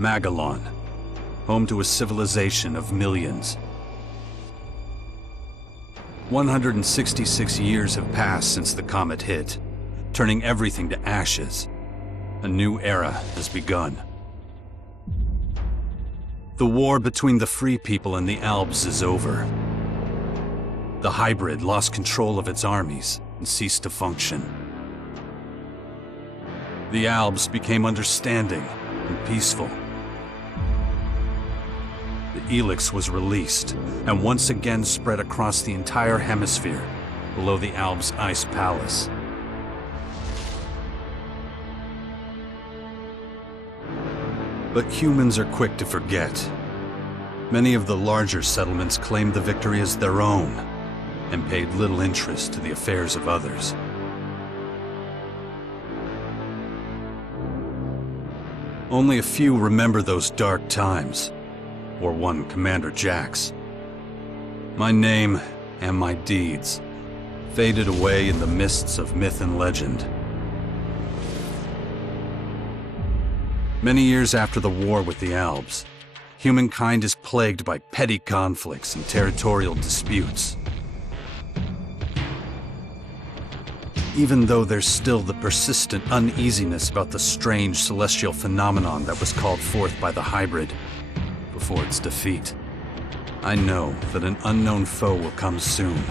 Magalan, home to a civilization of millions. 166 years have passed since the comet hit, turning everything to ashes. A new era has begun. The war between the free people and the Albs is over. The hybrid lost control of its armies and ceased to function. The Albs became understanding and peaceful. The ELEX was released, and once again spread across the entire hemisphere, below the Albs' ice palace. But humans are quick to forget. Many of the larger settlements claimed the victory as their own, and paid little interest to the affairs of others. Only a few remember those dark times, or one Commander Jax. My name and my deeds faded away in the mists of myth and legend. Many years after the war with the Albs, humankind is plagued by petty conflicts and territorial disputes. Even though there's still the persistent uneasiness about the strange celestial phenomenon that was called forth by the hybrid before its defeat, I know that an unknown foe will come soon.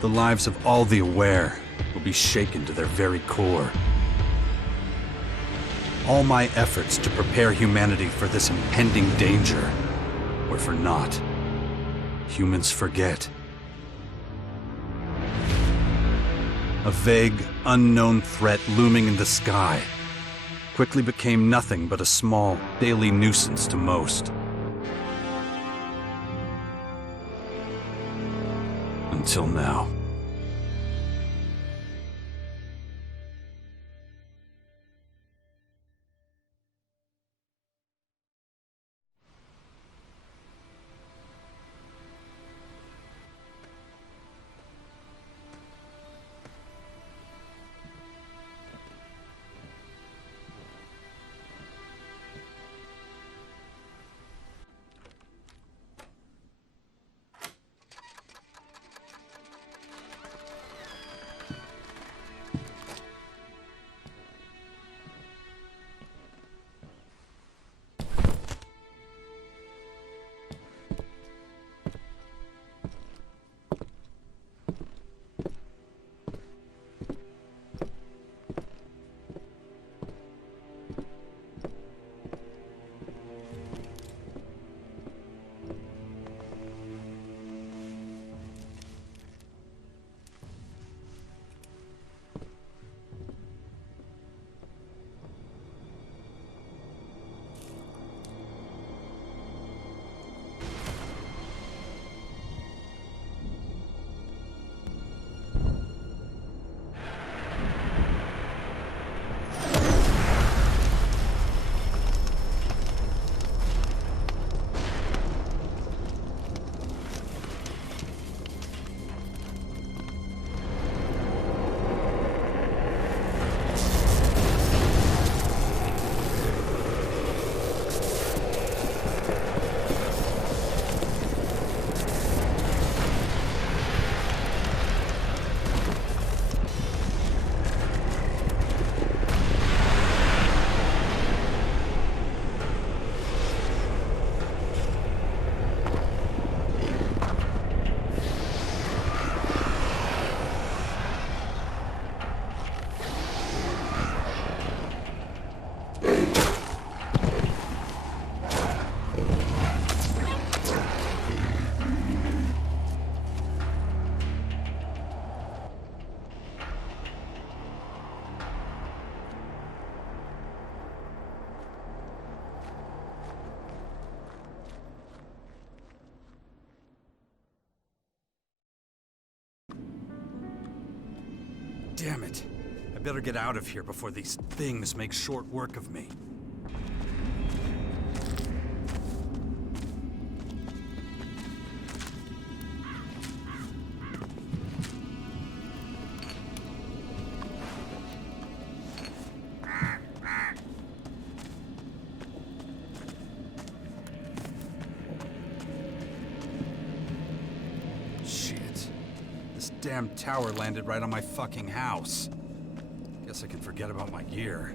The lives of all the aware will be shaken to their very core. All my efforts to prepare humanity for this impending danger were for naught. Humans forget. A vague, unknown threat looming in the sky quickly became nothing but a small, daily nuisance to most. Until now. Damn it. I better get out of here before these things make short work of me. Damn tower landed right on my fucking house. Guess I can forget about my gear.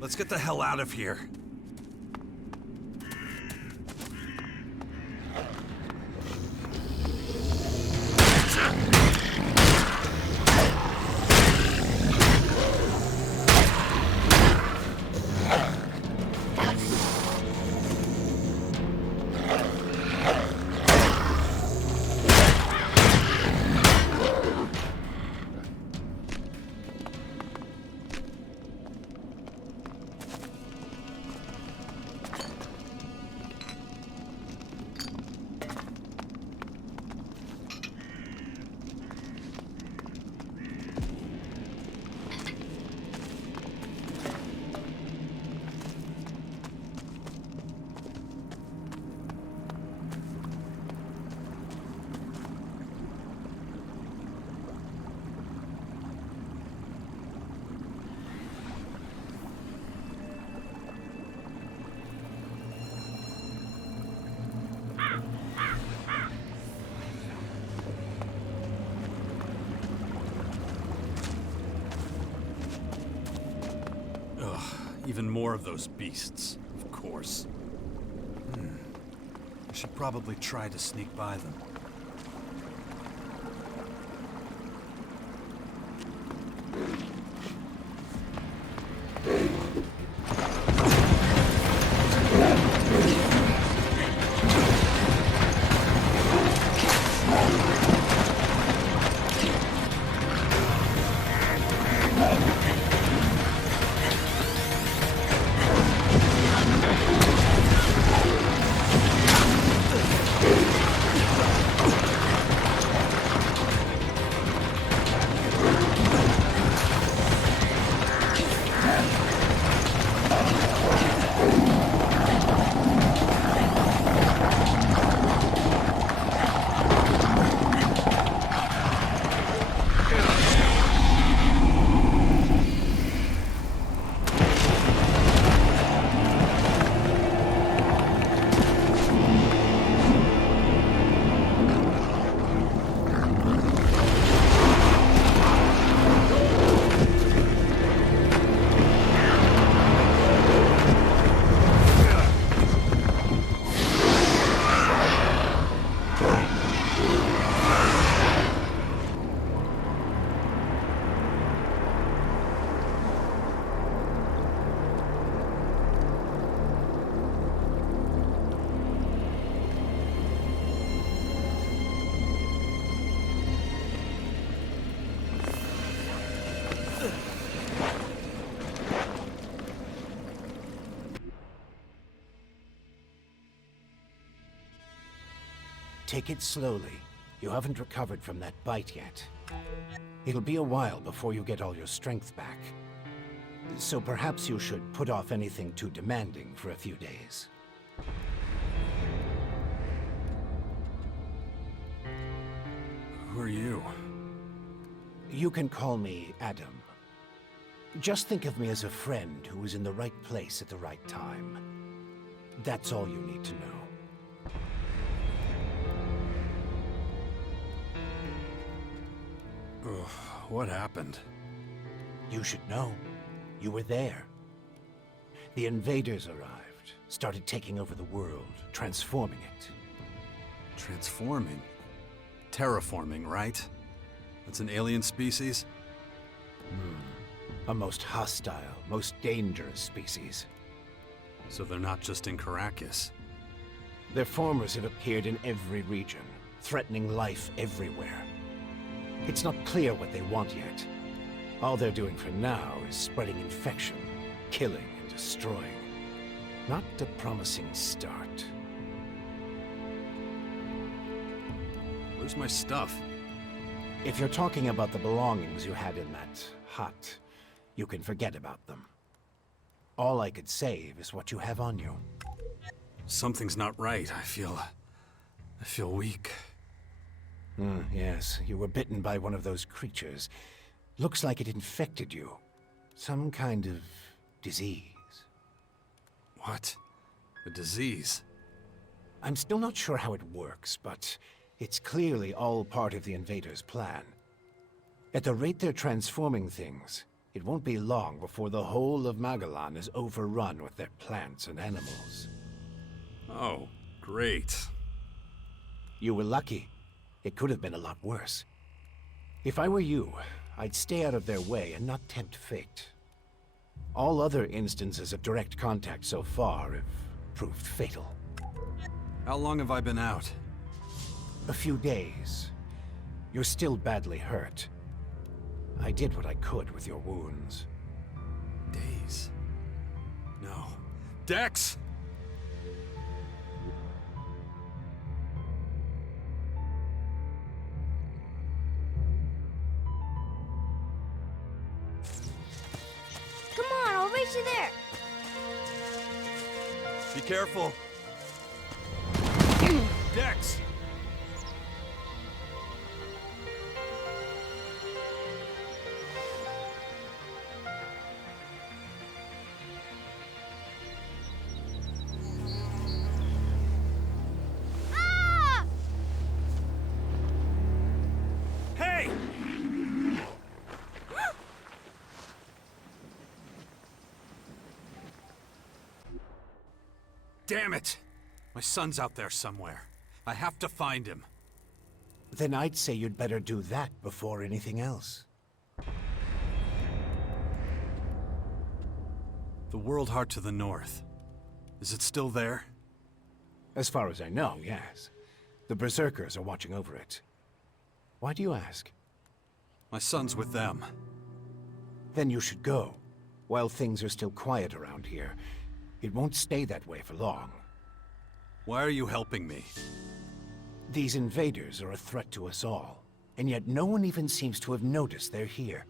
Let's get the hell out of here. Even more of those beasts, of course. I should probably try to sneak by them. Take it slowly. You haven't recovered from that bite yet. It'll be a while before you get all your strength back. So perhaps you should put off anything too demanding for a few days. Who are you? You can call me Adam. Just think of me as a friend who was in the right place at the right time. That's all you need to know. Ugh, what happened? You should know. You were there. The invaders arrived, started taking over the world, transforming it. Transforming? Terraforming, right? That's an alien species? A most hostile, most dangerous species. So they're not just in Caracas. Their formers have appeared in every region, threatening life everywhere. It's not clear what they want yet. All they're doing for now is spreading infection, killing and destroying. Not a promising start. Where's my stuff? If you're talking about the belongings you had in that hut, you can forget about them. All I could save is what you have on you. Something's not right. I feel weak. Yes, you were bitten by one of those creatures. Looks like it infected you. Some kind of disease. What? A disease? I'm still not sure how it works, but it's clearly all part of the invaders' plan. At the rate they're transforming things, it won't be long before the whole of Magalan is overrun with their plants and animals. Oh, great. You were lucky. It could have been a lot worse. If I were you, I'd stay out of their way and not tempt fate. All other instances of direct contact so far have proved fatal. How long have I been out? A few days. You're still badly hurt. I did what I could with your wounds. Days? No. Dex! Come on, I'll race you there. Be careful. Dex! Ah! Hey! Damn it! My son's out there somewhere. I have to find him. Then I'd say you'd better do that before anything else. The World Heart to the north. Is it still there? As far as I know, yes. The Berserkers are watching over it. Why do you ask? My son's with them. Then you should go, while things are still quiet around here. It won't stay that way for long. Why are you helping me? These invaders are a threat to us all, and yet no one even seems to have noticed they're here.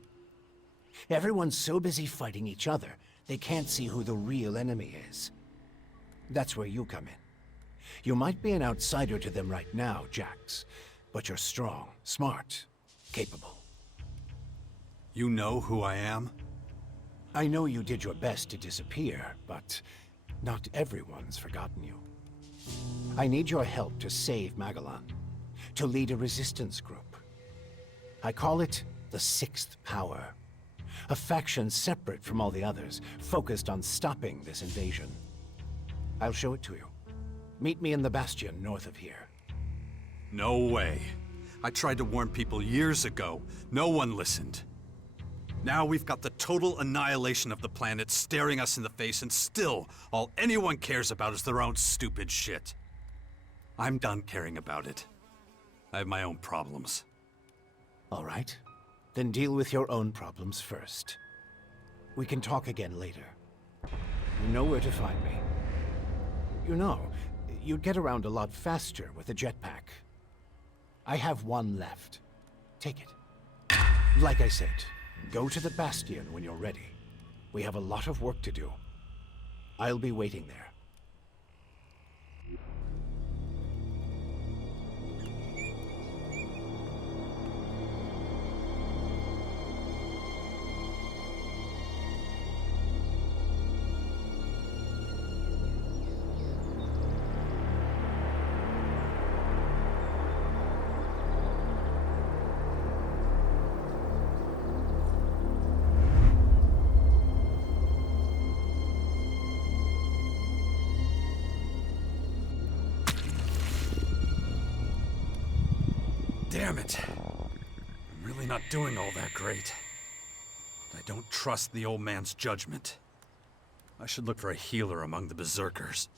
Everyone's so busy fighting each other, they can't see who the real enemy is. That's where you come in. You might be an outsider to them right now, Jax, but you're strong, smart, capable. You know who I am? I know you did your best to disappear, but not everyone's forgotten you. I need your help to save Magalan, to lead a resistance group. I call it the Sixth Power, a faction separate from all the others, focused on stopping this invasion. I'll show it to you. Meet me in the Bastion north of here. No way. I tried to warn people years ago. No one listened. Now we've got the total annihilation of the planet staring us in the face, and still, all anyone cares about is their own stupid shit. I'm done caring about it. I have my own problems. All right. Then deal with your own problems first. We can talk again later. You know where to find me. You know, you'd get around a lot faster with a jetpack. I have one left. Take it. Like I said, go to the Bastion when you're ready. We have a lot of work to do. I'll be waiting there. Damn it. I'm really not doing all that great. I don't trust the old man's judgment. I should look for a healer among the berserkers.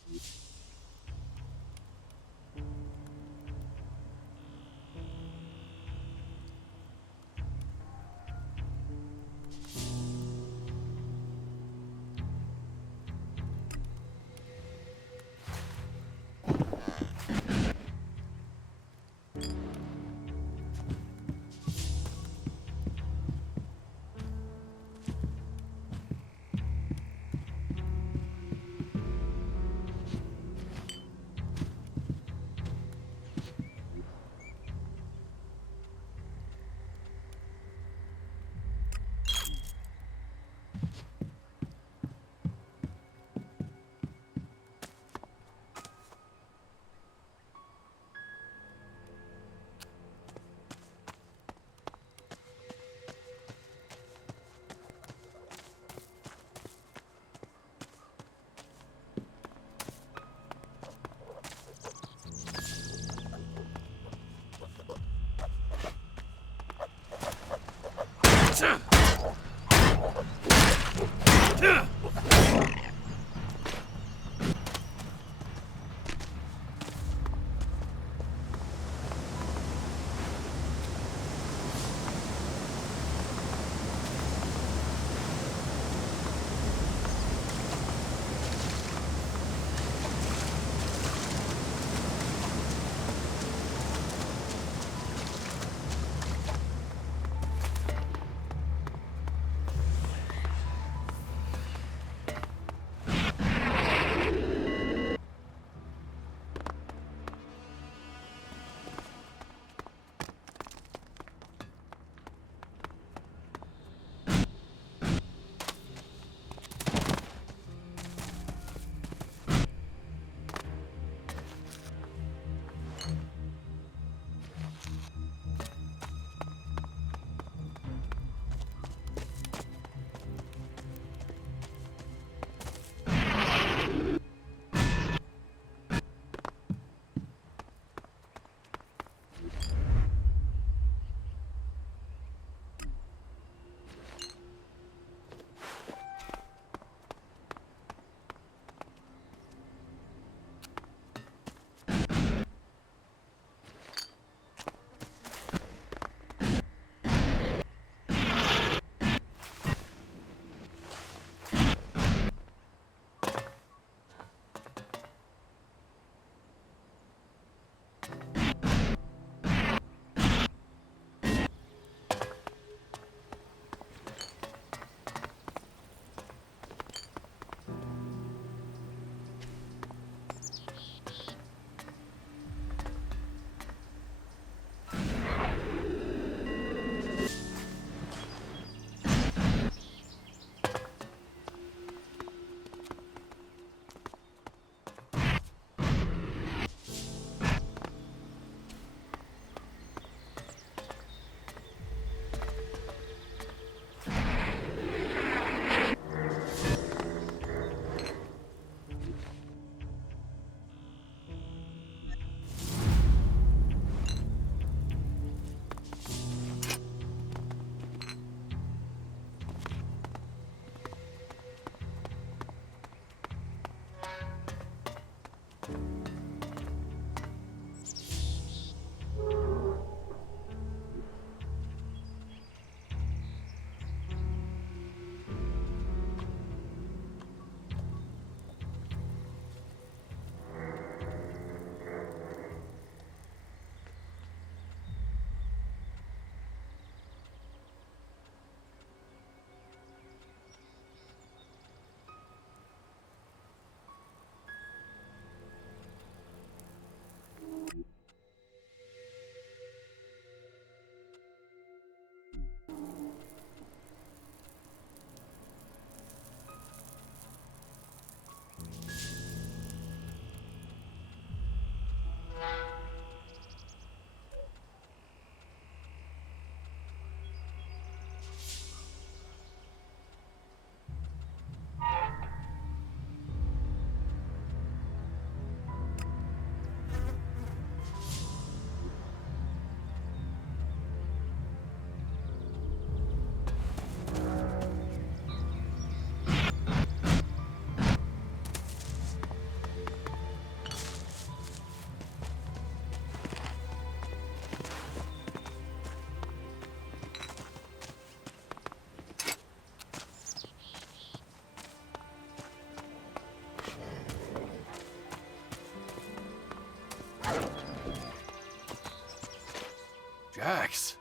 Jax,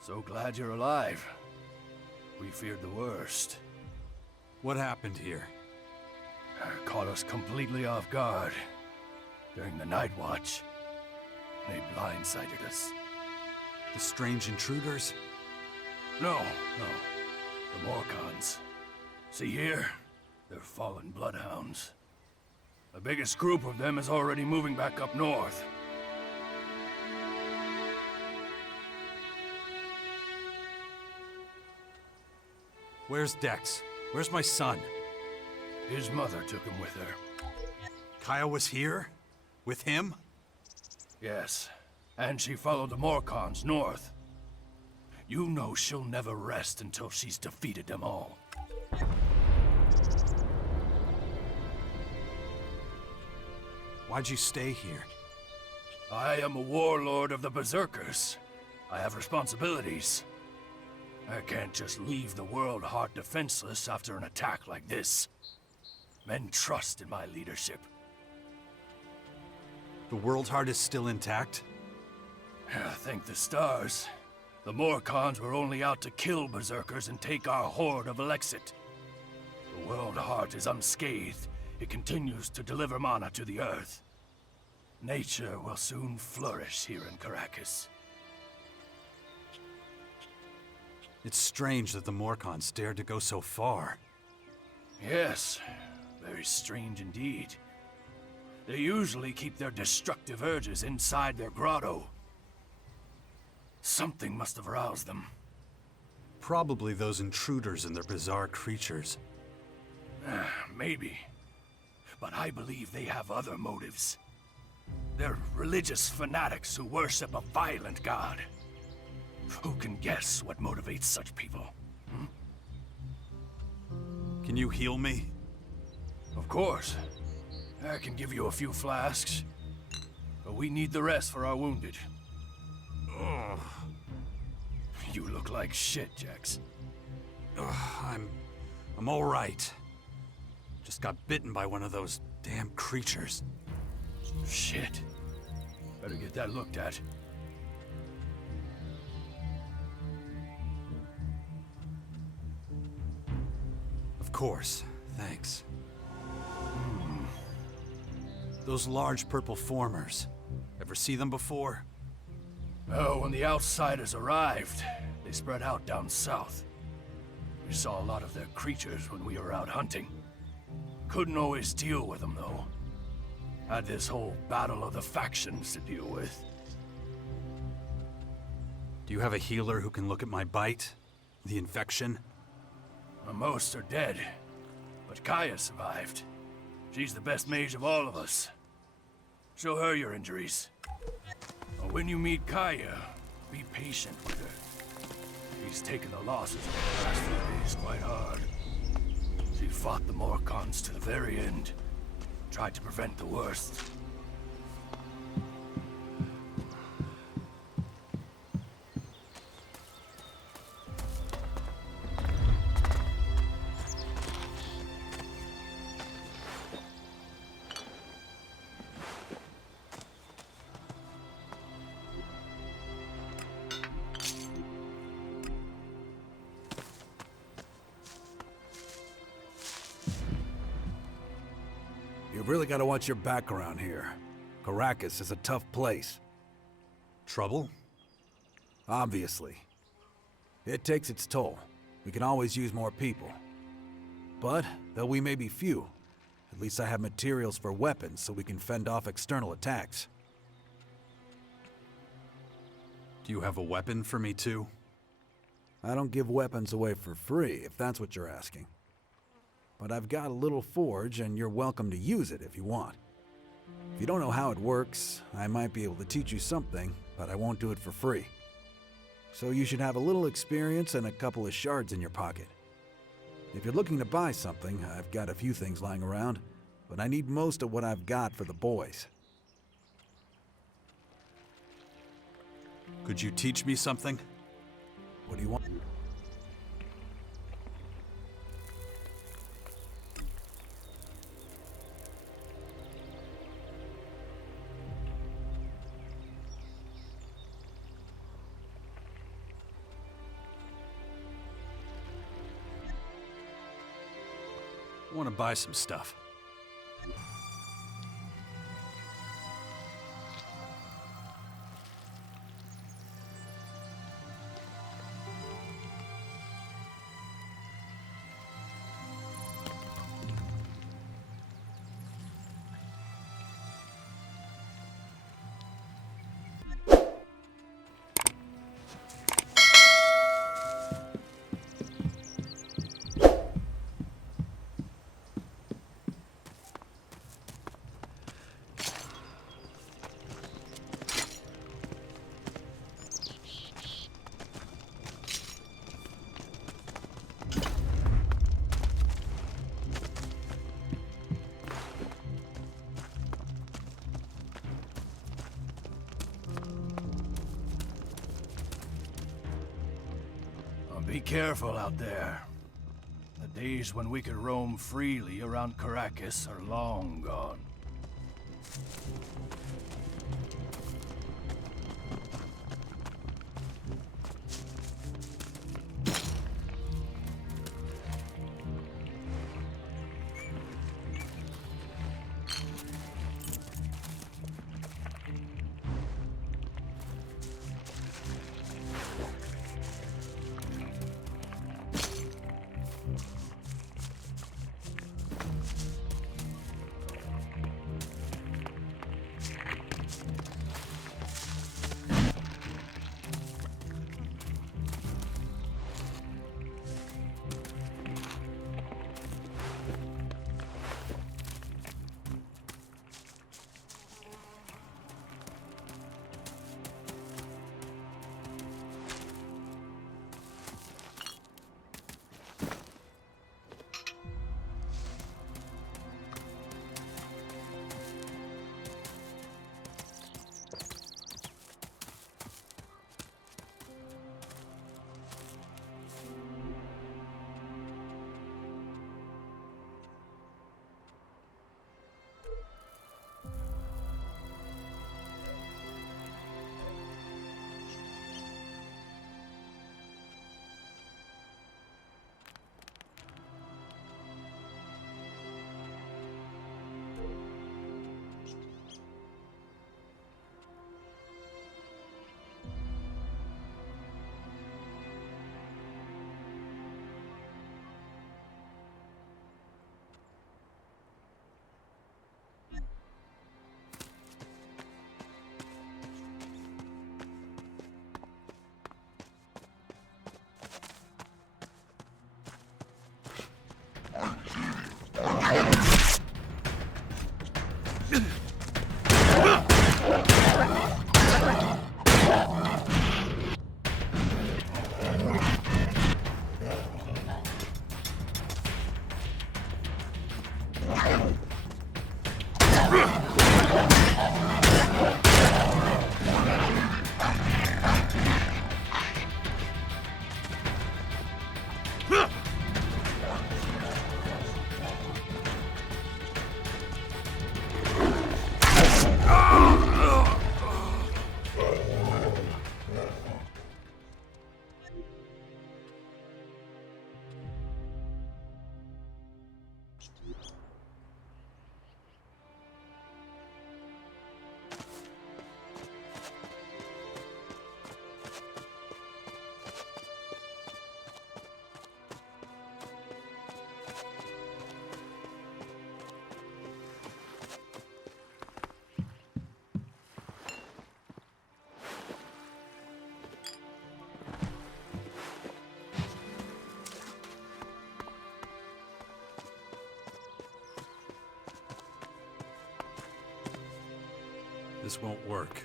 so glad you're alive. We feared the worst. What happened here? Caught us completely off guard during the night watch. They blindsided us. The strange intruders? No. The Morcons. See here? They're fallen bloodhounds. The biggest group of them is already moving back up north. Where's Dex? Where's my son? His mother took him with her. Kaya was here? With him? Yes, and she followed the Morcons north. You know she'll never rest until she's defeated them all. Why'd you stay here? I am a warlord of the Berserkers. I have responsibilities. I can't just leave the world heart defenseless after an attack like this. Men trust in my leadership. The World Heart is still intact? Thank the stars. The Morcons were only out to kill Berserkers and take our horde of ELEX II. The World Heart is unscathed. It continues to deliver mana to the Earth. Nature will soon flourish here in Caracas. It's strange that the Morcons dared to go so far. Yes, very strange indeed. They usually keep their destructive urges inside their grotto. Something must have roused them. Probably those intruders and their bizarre creatures. Maybe. But I believe they have other motives. They're religious fanatics who worship a violent god. Who can guess what motivates such people? Can you heal me? Of course. I can give you a few flasks. But we need the rest for our wounded. Ugh. You look like shit, Jax. I'm all right. Just got bitten by one of those damn creatures. Shit. Better get that looked at. Of course. Thanks. Those large purple formers. Ever see them before? Oh, when the outsiders arrived, they spread out down south. We saw a lot of their creatures when we were out hunting. Couldn't always deal with them, though. Had this whole battle of the factions to deal with. Do you have a healer who can look at my bite? The infection? Most are dead, but Kaya survived. She's the best mage of all of us. Show her your injuries. When you meet Kaya, be patient with her. She's taken the losses of the last few days quite hard. She fought the Morcons to the very end. Tried to prevent the worst. You've really got to watch your back around here. Caracas is a tough place. Trouble? Obviously. It takes its toll. We can always use more people. But, though we may be few, at least I have materials for weapons so we can fend off external attacks. Do you have a weapon for me too? I don't give weapons away for free, if that's what you're asking. But I've got a little forge, and you're welcome to use it if you want. If you don't know how it works, I might be able to teach you something, but I won't do it for free. So you should have a little experience and a couple of shards in your pocket. If you're looking to buy something, I've got a few things lying around, but I need most of what I've got for the boys. Could you teach me something? What do you want? I want to buy some stuff. Be careful out there. The days when we could roam freely around Caracas are long gone. This won't work.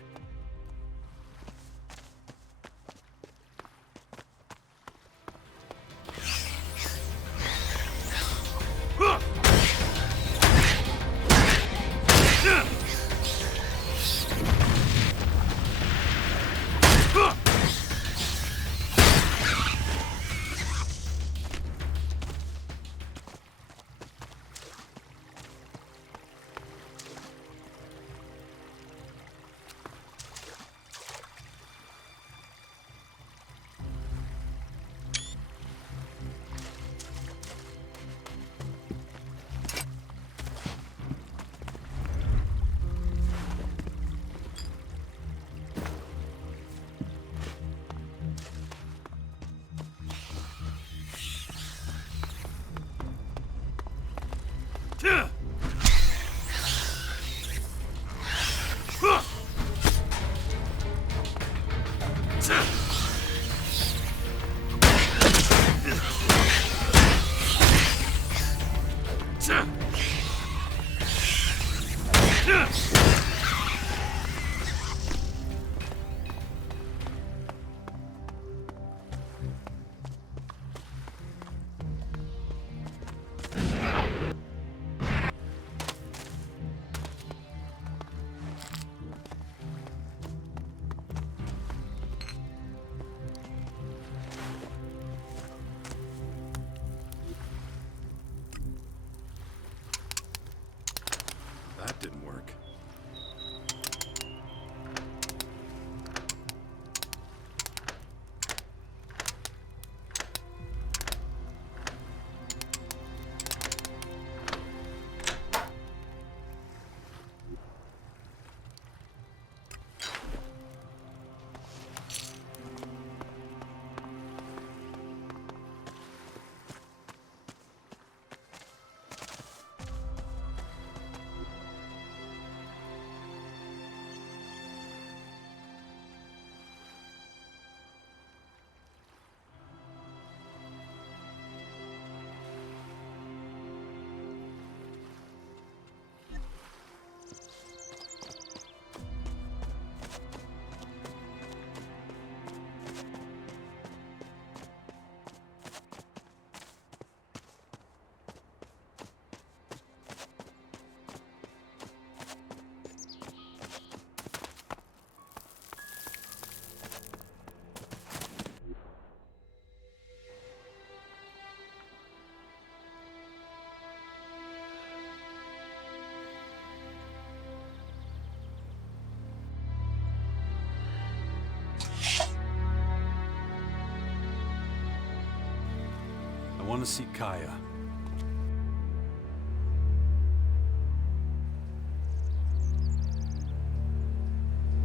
want to see Kaya.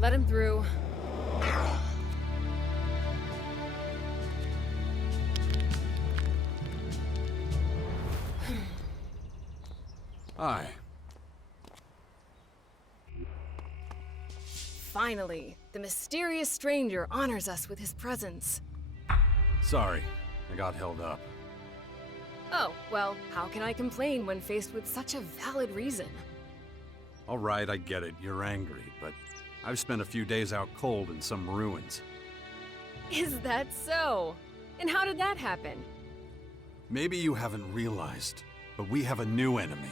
Let him through. Hi. Finally, the mysterious stranger honors us with his presence. Sorry, I got held up. Oh, well, how can I complain when faced with such a valid reason? All right, I get it. You're angry, but I've spent a few days out cold in some ruins. Is that so? And how did that happen? Maybe you haven't realized, but we have a new enemy.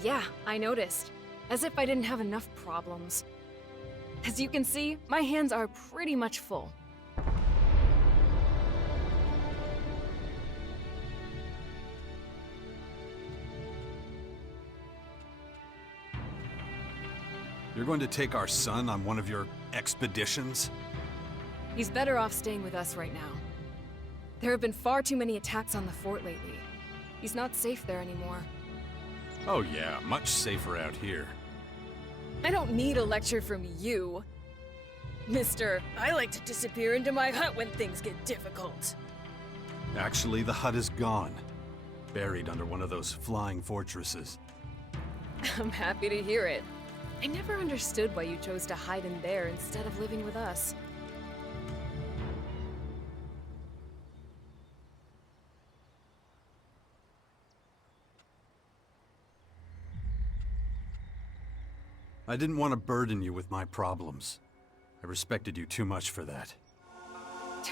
Yeah, I noticed. As if I didn't have enough problems. As you can see, my hands are pretty much full. You're going to take our son on one of your expeditions? He's better off staying with us right now. There have been far too many attacks on the fort lately. He's not safe there anymore. Oh yeah, much safer out here. I don't need a lecture from you. Mister, I like to disappear into my hut when things get difficult. Actually, the hut is gone. Buried under one of those flying fortresses. I'm happy to hear it. I never understood why you chose to hide in there instead of living with us. I didn't want to burden you with my problems. I respected you too much for that.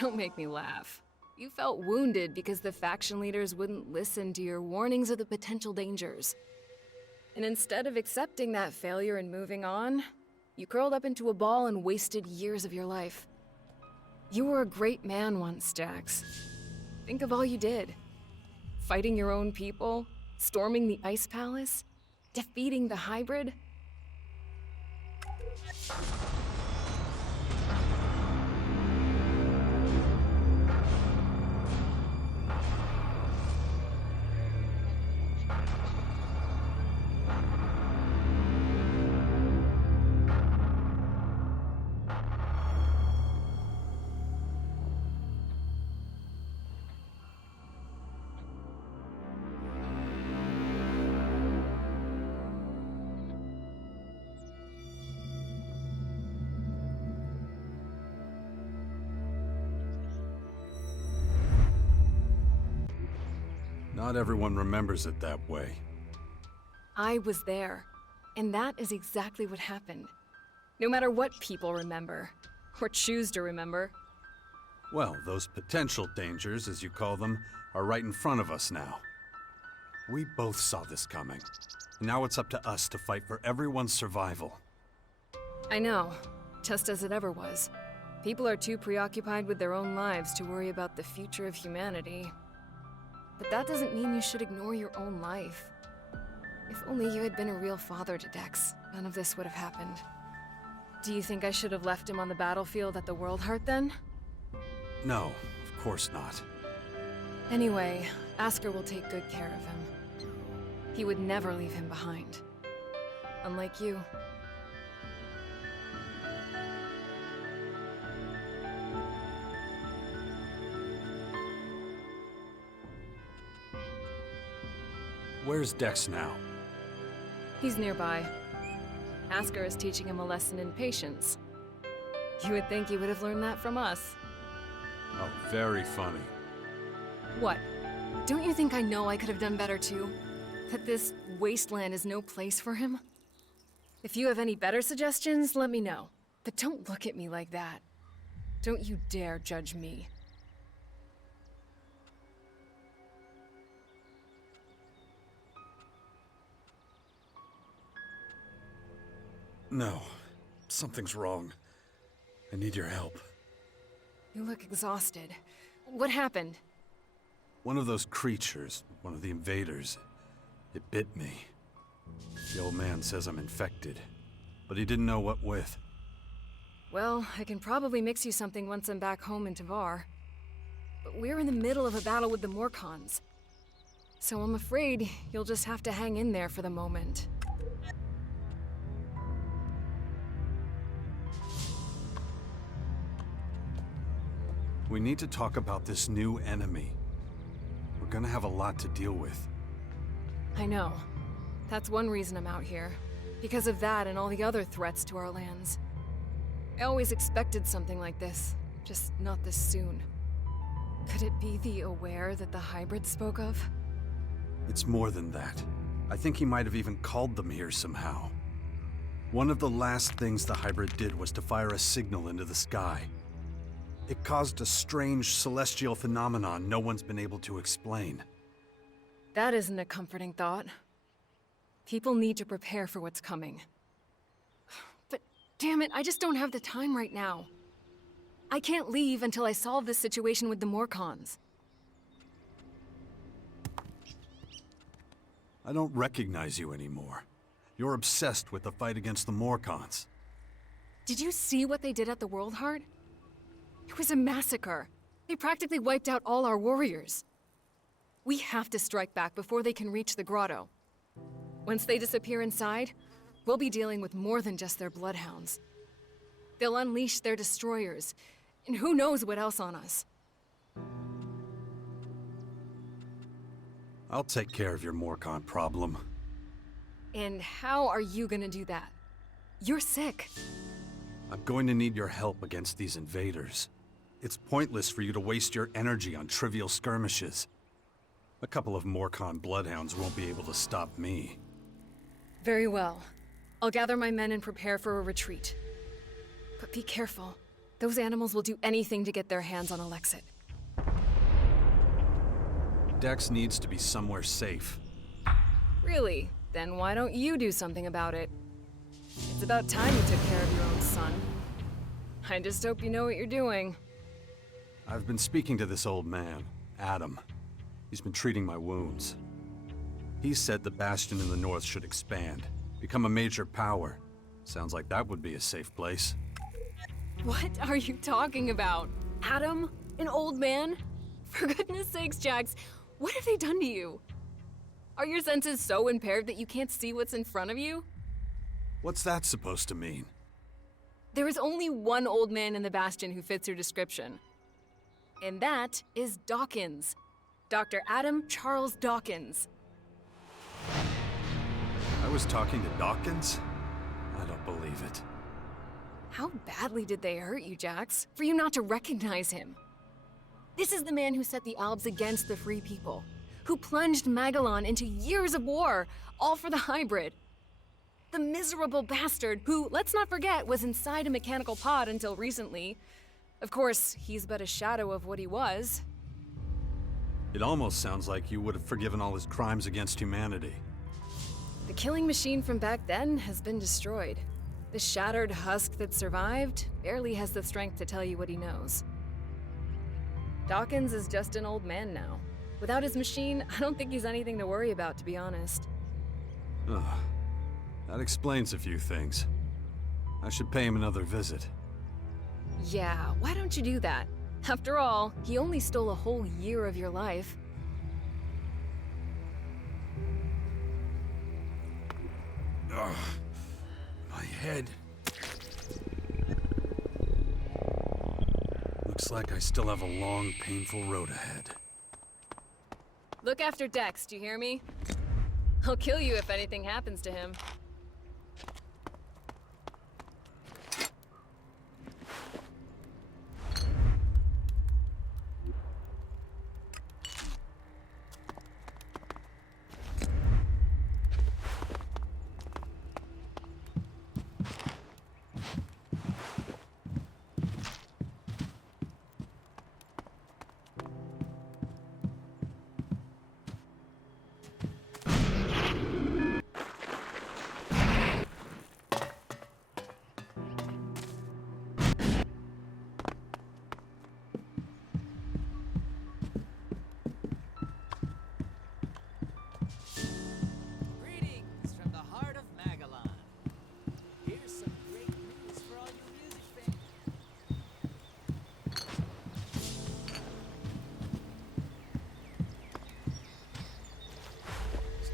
Don't make me laugh. You felt wounded because the faction leaders wouldn't listen to your warnings of the potential dangers. And instead of accepting that failure and moving on, you curled up into a ball and wasted years of your life. You were a great man once, Jax. Think of all you did. Fighting your own people, storming the Ice Palace, defeating the hybrid. Not everyone remembers it that way. I was there, and that is exactly what happened. No matter what people remember, or choose to remember. Well, those potential dangers, as you call them, are right in front of us now. We both saw this coming. Now it's up to us to fight for everyone's survival. I know, just as it ever was. People are too preoccupied with their own lives to worry about the future of humanity. But that doesn't mean you should ignore your own life. If only you had been a real father to Dex, none of this would have happened. Do you think I should have left him on the battlefield at the World Heart then? No, of course not. Anyway, Asker will take good care of him. He would never leave him behind. Unlike you. Where's Dex now? He's nearby. Asker is teaching him a lesson in patience. You would think he would have learned that from us. Oh, very funny. What? Don't you think I know I could have done better too? That this wasteland is no place for him? If you have any better suggestions, let me know. But don't look at me like that. Don't you dare judge me. No, something's wrong. I need your help. You look exhausted. What happened? One of those creatures, one of the invaders, it bit me. The old man says I'm infected, but he didn't know what with. Well, I can probably mix you something once I'm back home in Tavar. but we're in the middle of a battle with the Morcons. So I'm afraid you'll just have to hang in there for the moment. We need to talk about this new enemy. We're gonna have a lot to deal with. I know. That's one reason I'm out here. Because of that and all the other threats to our lands. I always expected something like this, just not this soon. Could it be the Aware that the hybrid spoke of? It's more than that. I think he might have even called them here somehow. One of the last things the hybrid did was to fire a signal into the sky. It caused a strange celestial phenomenon no one's been able to explain. That isn't a comforting thought. People need to prepare for what's coming. But damn it, I just don't have the time right now. I can't leave until I solve this situation with the Morcons. I don't recognize you anymore. You're obsessed with the fight against the Morcons. Did you see what they did at the World Heart? It was a massacre. They practically wiped out all our warriors. We have to strike back before they can reach the grotto. Once they disappear inside, we'll be dealing with more than just their bloodhounds. They'll unleash their destroyers, and who knows what else on us. I'll take care of your Morcon problem. And how are you gonna do that? You're sick. I'm going to need your help against these invaders. It's pointless for you to waste your energy on trivial skirmishes. A couple of Morcon bloodhounds won't be able to stop me. Very well. I'll gather my men and prepare for a retreat. But be careful. Those animals will do anything to get their hands on Alexit. Dex needs to be somewhere safe. Really? Then why don't you do something about it? It's about time you took care of your own son. I just hope you know what you're doing. I've been speaking to this old man, Adam. He's been treating my wounds. He said the Bastion in the north should expand, become a major power. Sounds like that would be a safe place. What are you talking about? Adam? An old man? For goodness sakes, Jax, what have they done to you? Are your senses so impaired that you can't see what's in front of you? What's that supposed to mean? There is only one old man in the Bastion who fits your description. And that is Dawkins. Dr. Adam Charles Dawkins. I was talking to Dawkins? I don't believe it. How badly did they hurt you, Jax, for you not to recognize him? This is the man who set the Albs against the Free People, who plunged Magalan into years of war, all for the hybrid. The miserable bastard who, let's not forget, was inside a mechanical pod until recently. Of course, he's but a shadow of what he was. It almost sounds like you would have forgiven all his crimes against humanity. The killing machine from back then has been destroyed. The shattered husk that survived barely has the strength to tell you what he knows. Dawkins is just an old man now. Without his machine, I don't think he's anything to worry about, to be honest. Ugh. That explains a few things. I should pay him another visit. Yeah, why don't you do that? After all, he only stole a whole year of your life. Ugh. My head. Looks like I still have a long, painful road ahead. Look after Dex, do you hear me? I'll kill you if anything happens to him.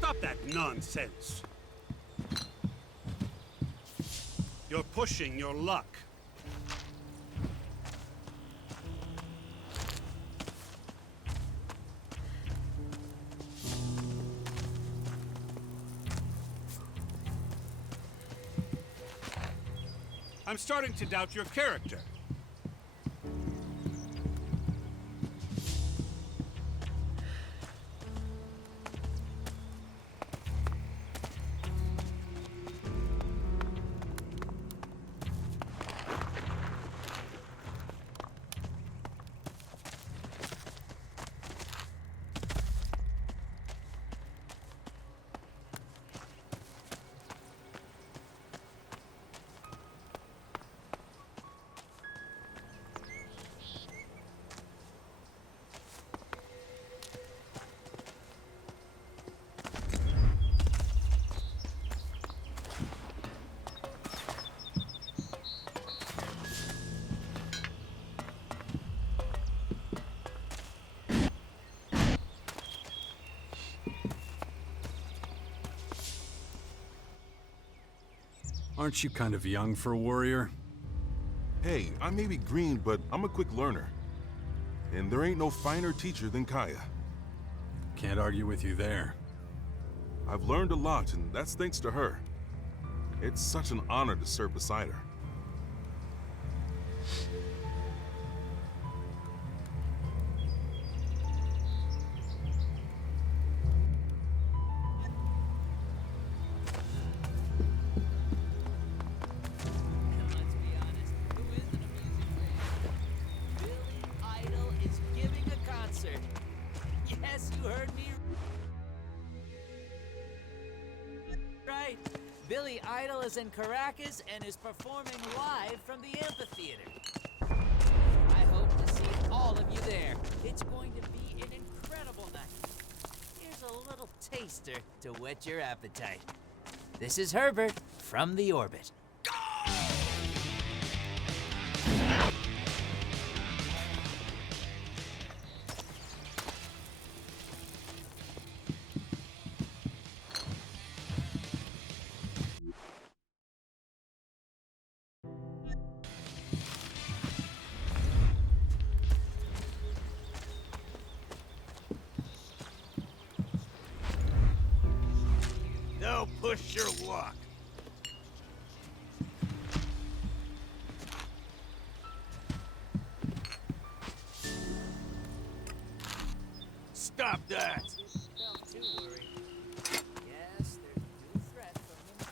Stop that nonsense. You're pushing your luck. I'm starting to doubt your character. Aren't you kind of young for a warrior? Hey, I may be green, but I'm a quick learner. And there ain't no finer teacher than Kaya. Can't argue with you there. I've learned a lot, and that's thanks to her. It's such an honor to serve beside her. Yes, you heard me right. Billy Idol is in Caracas and is performing live from the amphitheater. I hope to see all of you there. It's going to be an incredible night. Here's a little taster to whet your appetite. This is Herbert from the Orbit. Now push your luck. Stop that! Don't too worry. Yes, there's a new threat from him.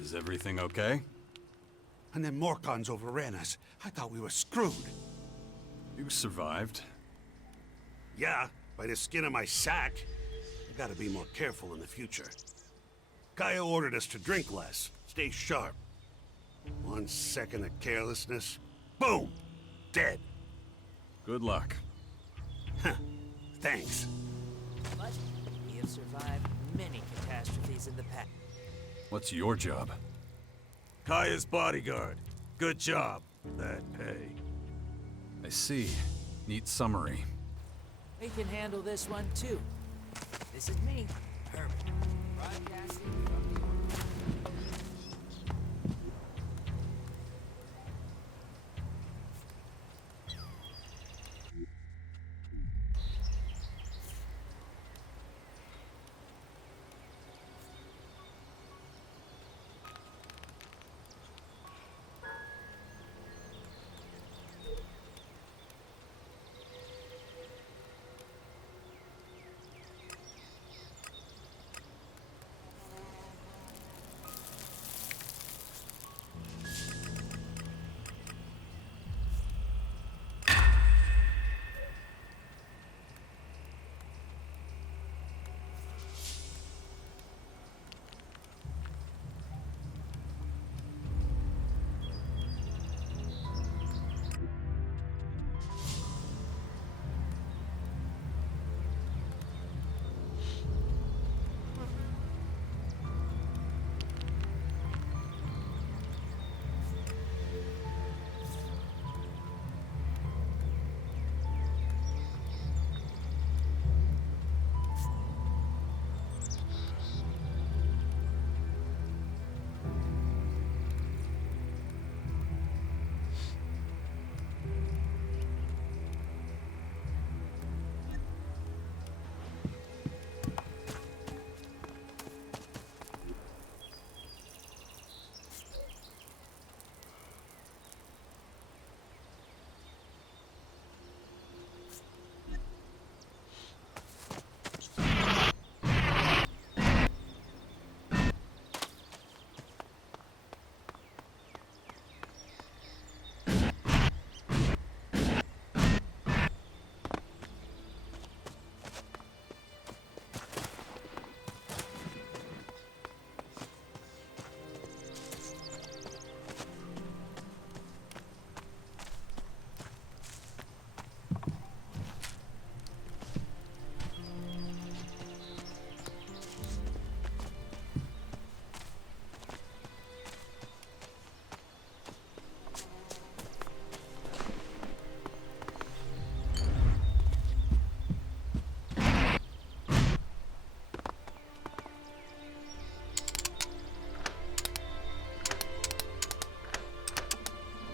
Is everything okay? And then Morcons overran us. I thought we were screwed. You survived. Yeah, by the skin of my sack. I gotta be more careful in the future. Kaya ordered us to drink less, stay sharp. 1 second of carelessness, boom! Dead. Good luck. Thanks. But we have survived many catastrophes in the past. What's your job? Kaya's bodyguard. Good job. That pay. I see. Neat summary. We can handle this one too. This is me, Herman, broadcasting from the...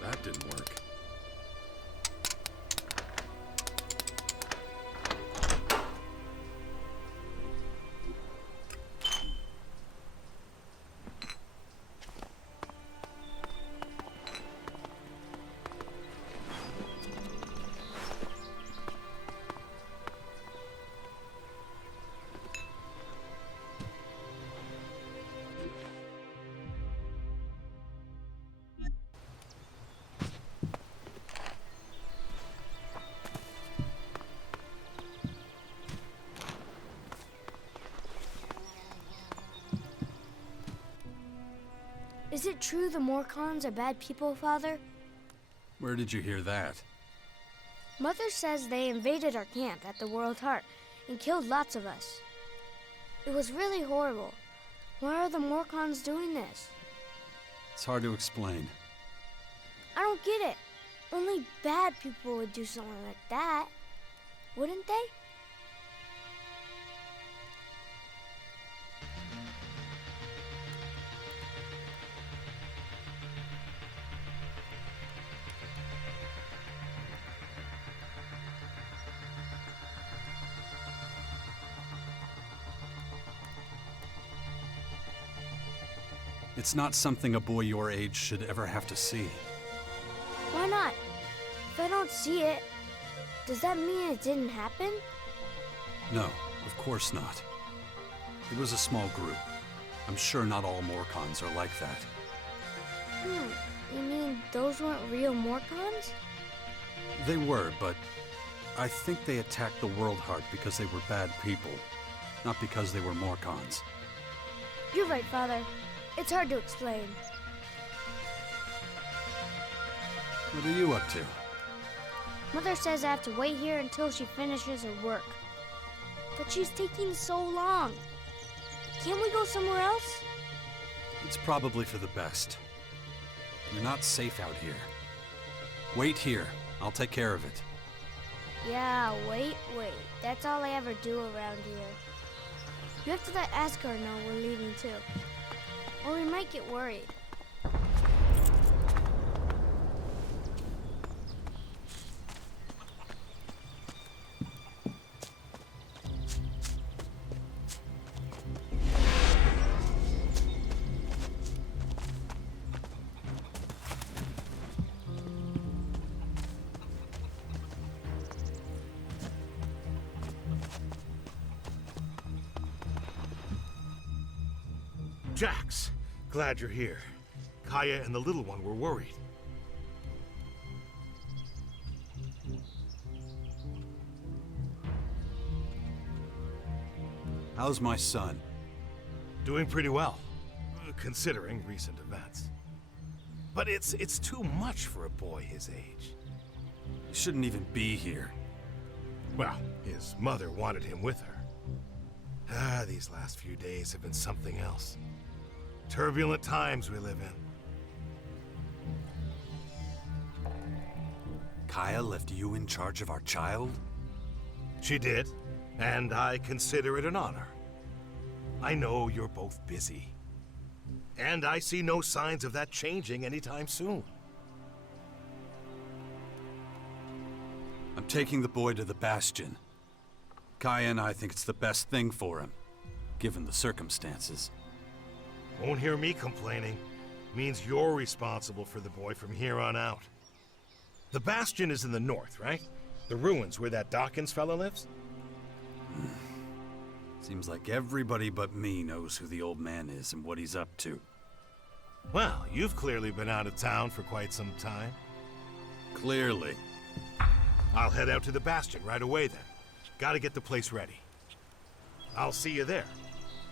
That didn't work. Is it true the Morcons are bad people, Father? Where did you hear that? Mother says they invaded our camp at the World Heart and killed lots of us. It was really horrible. Why are the Morcons doing this? It's hard to explain. I don't get it. Only bad people would do something like that, wouldn't they? It's not something a boy your age should ever have to see. Why not? If I don't see it, does that mean it didn't happen? No, of course not. It was a small group. I'm sure not all Morcons are like that. You mean those weren't real Morcons? They were, but I think they attacked the World Heart because they were bad people, not because they were Morcons. You're right, Father. It's hard to explain. What are you up to? Mother says I have to wait here until she finishes her work. But she's taking so long. Can't we go somewhere else? It's probably for the best. You're not safe out here. Wait here. I'll take care of it. Yeah, wait. That's all I ever do around here. You have to let Asgard know we're leaving too. Or we might get worried. Jax, glad you're here. Kaya and the little one were worried. How's my son? Doing pretty well, considering recent events. But it's too much for a boy his age. He shouldn't even be here. Well, his mother wanted him with her. These last few days have been something else. Turbulent times we live in. Kaya left you in charge of our child? She did, and I consider it an honor. I know you're both busy, and I see no signs of that changing anytime soon. I'm taking the boy to the Bastion. Kaya and I think it's the best thing for him, given the circumstances. Won't hear me complaining. Means you're responsible for the boy from here on out. The Bastion is in the north, right? The ruins where that Dawkins fella lives? Seems like everybody but me knows who the old man is and what he's up to. Well, you've clearly been out of town for quite some time. Clearly. I'll head out to the Bastion right away then. Gotta get the place ready. I'll see you there.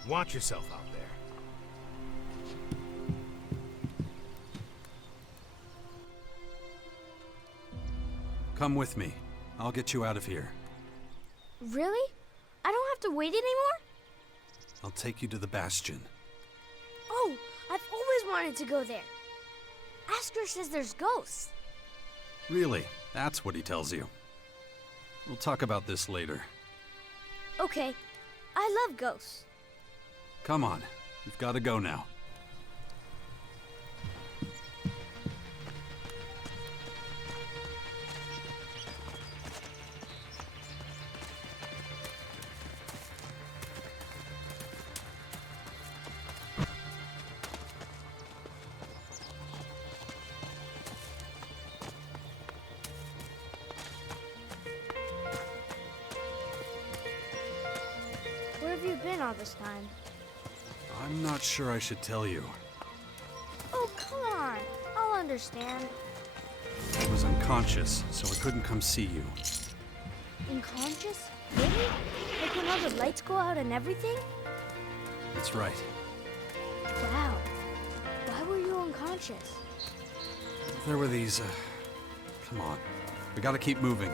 Watch yourself out there. Come with me. I'll get you out of here. Really? I don't have to wait anymore? I'll take you to the Bastion. Oh, I've always wanted to go there. Asgard says there's ghosts. Really? That's what he tells you. We'll talk about this later. Okay, I love ghosts. Come on. We've got to go now. Where have you been all this time? I'm not sure I should tell you. Oh, come on. I'll understand. I was unconscious, so I couldn't come see you. Unconscious? Really? Like when all the lights go out and everything? That's right. Wow. Why were you unconscious? There were these, Come on. We gotta keep moving.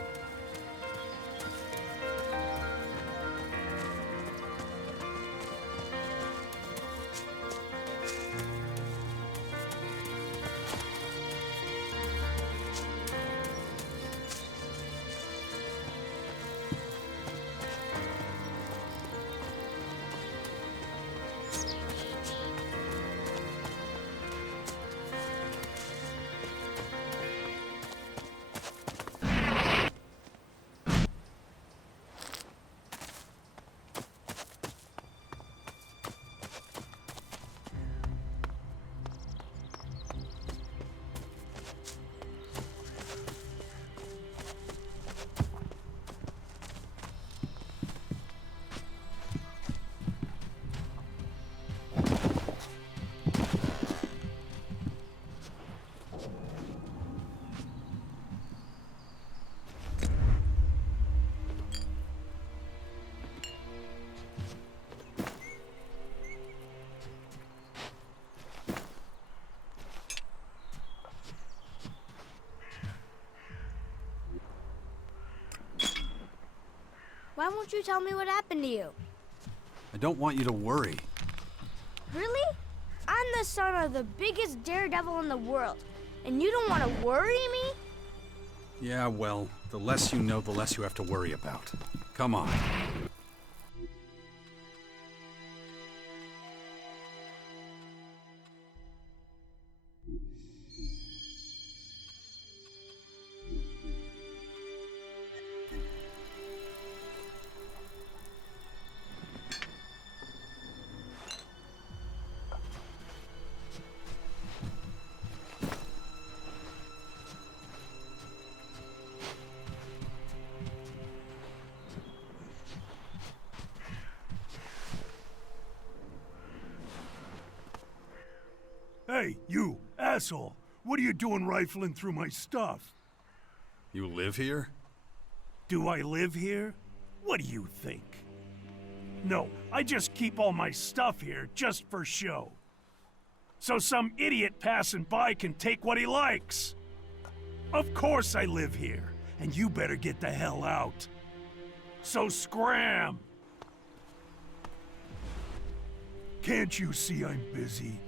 don't you tell me what happened to you? I don't want you to worry. Really? I'm the son of the biggest daredevil in the world, and you don't want to worry me? Yeah, well, the less you know, the less you have to worry about. Come on. Hey, you, asshole! What are you doing rifling through my stuff? You live here? Do I live here? What do you think? No, I just keep all my stuff here just for show. So some idiot passing by can take what he likes. Of course I live here, and you better get the hell out. So scram! Can't you see I'm busy?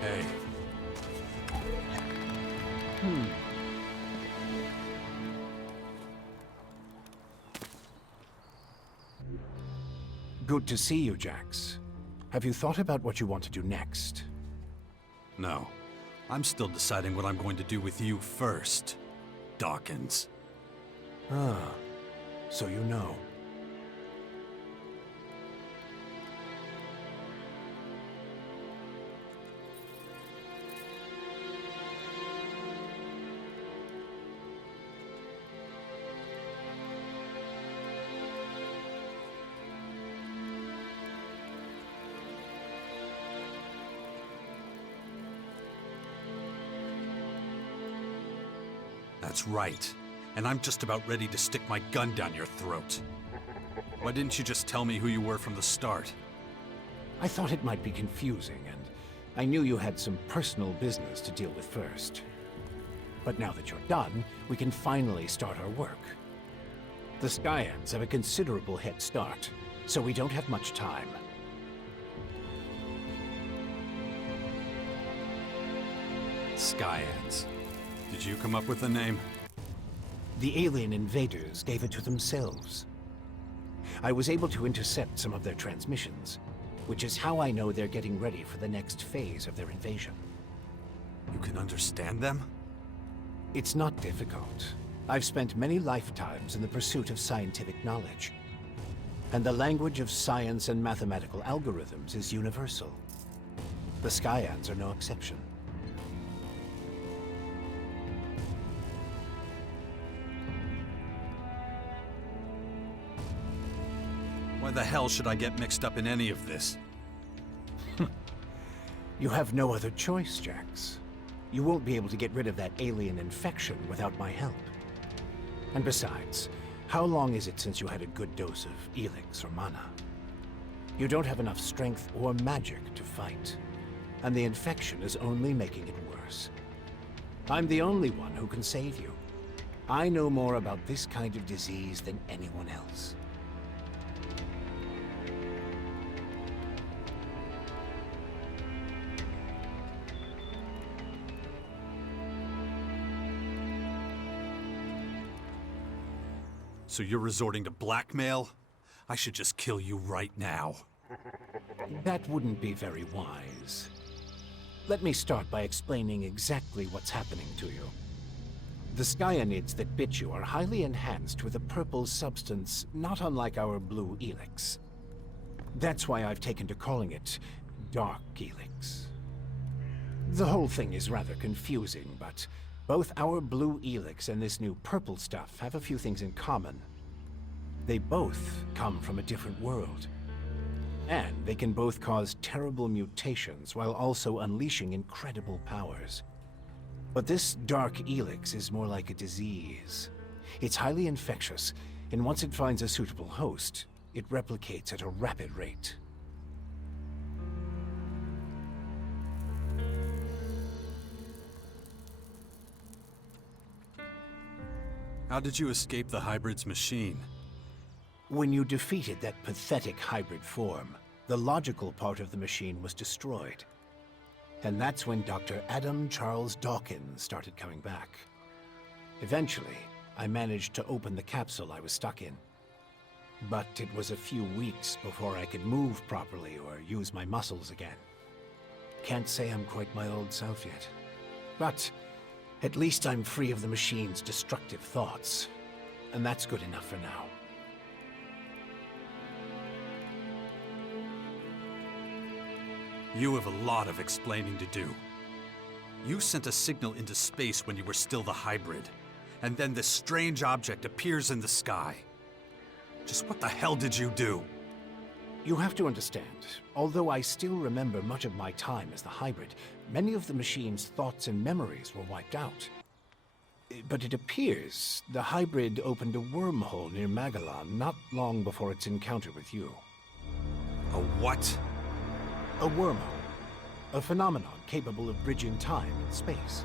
Hey. Good to see you, Jax. Have you thought about what you want to do next? No. I'm still deciding what I'm going to do with you first, Dawkins. Ah, so you know. That's right. And I'm just about ready to stick my gun down your throat. Why didn't you just tell me who you were from the start? I thought it might be confusing, and I knew you had some personal business to deal with first. But now that you're done, we can finally start our work. The Skyans have a considerable head start, so we don't have much time. Skyans. Did you come up with the name? The alien invaders gave it to themselves. I was able to intercept some of their transmissions, which is how I know they're getting ready for the next phase of their invasion. You can understand them? It's not difficult. I've spent many lifetimes in the pursuit of scientific knowledge. And the language of science and mathematical algorithms is universal. The Skyans are no exception. Why the hell should I get mixed up in any of this? You have no other choice, Jax. You won't be able to get rid of that alien infection without my help. And besides, how long is it since you had a good dose of ELEX or mana? You don't have enough strength or magic to fight, and the infection is only making it worse. I'm the only one who can save you. I know more about this kind of disease than anyone else. So you're resorting to blackmail? I should just kill you right now. That wouldn't be very wise. Let me start by explaining exactly what's happening to you. The skyanids that bit you are highly enhanced with a purple substance not unlike our blue ELEX. That's why I've taken to calling it Dark ELEX. The whole thing is rather confusing, but both our blue ELEX and this new purple stuff have a few things in common. They both come from a different world. And they can both cause terrible mutations while also unleashing incredible powers. But this Dark ELEX is more like a disease. It's highly infectious, and once it finds a suitable host, it replicates at a rapid rate. How did you escape the hybrid's machine? When you defeated that pathetic hybrid form, the logical part of the machine was destroyed. And that's when Dr. Adam Charles Dawkins started coming back. Eventually, I managed to open the capsule I was stuck in. But it was a few weeks before I could move properly or use my muscles again. Can't say I'm quite my old self yet. But at least I'm free of the machine's destructive thoughts. And that's good enough for now. You have a lot of explaining to do. You sent a signal into space when you were still the hybrid, and then this strange object appears in the sky. Just what the hell did you do? You have to understand, although I still remember much of my time as the hybrid, many of the machine's thoughts and memories were wiped out. But it appears the hybrid opened a wormhole near Magalan not long before its encounter with you. A what? A wormhole. A phenomenon capable of bridging time and space.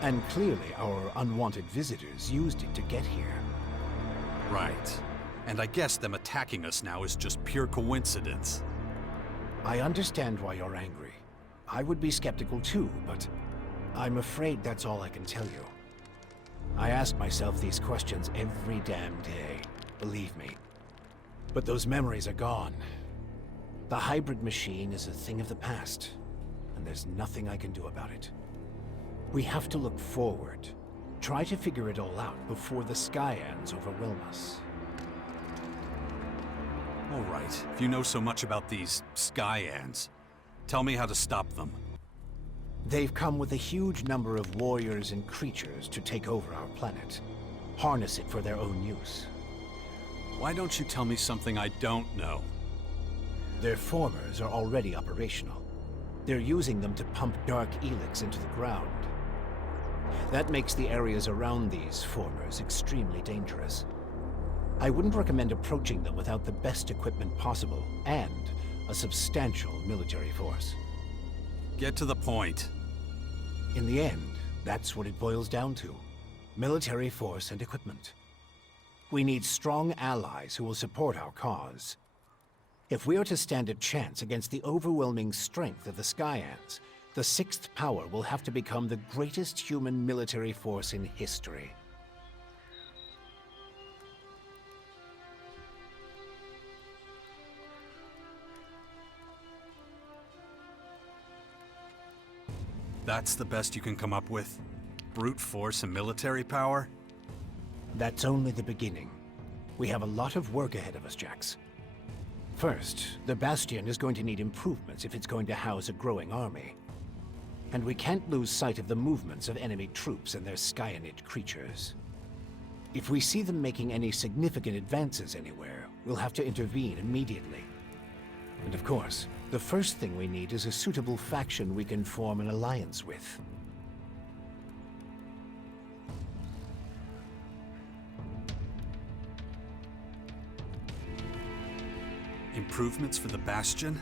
And clearly our unwanted visitors used it to get here. Right. And I guess them attacking us now is just pure coincidence. I understand why you're angry. I would be skeptical too, but I'm afraid that's all I can tell you. I ask myself these questions every damn day, believe me. But those memories are gone. The hybrid machine is a thing of the past, and there's nothing I can do about it. We have to look forward, try to figure it all out before the Skyans overwhelm us. All right, if you know so much about these Skyans, tell me how to stop them. They've come with a huge number of warriors and creatures to take over our planet, harness it for their own use. Why don't you tell me something I don't know? Their formers are already operational. They're using them to pump Dark ELEX into the ground. That makes the areas around these formers extremely dangerous. I wouldn't recommend approaching them without the best equipment possible, and a substantial military force. Get to the point. In the end, that's what it boils down to. Military force and equipment. We need strong allies who will support our cause. If we are to stand a chance against the overwhelming strength of the Skyans, the Sixth Power will have to become the greatest human military force in history. That's the best you can come up with? Brute force and military power? That's only the beginning. We have a lot of work ahead of us, Jax. First, the Bastion is going to need improvements if it's going to house a growing army. And we can't lose sight of the movements of enemy troops and their Skyanid creatures. If we see them making any significant advances anywhere, we'll have to intervene immediately. And of course, the first thing we need is a suitable faction we can form an alliance with. Improvements for the Bastion?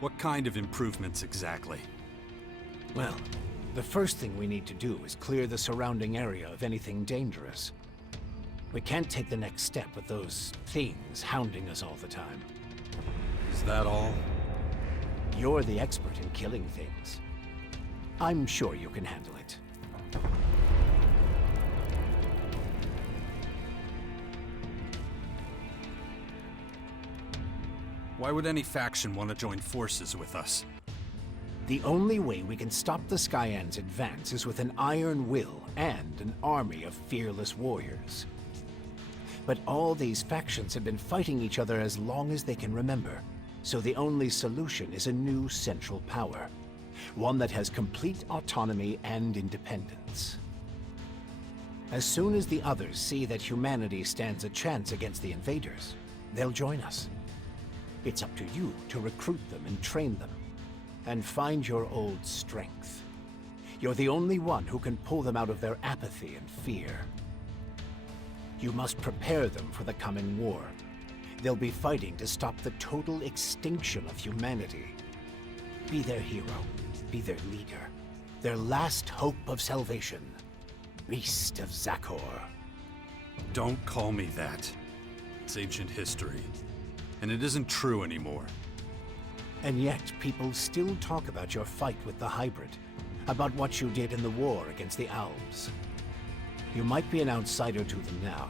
What kind of improvements exactly? Well, the first thing we need to do is clear the surrounding area of anything dangerous. We can't take the next step with those things hounding us all the time. Is that all? You're the expert in killing things. I'm sure you can handle it. Why would any faction want to join forces with us? The only way we can stop the Skyans' advance is with an iron will and an army of fearless warriors. But all these factions have been fighting each other as long as they can remember, so the only solution is a new central power. One that has complete autonomy and independence. As soon as the others see that humanity stands a chance against the invaders, they'll join us. It's up to you to recruit them and train them, and find your old strength. You're the only one who can pull them out of their apathy and fear. You must prepare them for the coming war. They'll be fighting to stop the total extinction of humanity. Be their hero, be their leader, their last hope of salvation. Beast of Zakor. Don't call me that. It's ancient history. And it isn't true anymore. And yet, people still talk about your fight with the hybrid, about what you did in the war against the Alps. You might be an outsider to them now,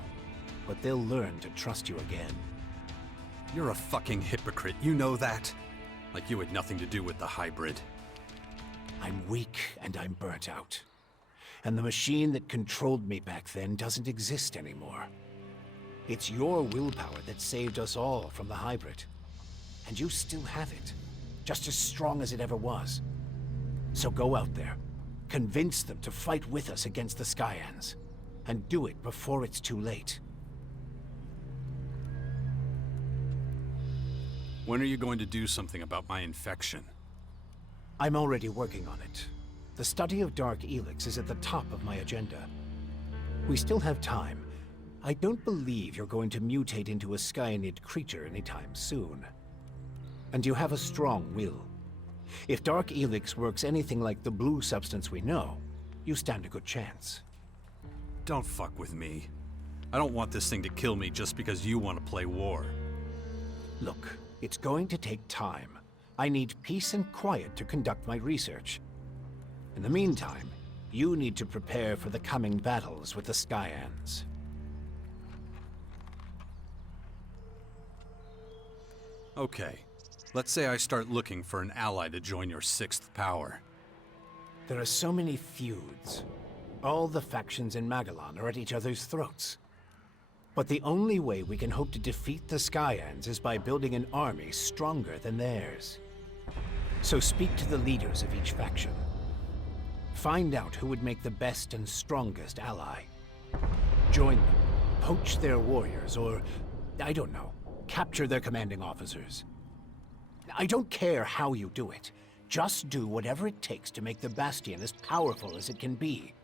but they'll learn to trust you again. You're a fucking hypocrite, you know that? Like you had nothing to do with the hybrid. I'm weak and I'm burnt out. And the machine that controlled me back then doesn't exist anymore. It's your willpower that saved us all from the hybrid. And you still have it, just as strong as it ever was. So go out there, convince them to fight with us against the Skyans, and do it before it's too late. When are you going to do something about my infection? I'm already working on it. The study of Dark ELEX is at the top of my agenda. We still have time. I don't believe you're going to mutate into a Skyanid creature anytime soon. And you have a strong will. If Dark ELEX works anything like the blue substance we know, you stand a good chance. Don't fuck with me. I don't want this thing to kill me just because you want to play war. Look, it's going to take time. I need peace and quiet to conduct my research. In the meantime, you need to prepare for the coming battles with the Skyans. Okay. Let's say I start looking for an ally to join your sixth power. There are so many feuds. All the factions in Magalan are at each other's throats. But the only way we can hope to defeat the Skyans is by building an army stronger than theirs. So speak to the leaders of each faction. Find out who would make the best and strongest ally. Join them, poach their warriors, or, I don't know, capture their commanding officers. I don't care how you do it. Just do whatever it takes to make the Bastion as powerful as it can be.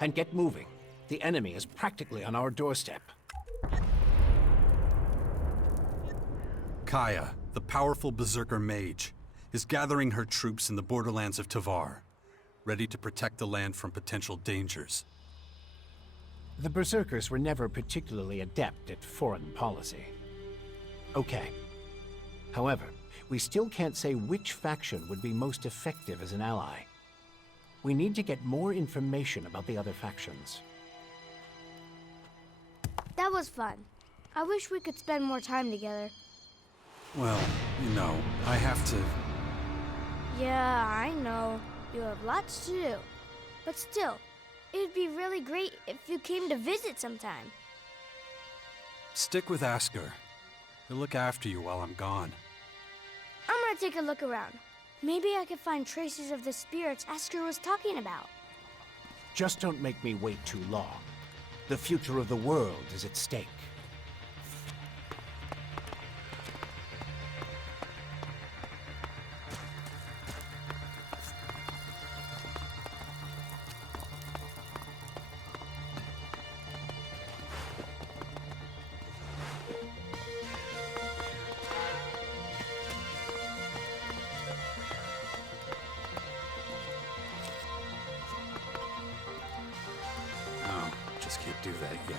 And get moving. The enemy is practically on our doorstep. Kaya, the powerful berserker mage, is gathering her troops in the borderlands of Tavar, ready to protect the land from potential dangers. The berserkers were never particularly adept at foreign policy. Okay. However, we still can't say which faction would be most effective as an ally. We need to get more information about the other factions. That was fun. I wish we could spend more time together. Well, you know, I have to... Yeah, I know. You have lots to do. But still, it'd be really great if you came to visit sometime. Stick with Asker. He'll look after you while I'm gone. I'm gonna take a look around. Maybe I could find traces of the spirits Asker was talking about. Just don't make me wait too long. The future of the world is at stake. just can't do that yet.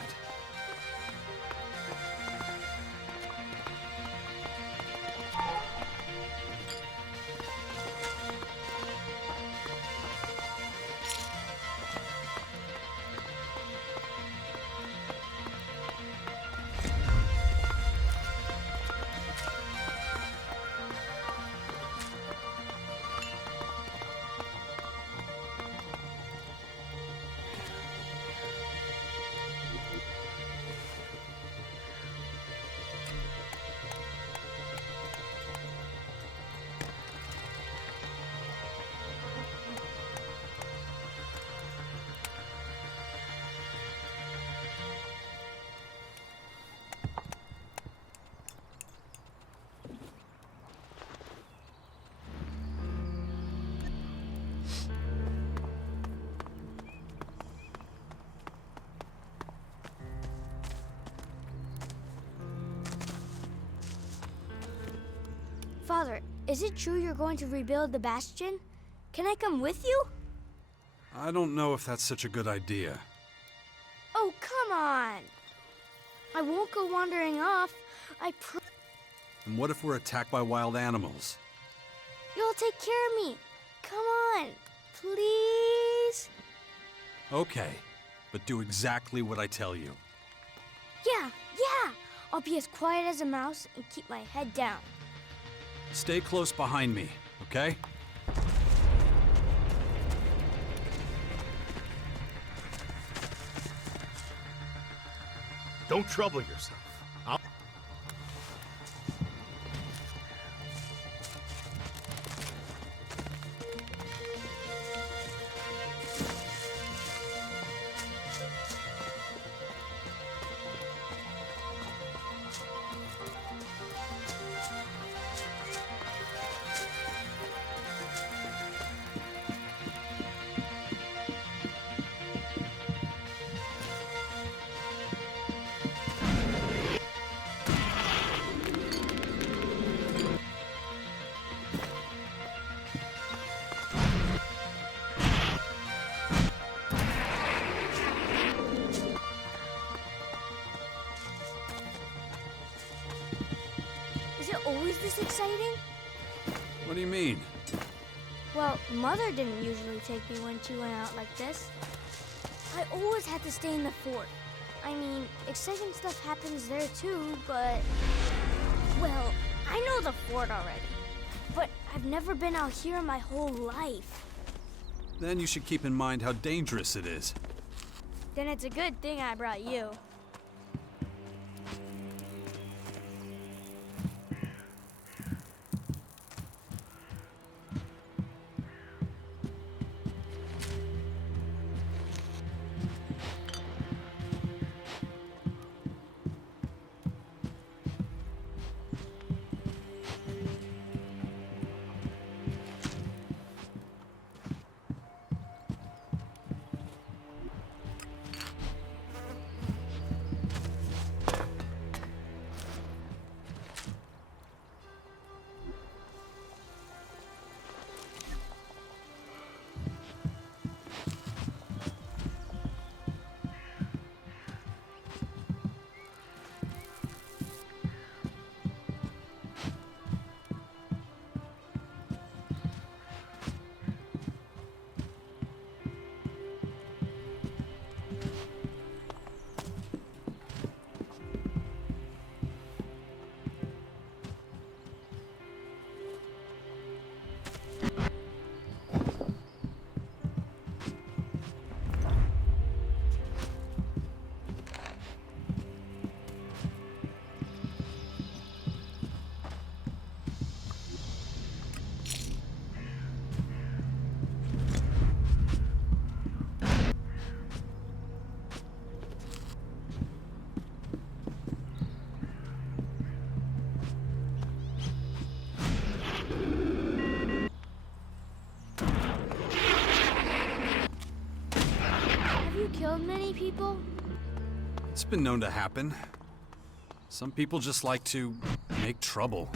Father, is it true you're going to rebuild the bastion? Can I come with you? I don't know if that's such a good idea. Oh, come on! I won't go wandering off. And what if we're attacked by wild animals? You'll take care of me. Come on, please? Okay, but do exactly what I tell you. Yeah. I'll be as quiet as a mouse and keep my head down. Stay close behind me, okay? Don't trouble yourself. Is it always this exciting? What do you mean? Well, Mother didn't usually take me when she went out like this. I always had to stay in the fort. I mean, exciting stuff happens there too, but... Well, I know the fort already. But I've never been out here in my whole life. Then you should keep in mind how dangerous it is. Then it's a good thing I brought you. Killed many people? It's been known to happen. Some people just like to make trouble.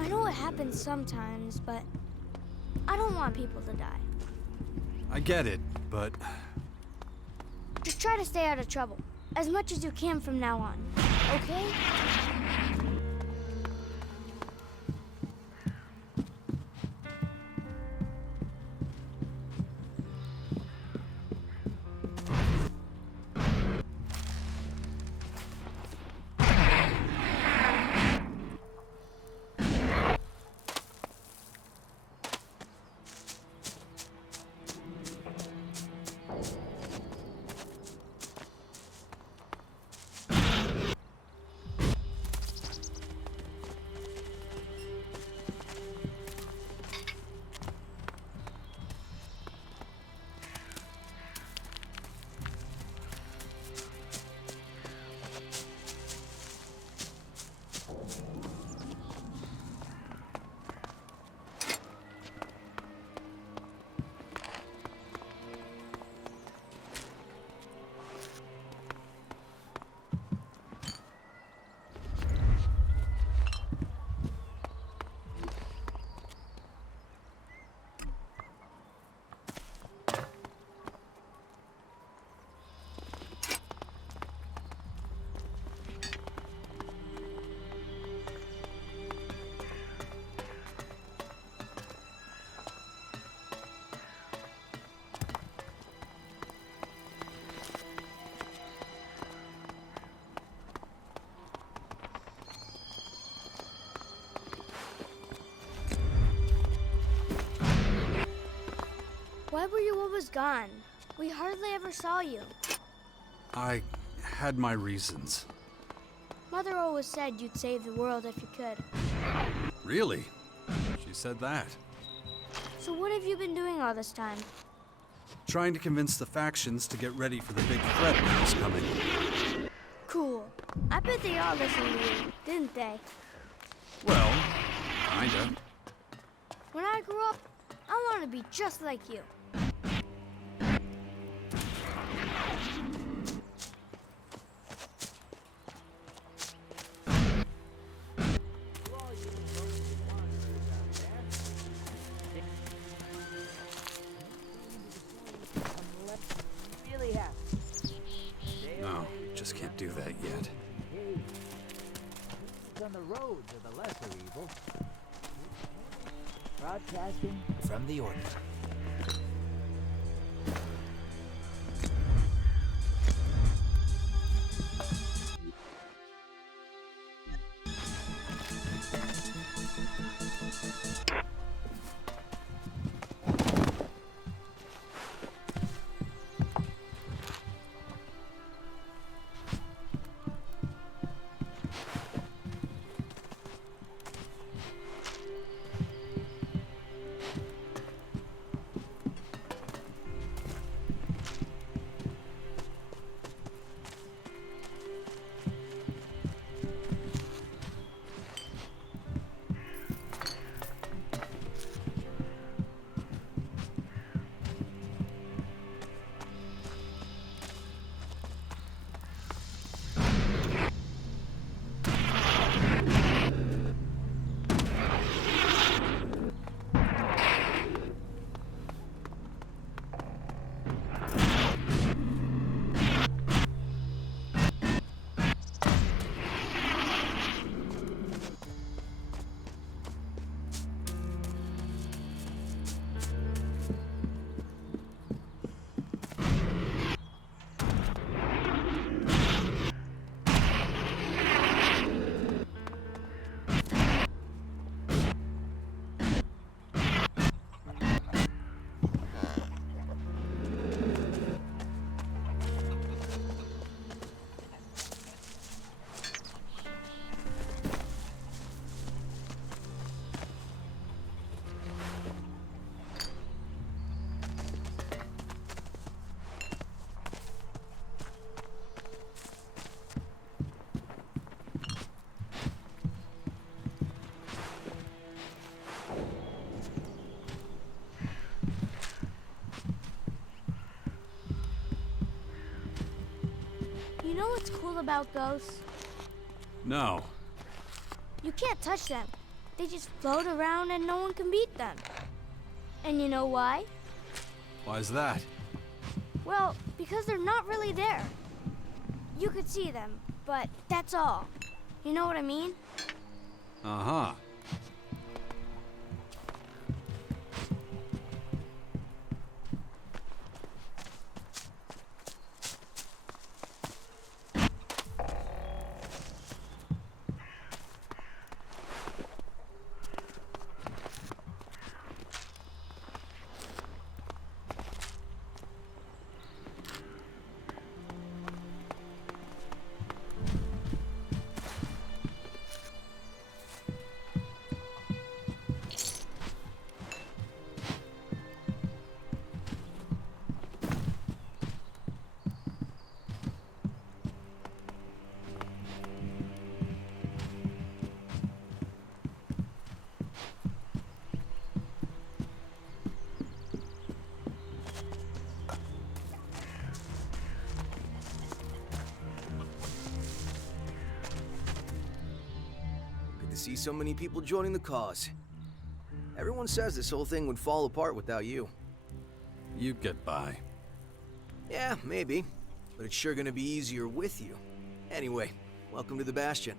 I know it happens sometimes, but I don't want people to die. I get it, but Just try to stay out of trouble. As much as you can from now on. Okay? Why were you always gone? We hardly ever saw you. I had my reasons. Mother always said you'd save the world if you could. Really? She said that. So what have you been doing all this time? Trying to convince the factions to get ready for the big threat that was coming. Cool. I bet they all listened to you, didn't they? Well, kinda. When I grow up, I want to be just like you. No, just can't do that yet. On the roads of the lesser evil. Broadcasting from the Order. You know what's cool about ghosts? No. You can't touch them. They just float around and no one can beat them. And you know why? Why's that? Well, because they're not really there. You could see them, but that's all. You know what I mean? Uh-huh. To see so many people joining the cause. Everyone says this whole thing would fall apart without you. You'd get by. Yeah, maybe. But it's sure gonna be easier with you. Anyway, welcome to the Bastion.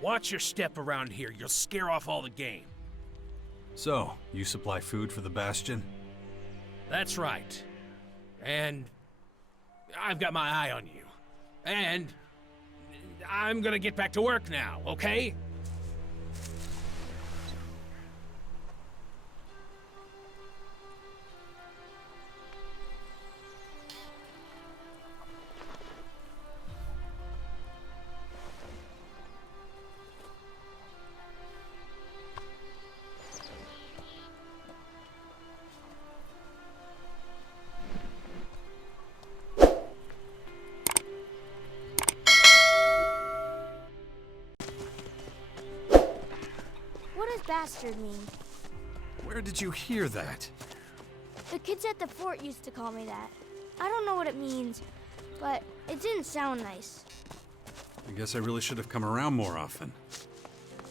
Watch your step around here. You'll scare off all the game. So, you supply food for the Bastion? That's right. And I've got my eye on you. And I'm gonna get back to work now, okay? What does bastard mean? Where did you hear that? The kids at the fort used to call me that. I don't know what it means, but it didn't sound nice. I guess I really should have come around more often.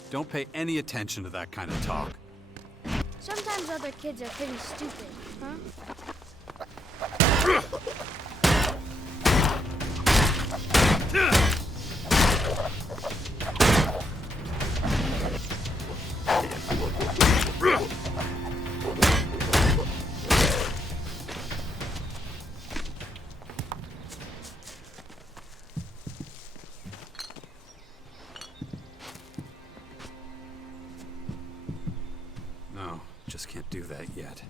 Don't pay any attention to that kind of talk. Sometimes other kids are pretty stupid, huh? No, just can't do that yet.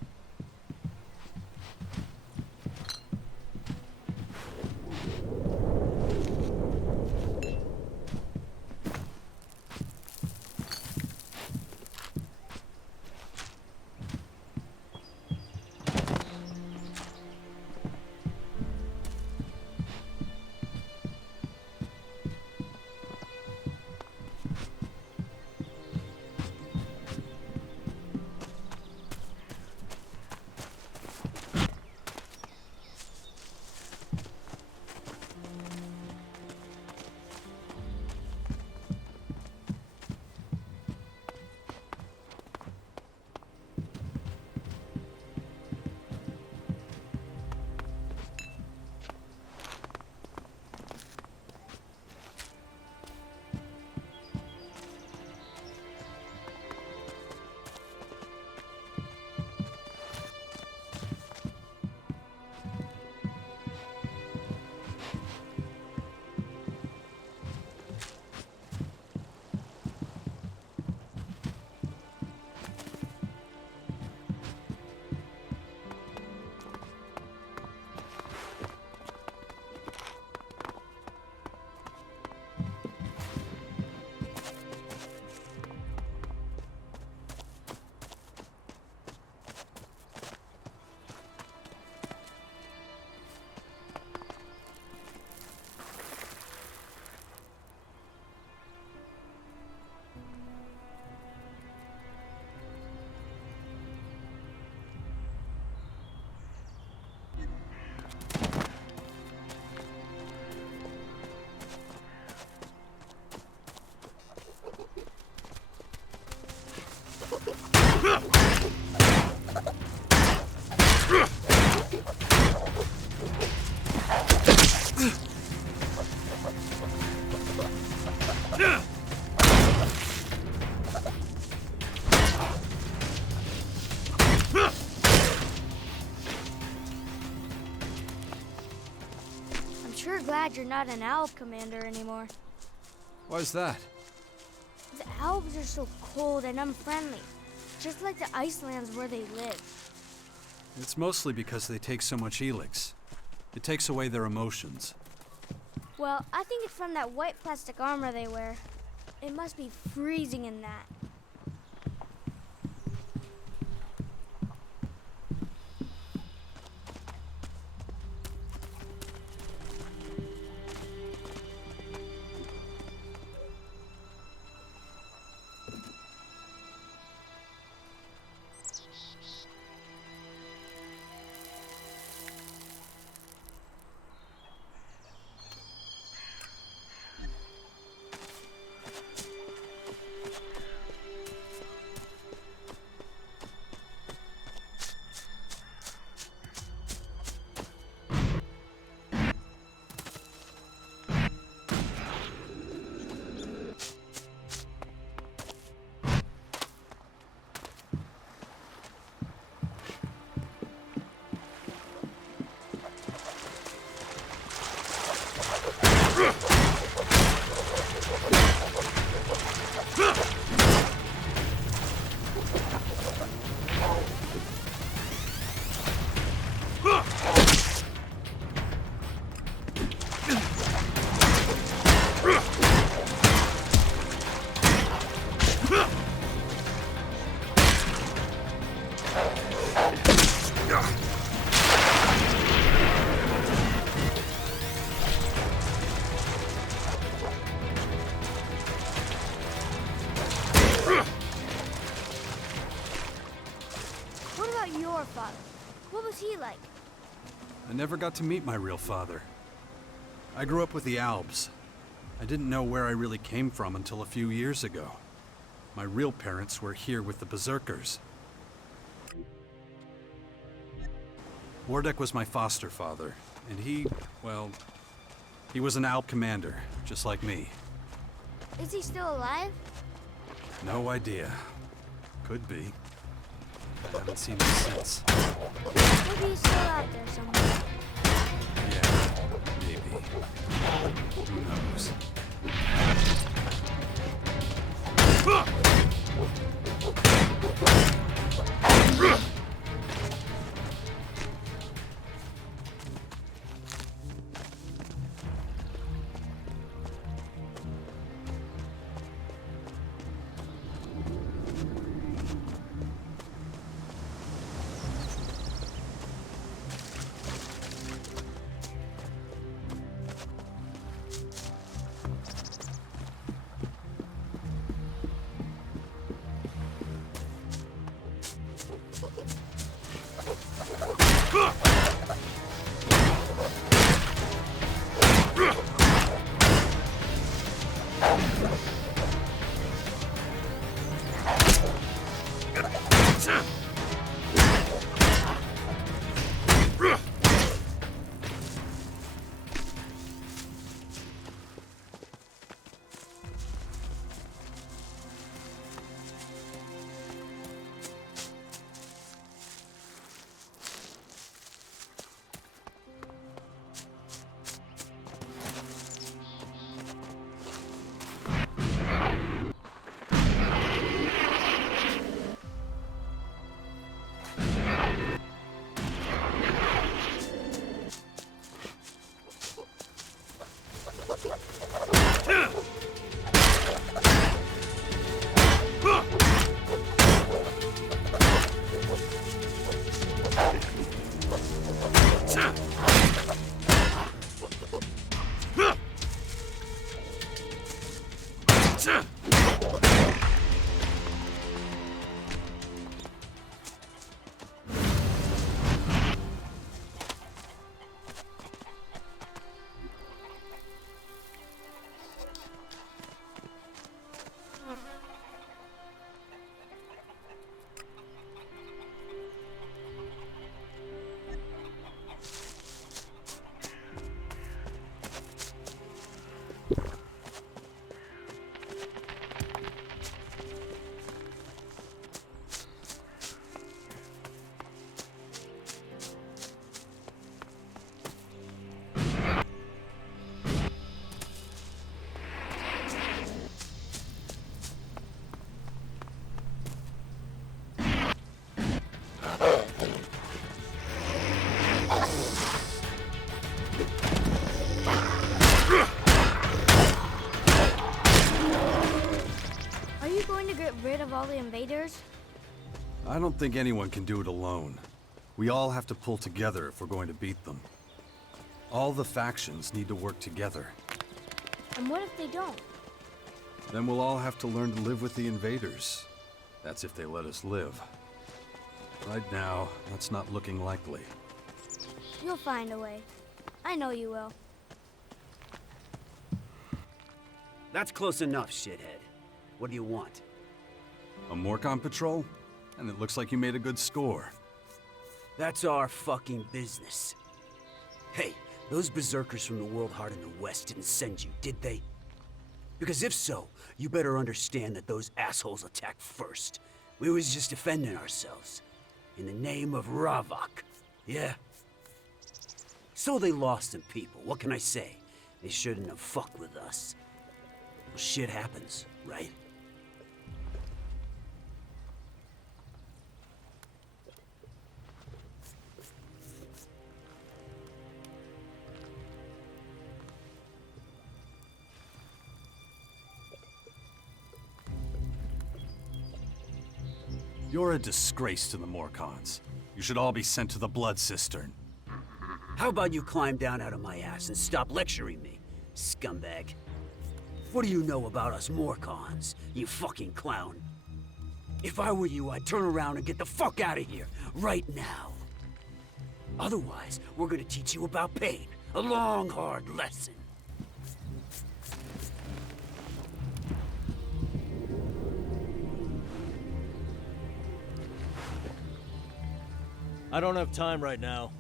I'm sure glad you're not an owl commander anymore. Why's that? The elves are so cold and unfriendly, just like the Icelands where they live. It's mostly because they take so much ELEX. It takes away their emotions. Well, I think it's from that white plastic armor they wear. It must be freezing in that. Your father. What was he like? I never got to meet my real father. I grew up with the Alps. I didn't know where I really came from until a few years ago. My real parents were here with the Berserkers. Wardek was my foster father, and he was an Alp commander, just like me. Is he still alive? No idea. Could be. I haven't seen him since. Maybe he's still out there somewhere. Yeah, maybe. Who knows? get rid of all the invaders? I don't think anyone can do it alone. We all have to pull together if we're going to beat them. All the factions need to work together. And what if they don't? Then we'll all have to learn to live with the invaders. That's if they let us live. Right now, that's not looking likely. You'll find a way. I know you will. That's close enough, shithead. What do you want? A Morcon patrol? And it looks like you made a good score. That's our fucking business. Hey, those berserkers from the World Heart in the West didn't send you, did they? Because if so, you better understand that those assholes attacked first. We was just defending ourselves. In the name of Ravok. Yeah? So they lost some people, what can I say? They shouldn't have fucked with us. Well, shit happens, right? You're a disgrace to the Morcons. You should all be sent to the Blood Cistern. How about you climb down out of my ass and stop lecturing me, scumbag? What do you know about us Morcons, you fucking clown? If I were you, I'd turn around and get the fuck out of here, right now. Otherwise, we're gonna teach you about pain. A long, hard lesson. I don't have time right now.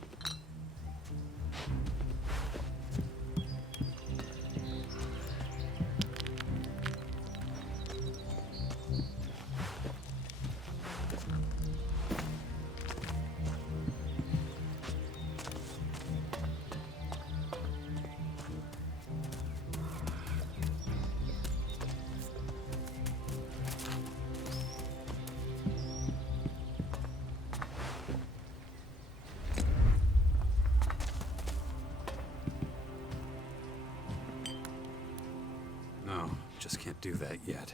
No, just can't do that yet.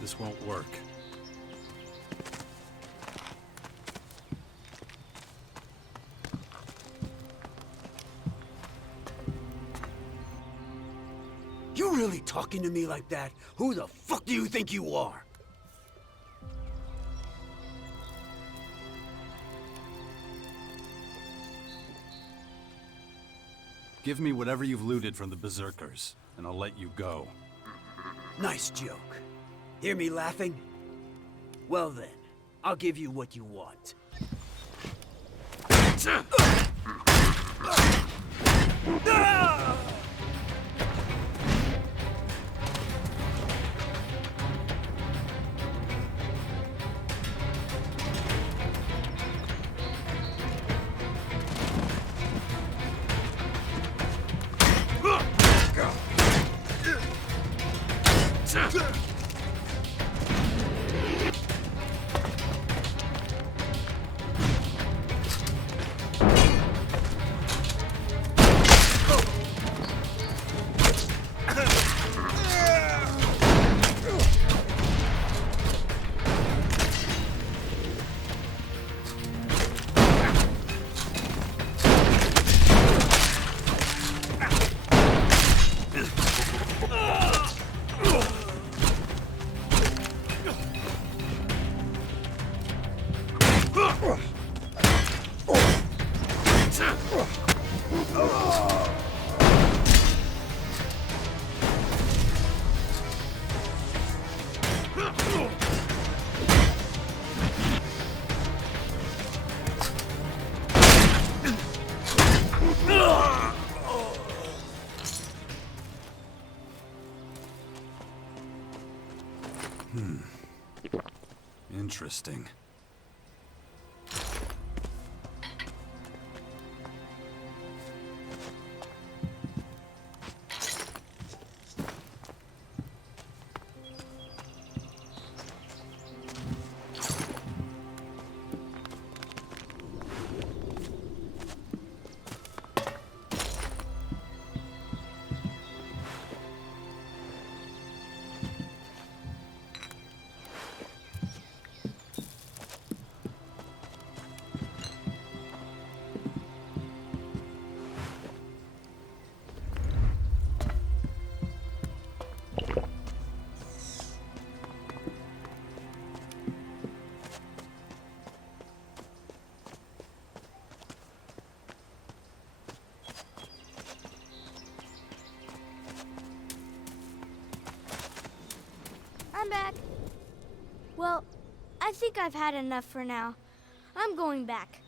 This won't work. You really talking to me like that? Who the fuck do you think you are? Give me whatever you've looted from the Berserkers, and I'll let you go. Nice joke. Hear me laughing? Well then, I'll give you what you want. Interesting. I'm back. Well, I think I've had enough for now. I'm going back.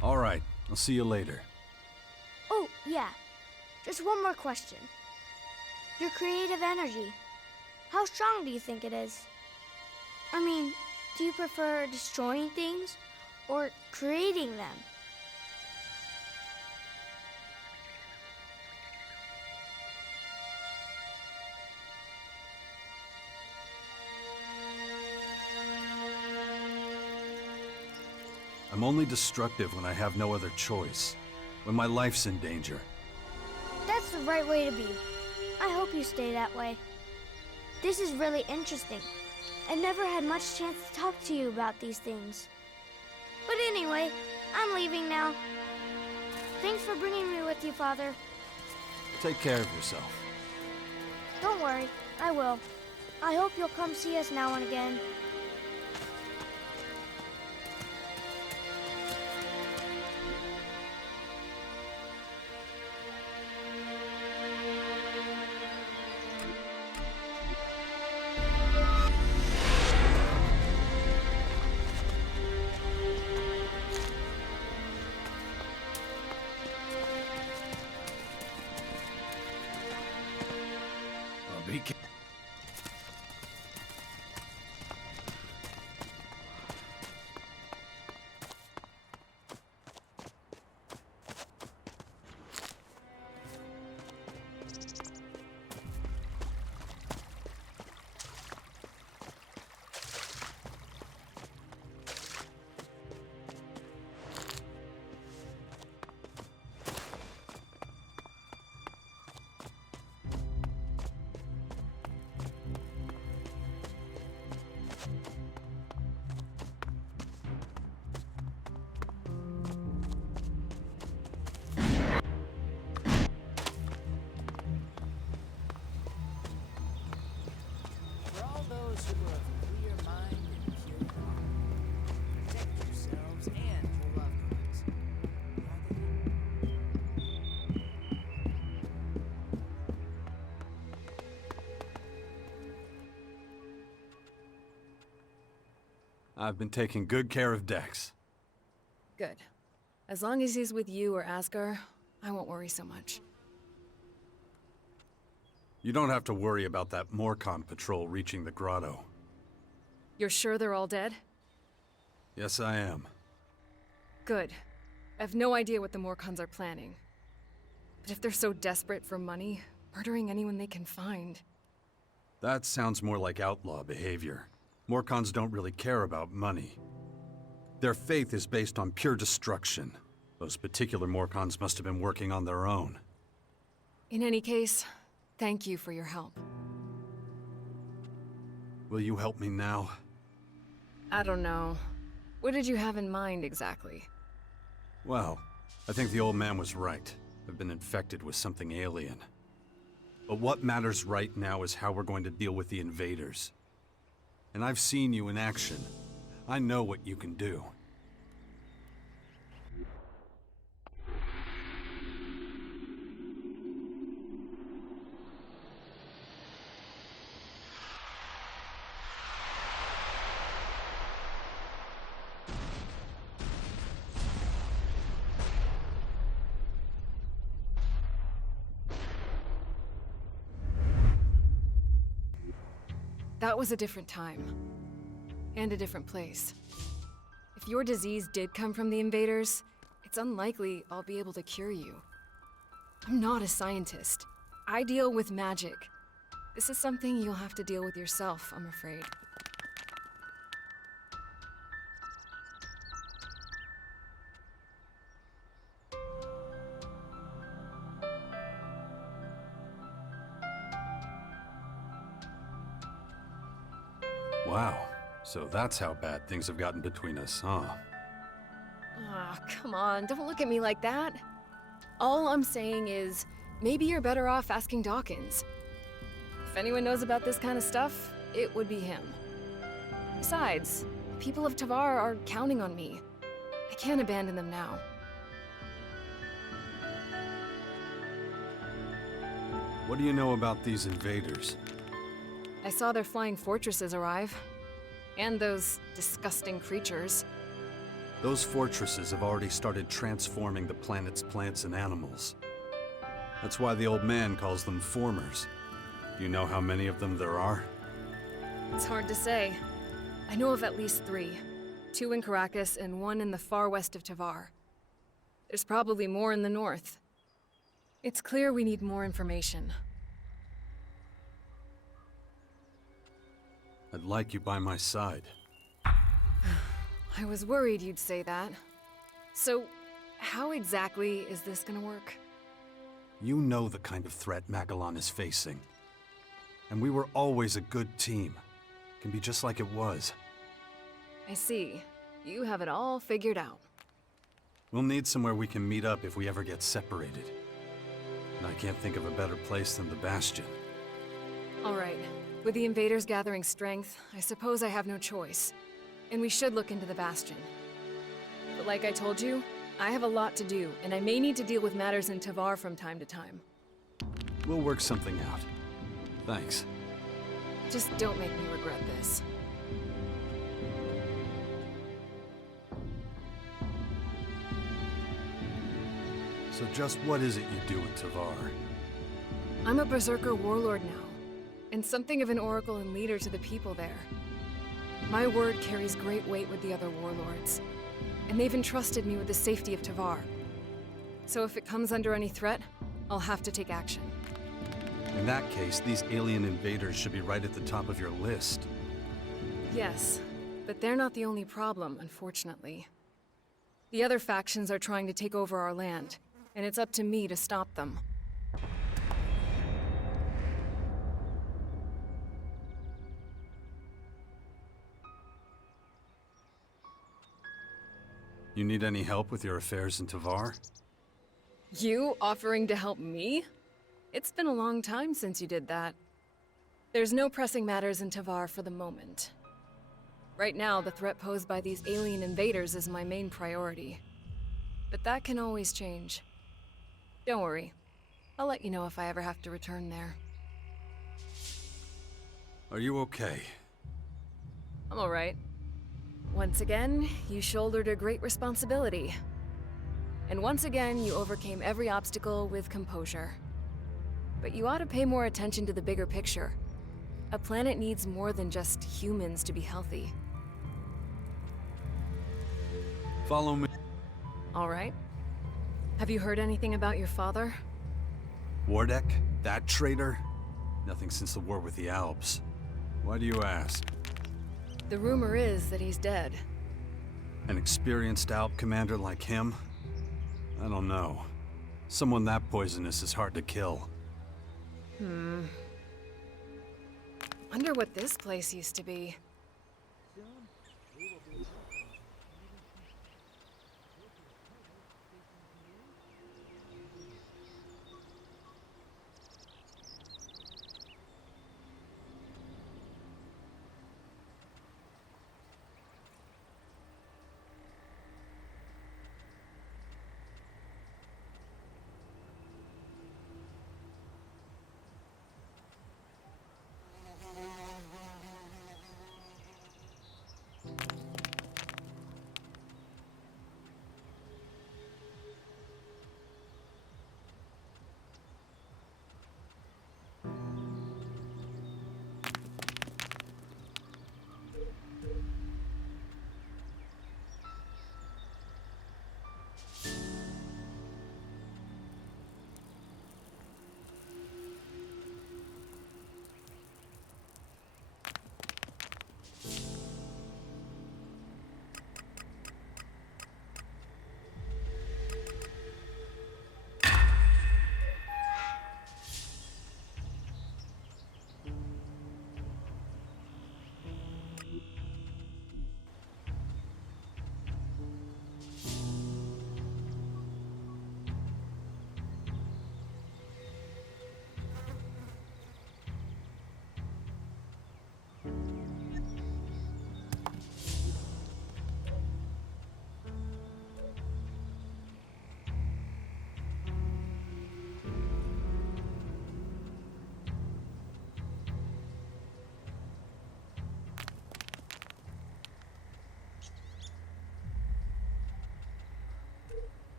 All right, I'll see you later. Oh, yeah. Just one more question. Your creative energy. How strong do you think it is? I mean, do you prefer destroying things or creating them? I'm only destructive when I have no other choice. When my life's in danger. That's the right way to be. I hope you stay that way. This is really interesting. I've never had much chance to talk to you about these things. But anyway, I'm leaving now. Thanks for bringing me with you, Father. Take care of yourself. Don't worry, I will. I hope you'll come see us now and again. Be careful. For all those who are of clear mind and pure heart, protect yourselves and your loved ones. I've been taking good care of Dex. Good. As long as he's with you or Asgar, I won't worry so much. You don't have to worry about that Morcon patrol reaching the grotto. You're sure they're all dead? Yes, I am. Good. I have no idea what the Morcons are planning. But if they're so desperate for money, murdering anyone they can find... That sounds more like outlaw behavior. Morcons don't really care about money. Their faith is based on pure destruction. Those particular Morcons must have been working on their own. In any case, thank you for your help. Will you help me now? I don't know. What did you have in mind, exactly? Well, I think the old man was right. I've been infected with something alien. But what matters right now is how we're going to deal with the invaders. And I've seen you in action. I know what you can do. That was a different time. And a different place. If your disease did come from the invaders, it's unlikely I'll be able to cure you. I'm not a scientist. I deal with magic. This is something you'll have to deal with yourself, I'm afraid. Wow. So that's how bad things have gotten between us, huh? Ah, come on, don't look at me like that. All I'm saying is, maybe you're better off asking Dawkins. If anyone knows about this kind of stuff, it would be him. Besides, the people of Tavar are counting on me. I can't abandon them now. What do you know about these invaders? I saw their flying fortresses arrive. And those disgusting creatures. Those fortresses have already started transforming the planet's plants and animals. That's why the old man calls them formers. Do you know how many of them there are? It's hard to say. I know of at least 3. 2 in Caracas and 1 in the far west of Tavar. There's probably more in the north. It's clear we need more information. I'd like you by my side. I was worried you'd say that. So, how exactly is this gonna work? You know the kind of threat Magalan is facing. And we were always a good team. Can be just like it was. I see. You have it all figured out. We'll need somewhere we can meet up if we ever get separated. And I can't think of a better place than the Bastion. All right. With the invaders gathering strength, I suppose I have no choice. And we should look into the Bastion. But like I told you, I have a lot to do, and I may need to deal with matters in Tavar from time to time. We'll work something out. Thanks. Just don't make me regret this. So just what is it you do in Tavar? I'm a Berserker warlord now, and something of an oracle and leader to the people there. My word carries great weight with the other warlords, and they've entrusted me with the safety of Tavar. So if it comes under any threat, I'll have to take action. In that case, these alien invaders should be right at the top of your list. Yes, but they're not the only problem, unfortunately. The other factions are trying to take over our land, and it's up to me to stop them. You need any help with your affairs in Tavar? You offering to help me? It's been a long time since you did that. There's no pressing matters in Tavar for the moment. Right now, the threat posed by these alien invaders is my main priority. But that can always change. Don't worry. I'll let you know if I ever have to return there. Are you okay? I'm alright. Once again, you shouldered a great responsibility. And once again, you overcame every obstacle with composure. But you ought to pay more attention to the bigger picture. A planet needs more than just humans to be healthy. Follow me. Alright. Have you heard anything about your father? Wardek? That traitor? Nothing since the war with the Alps. Why do you ask? The rumor is that he's dead. An experienced Alp commander like him? I don't know. Someone that poisonous is hard to kill. Wonder what this place used to be.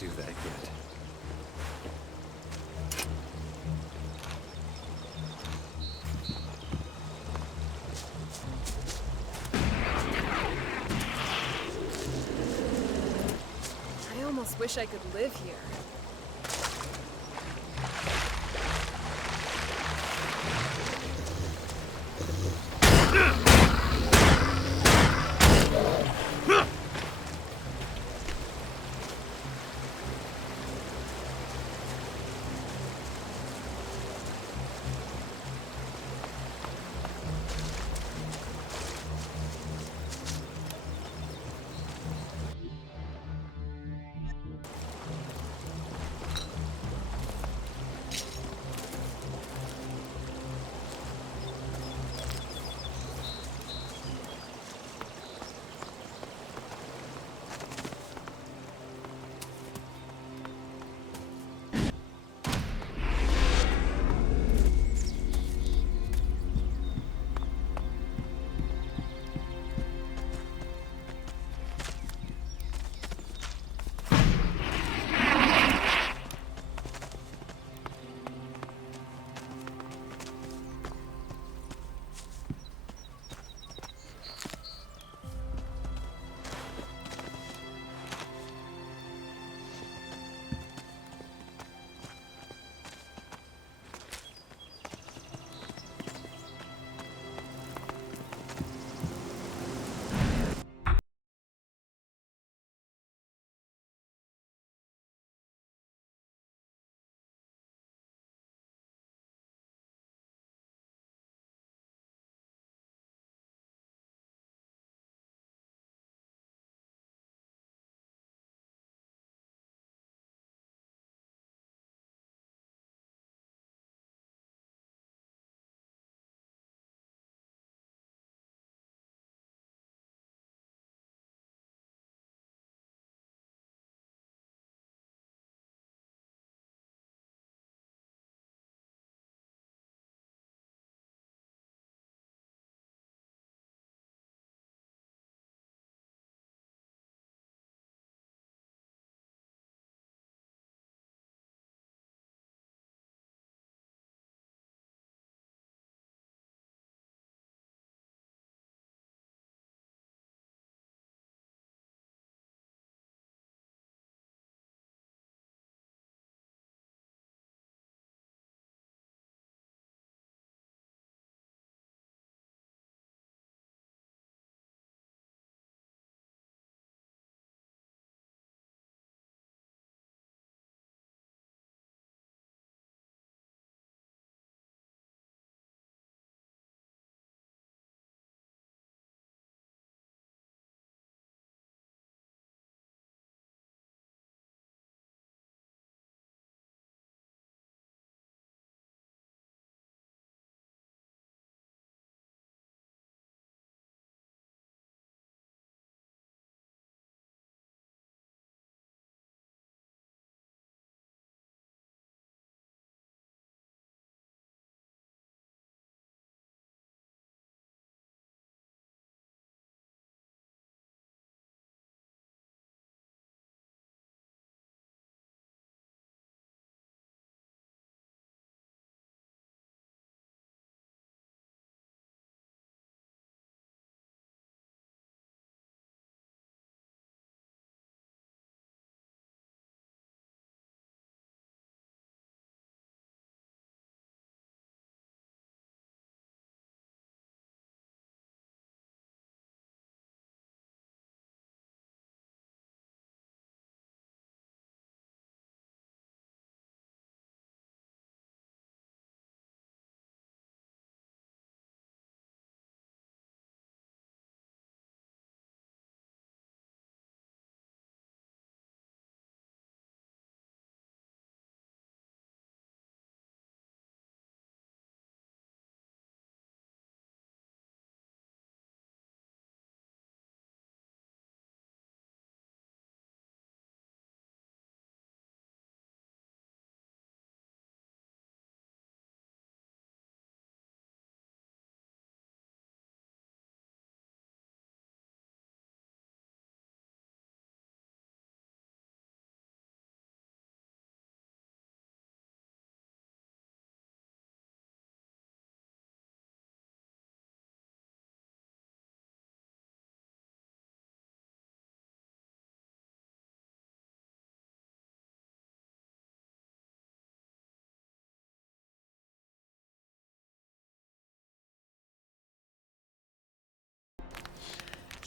Do that yet. I almost wish I could live here.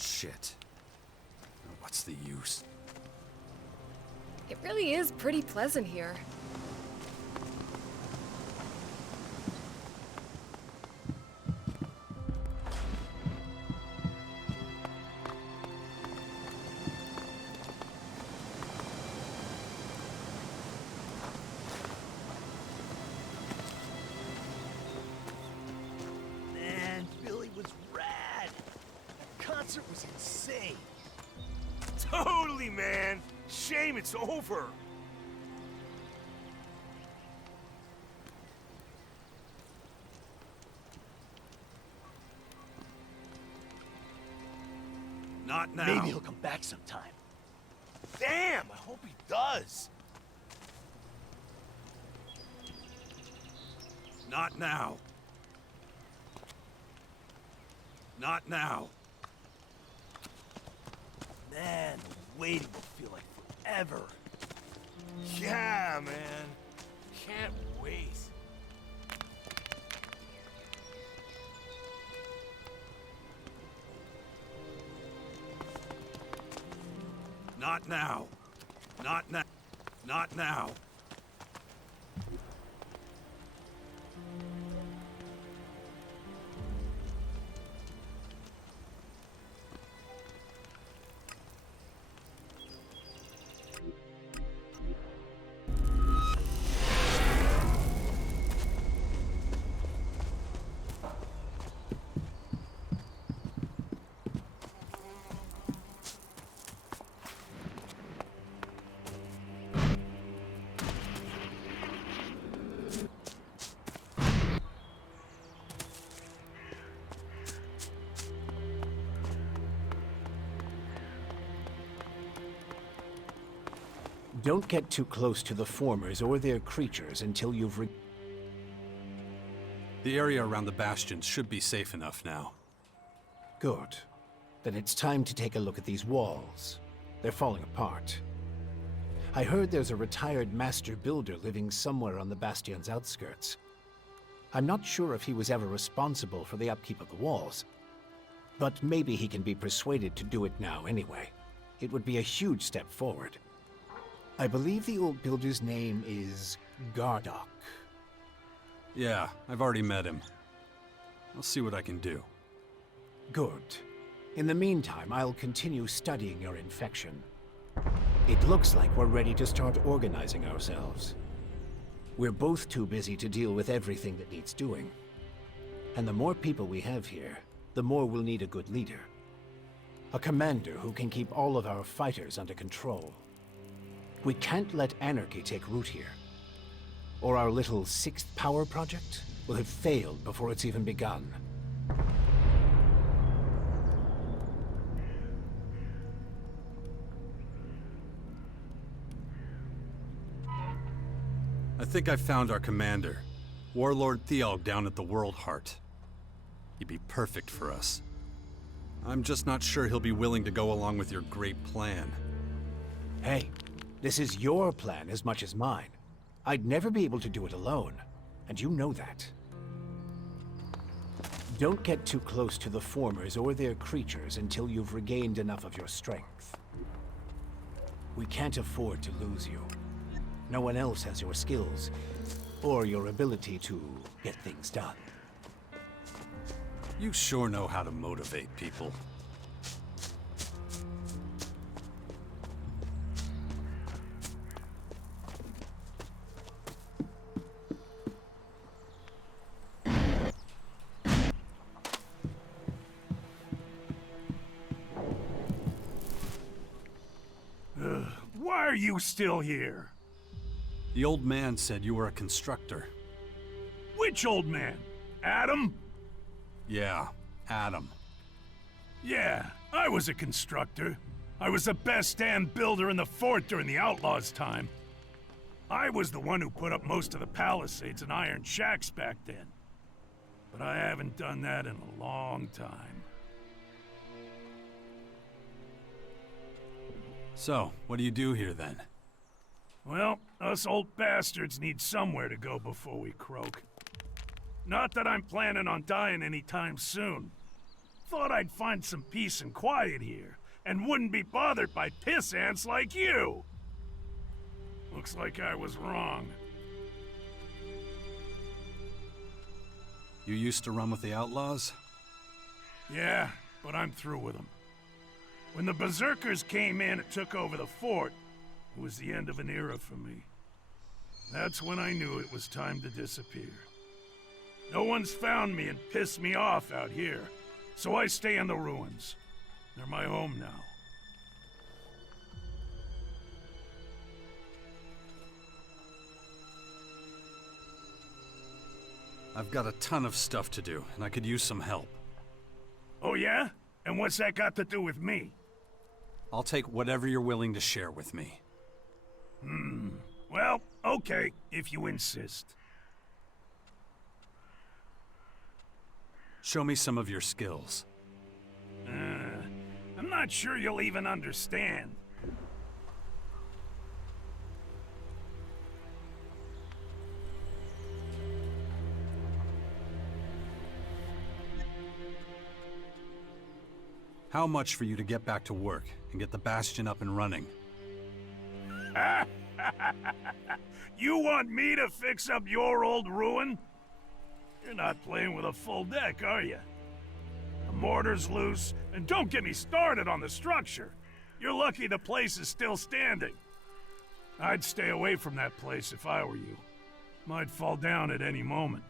Shit. What's the use? It really is pretty pleasant here. Man, Billy was rad. That concert was insane. Totally, man. Shame it's over. Not now. Maybe he'll come back sometime. Damn, I hope he does. Not now. Not now. Man, the waiting will feel like forever. Yeah, man. Can't wait. Not now. Not now. Not now. Don't get too close to the formers or their creatures until you've The area around the bastions should be safe enough now. Good. Then it's time to take a look at these walls. They're falling apart. I heard there's a retired master builder living somewhere on the bastion's outskirts. I'm not sure if he was ever responsible for the upkeep of the walls, but maybe he can be persuaded to do it now anyway. It would be a huge step forward. I believe the old builder's name is Gardock. Yeah, I've already met him. I'll see what I can do. Good. In the meantime, I'll continue studying your infection. It looks like we're ready to start organizing ourselves. We're both too busy to deal with everything that needs doing. And the more people we have here, the more we'll need a good leader. A commander who can keep all of our fighters under control. We can't let anarchy take root here, or our little sixth power project will have failed before it's even begun. I think I found our commander, Warlord Thealg down at the World Heart. He'd be perfect for us. I'm just not sure he'll be willing to go along with your great plan. Hey, this is your plan as much as mine. I'd never be able to do it alone, and you know that. Don't get too close to the formers or their creatures until you've regained enough of your strength. We can't afford to lose you. No one else has your skills, or your ability to get things done. You sure know how to motivate people. Why are you still here? The old man said you were a constructor. Which old man? Adam? Yeah, Adam. Yeah, I was a constructor. I was the best damn builder in the fort during the Outlaws' time. I was the one who put up most of the palisades and iron shacks back then. But I haven't done that in a long time. So, what do you do here then? Well, us old bastards need somewhere to go before we croak. Not that I'm planning on dying anytime soon. thought I'd find some peace and quiet here, and wouldn't be bothered by piss ants like you. Looks like I was wrong. You used to run with the outlaws? Yeah, but I'm through with them. When the Berserkers came in and took over the fort, it was the end of an era for me. That's when I knew it was time to disappear. No one's found me and pissed me off out here, so I stay in the ruins. They're my home now. I've got a ton of stuff to do, and I could use some help. Oh yeah? And what's that got to do with me? I'll take whatever you're willing to share with me. Well, okay, if you insist. Show me some of your skills. I'm not sure you'll even understand. How much for you to get back to work and get the Bastion up and running? You want me to fix up your old ruin? You're not playing with a full deck, are you? The mortar's loose, and don't get me started on the structure. You're lucky the place is still standing. I'd stay away from that place if I were you. Might fall down at any moment.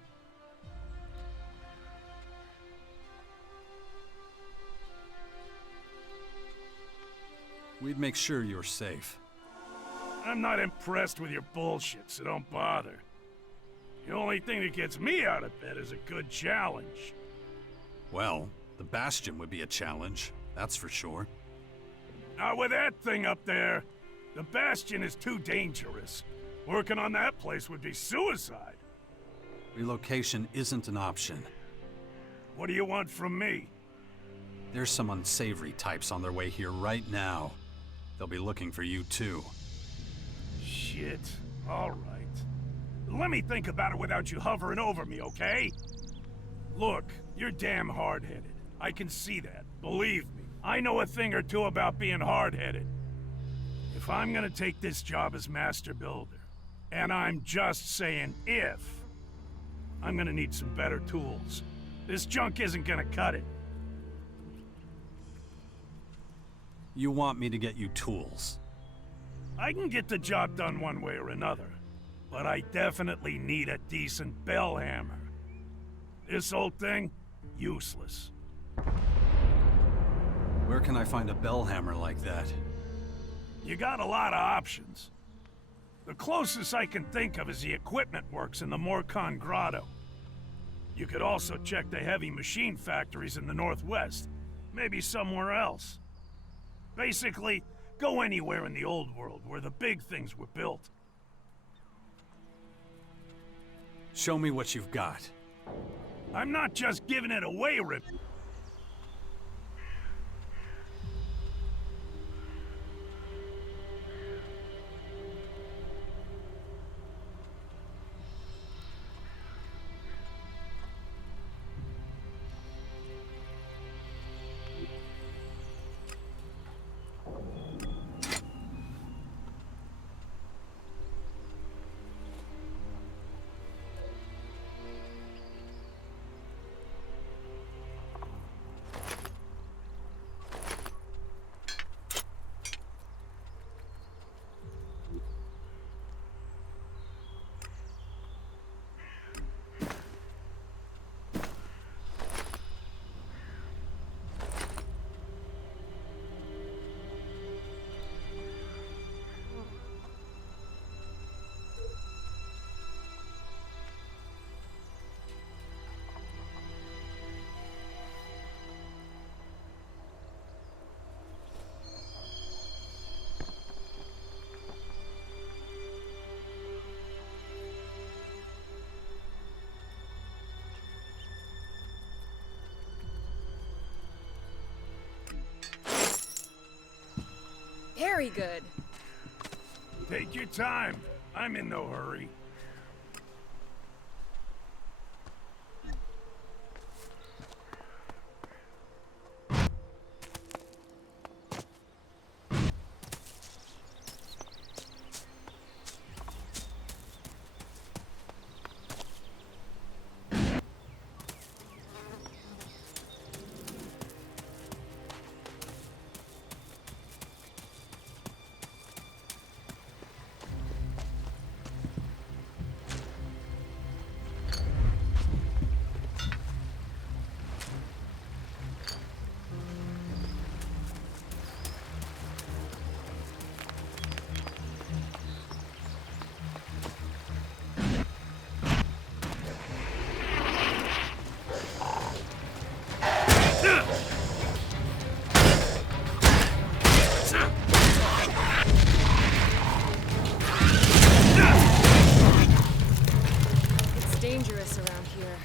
We'd make sure you're safe. I'm not impressed with your bullshit, so don't bother. The only thing that gets me out of bed is a good challenge. Well, the Bastion would be a challenge, that's for sure. Not with that thing up there. The Bastion is too dangerous. Working on that place would be suicide. Relocation isn't an option. What do you want from me? There's some unsavory types on their way here right now. They'll be looking for you too. Shit. All right. Let me think about it without you hovering over me, okay? Look, you're damn hard-headed. I can see that. Believe me. I know a thing or two about being hard-headed. If I'm gonna take this job as Master Builder, and I'm just saying if, I'm gonna need some better tools. This junk isn't gonna cut it. You want me to get you tools? I can get the job done one way or another, but I definitely need a decent bell hammer. This old thing, useless. Where can I find a bell hammer like that? You got a lot of options. The closest I can think of is the equipment works in the Morcon Grotto. You could also check the heavy machine factories in the Northwest, maybe somewhere else. Basically, go anywhere in the old world where the big things were built. Show me what you've got. I'm not just giving it away, Rip. Very good. Take your time. I'm in no hurry. It's dangerous around here.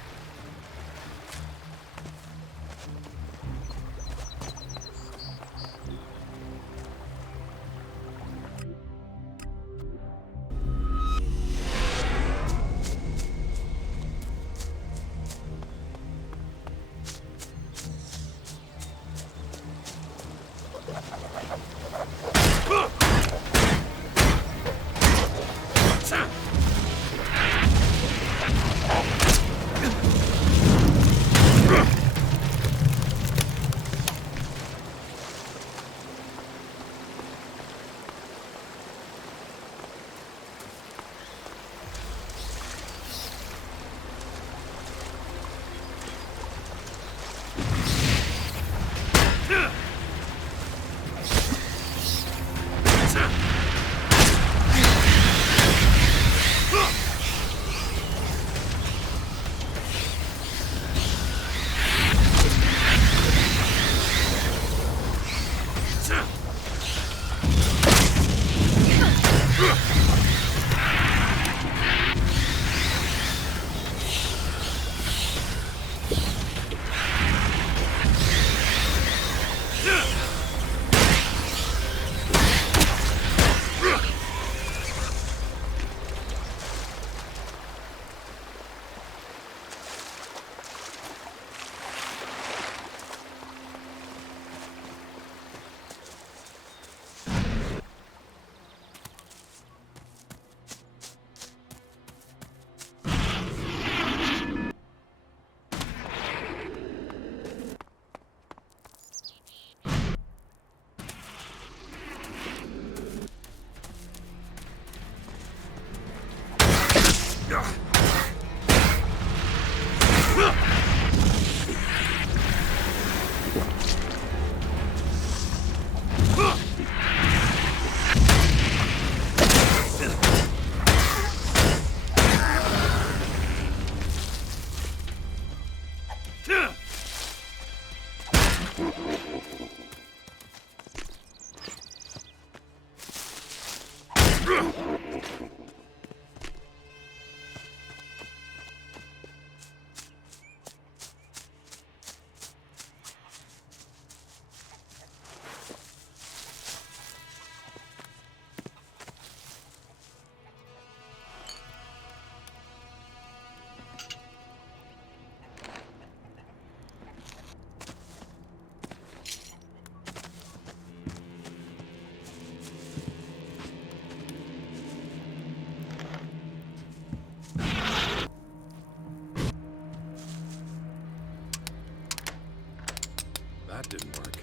That didn't work.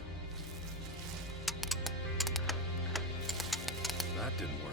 That didn't work.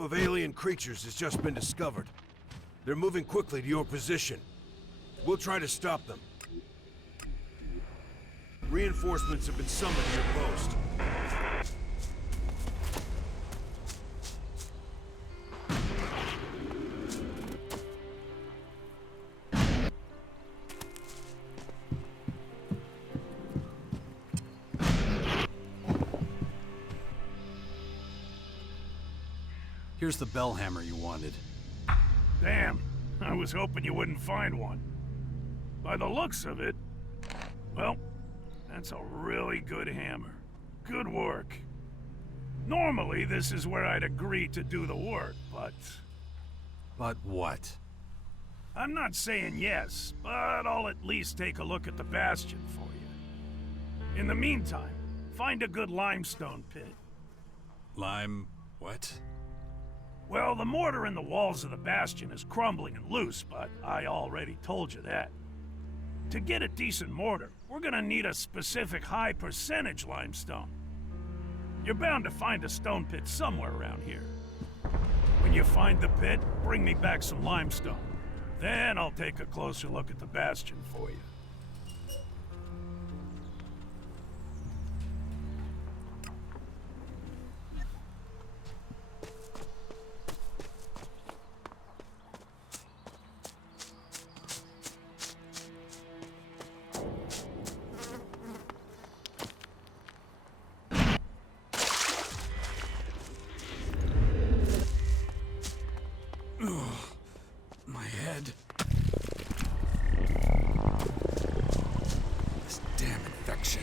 group of alien creatures has just been discovered. They're moving quickly to your position. We'll try to stop them. Reinforcements have been summoned to your post. Here's the bell hammer you wanted. Damn, I was hoping you wouldn't find one. By the looks of it, well, that's a really good hammer. Good work. Normally, this is where I'd agree to do the work, but... But what? I'm not saying yes, but I'll at least take a look at the bastion for you. In the meantime, find a good limestone pit. Lime... what? Well, the mortar in the walls of the bastion is crumbling and loose, but I already told you that. To get a decent mortar, we're gonna need a specific high percentage limestone. You're bound to find a stone pit somewhere around here. When you find the pit, bring me back some limestone. Then I'll take a closer look at the bastion for you. My head. This damn infection.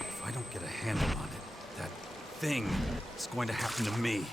If I don't get a handle on it, that thing is going to happen to me.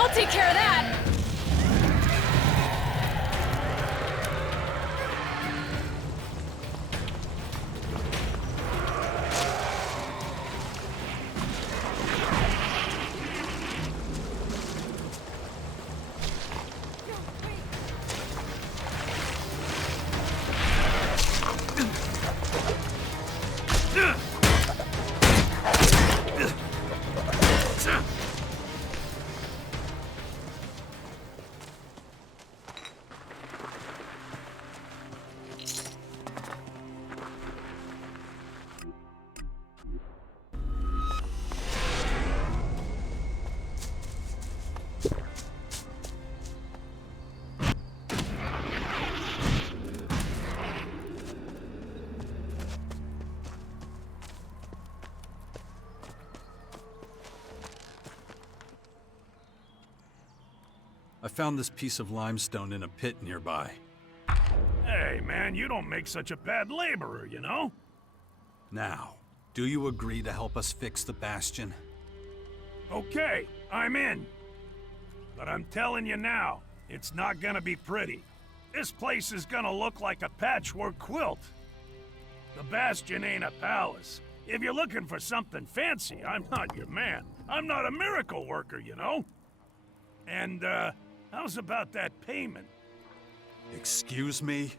I'll take care of that! I found this piece of limestone in a pit nearby. Hey, man, you don't make such a bad laborer, you know? Now, do you agree to help us fix the bastion? Okay, I'm in. But I'm telling you now, it's not gonna be pretty. This place is gonna look like a patchwork quilt. The bastion ain't a palace. If you're looking for something fancy, I'm not your man. I'm not a miracle worker, you know? And, how's about that payment? Excuse me?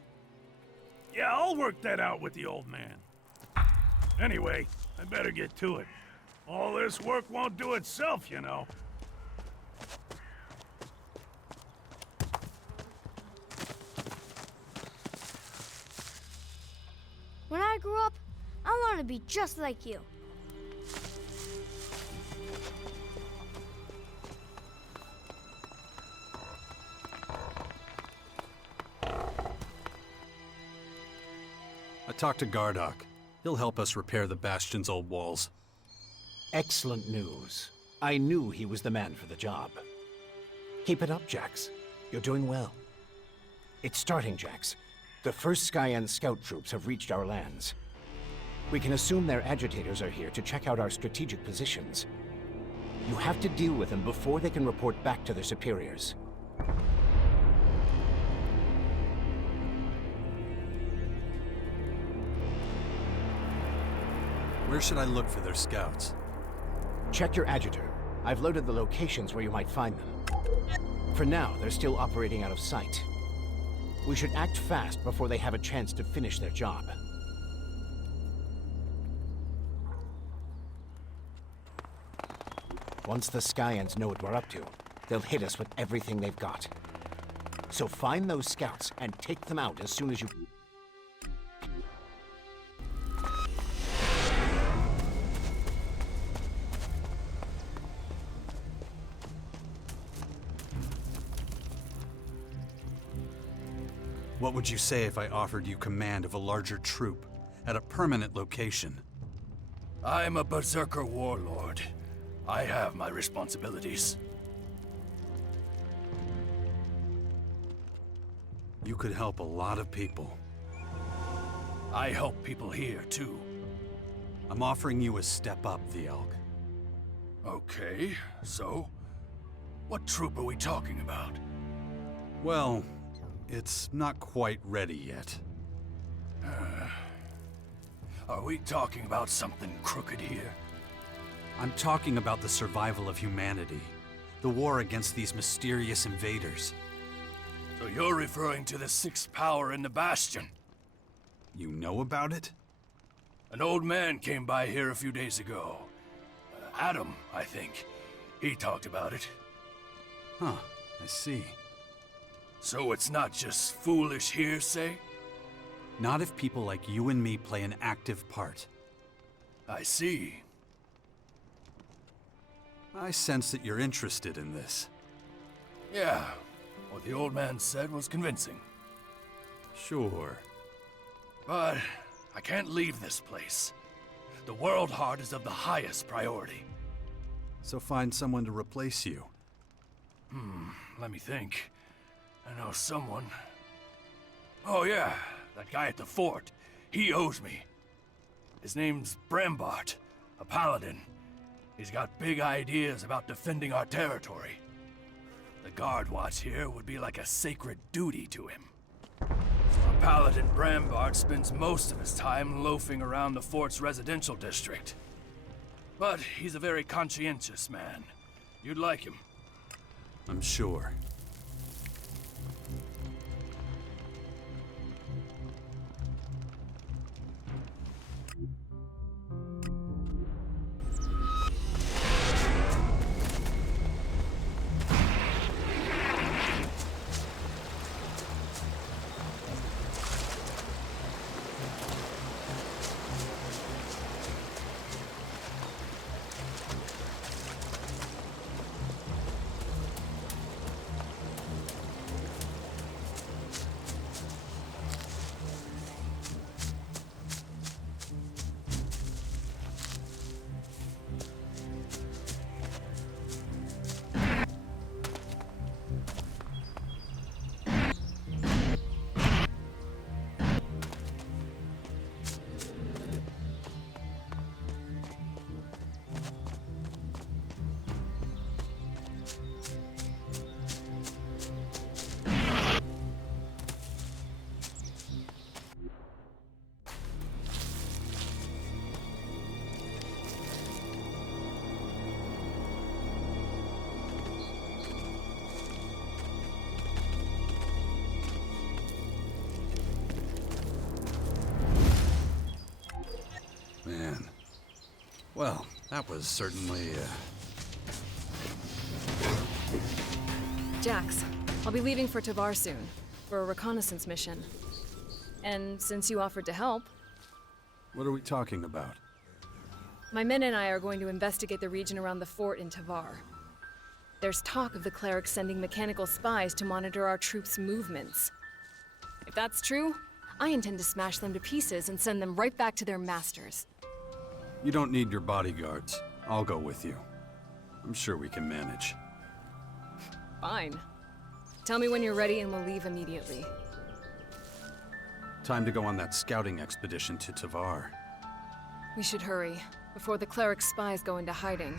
Yeah, I'll work that out with the old man. Anyway, I better get to it. All this work won't do itself, you know. be just like you. I talked to Gardock. He'll help us repair the Bastion's old walls. Excellent news. I knew he was the man for the job. Keep it up, Jax. You're doing well. It's starting, Jax. The first Skyan scout troops have reached our lands. We can assume their agitators are here to check out our strategic positions. You have to deal with them before they can report back to their superiors. Where should I look for their scouts? Check your agitator. I've loaded the locations where you might find them. For now, they're still operating out of sight. We should act fast before they have a chance to finish their job. Once the Skyans know what we're up to, they'll hit us with everything they've got. So find those scouts and take them out as soon as you... What would you say if I offered you command of a larger troop at a permanent location? I'm a berserker warlord. I have my responsibilities. You could help a lot of people. I help people here, too. I'm offering you a step up, the Elk. Okay, so? What troop are we talking about? Well, it's not quite ready yet. Are we talking about something crooked here? I'm talking about the survival of humanity. The war against these mysterious invaders. So you're referring to the sixth power in the Bastion? You know about it? An old man came by here a few days ago. Adam, I think. He talked about it. Huh, I see. So it's not just foolish hearsay? Not if people like you and me play an active part. I see. I sense that you're interested in this. Yeah, what the old man said was convincing. Sure. But I can't leave this place. The World Heart is of the highest priority. So find someone to replace you. Let me think. I know someone. Oh yeah, that guy at the fort. He owes me. His name's Brambart, a paladin. He's got big ideas about defending our territory. The guard watch here would be like a sacred duty to him. Our paladin Brambart spends most of his time loafing around the fort's residential district. But he's a very conscientious man. You'd like him. I'm sure. Man. Well, that was certainly, Jax, I'll be leaving for Tavar soon, for a reconnaissance mission. And since you offered to help, What are we talking about? My men and I are going to investigate the region around the fort in Tavar. There's talk of the clerics sending mechanical spies to monitor our troops' movements. If that's true, I intend to smash them to pieces and send them right back to their masters. You don't need your bodyguards. I'll go with you. I'm sure we can manage. Fine. Tell me when you're ready and we'll leave immediately. Time to go on that scouting expedition to Tavar. We should hurry, before the cleric spies go into hiding.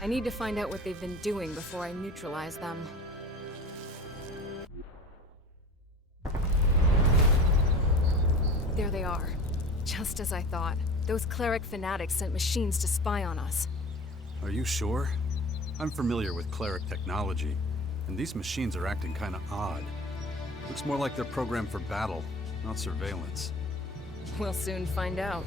I need to find out what they've been doing before I neutralize them. There they are. Just as I thought. Those cleric fanatics sent machines to spy on us. Are you sure? I'm familiar with cleric technology, and these machines are acting kinda odd. Looks more like they're programmed for battle, not surveillance. We'll soon find out.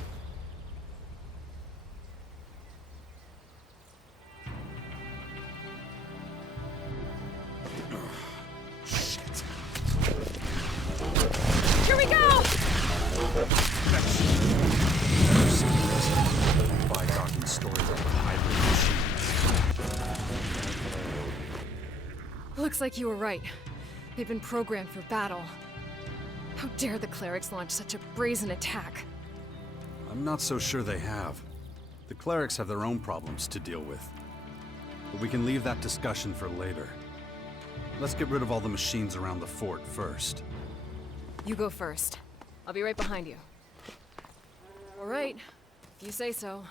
Shit. Here we go! By talking stories of the hybrid machine. Looks like you were right. They've been programmed for battle. How dare the clerics launch such a brazen attack? I'm not so sure they have. The clerics have their own problems to deal with. But we can leave that discussion for later. Let's get rid of all the machines around the fort first. You go first. I'll be right behind you. All right, if you say so.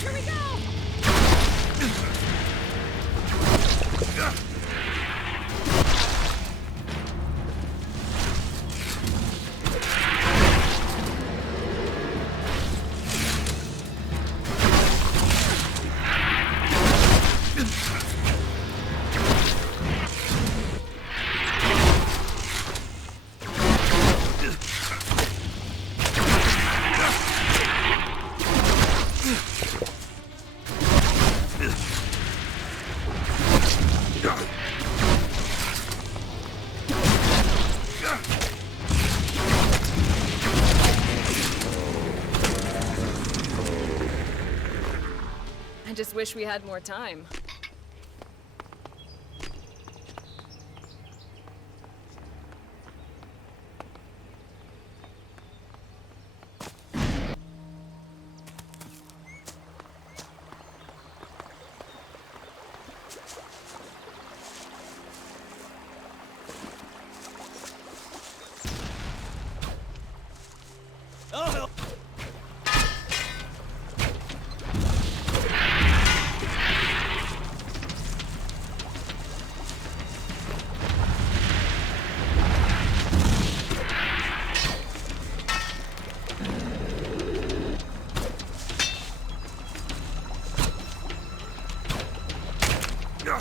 Here we go! I just wish we had more time.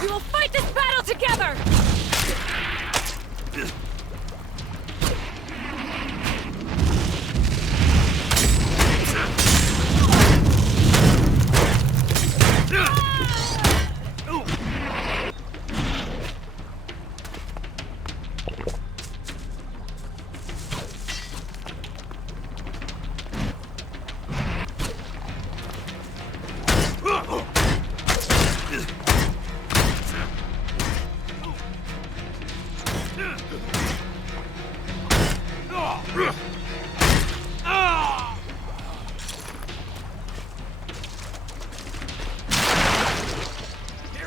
We will fight this battle together! Here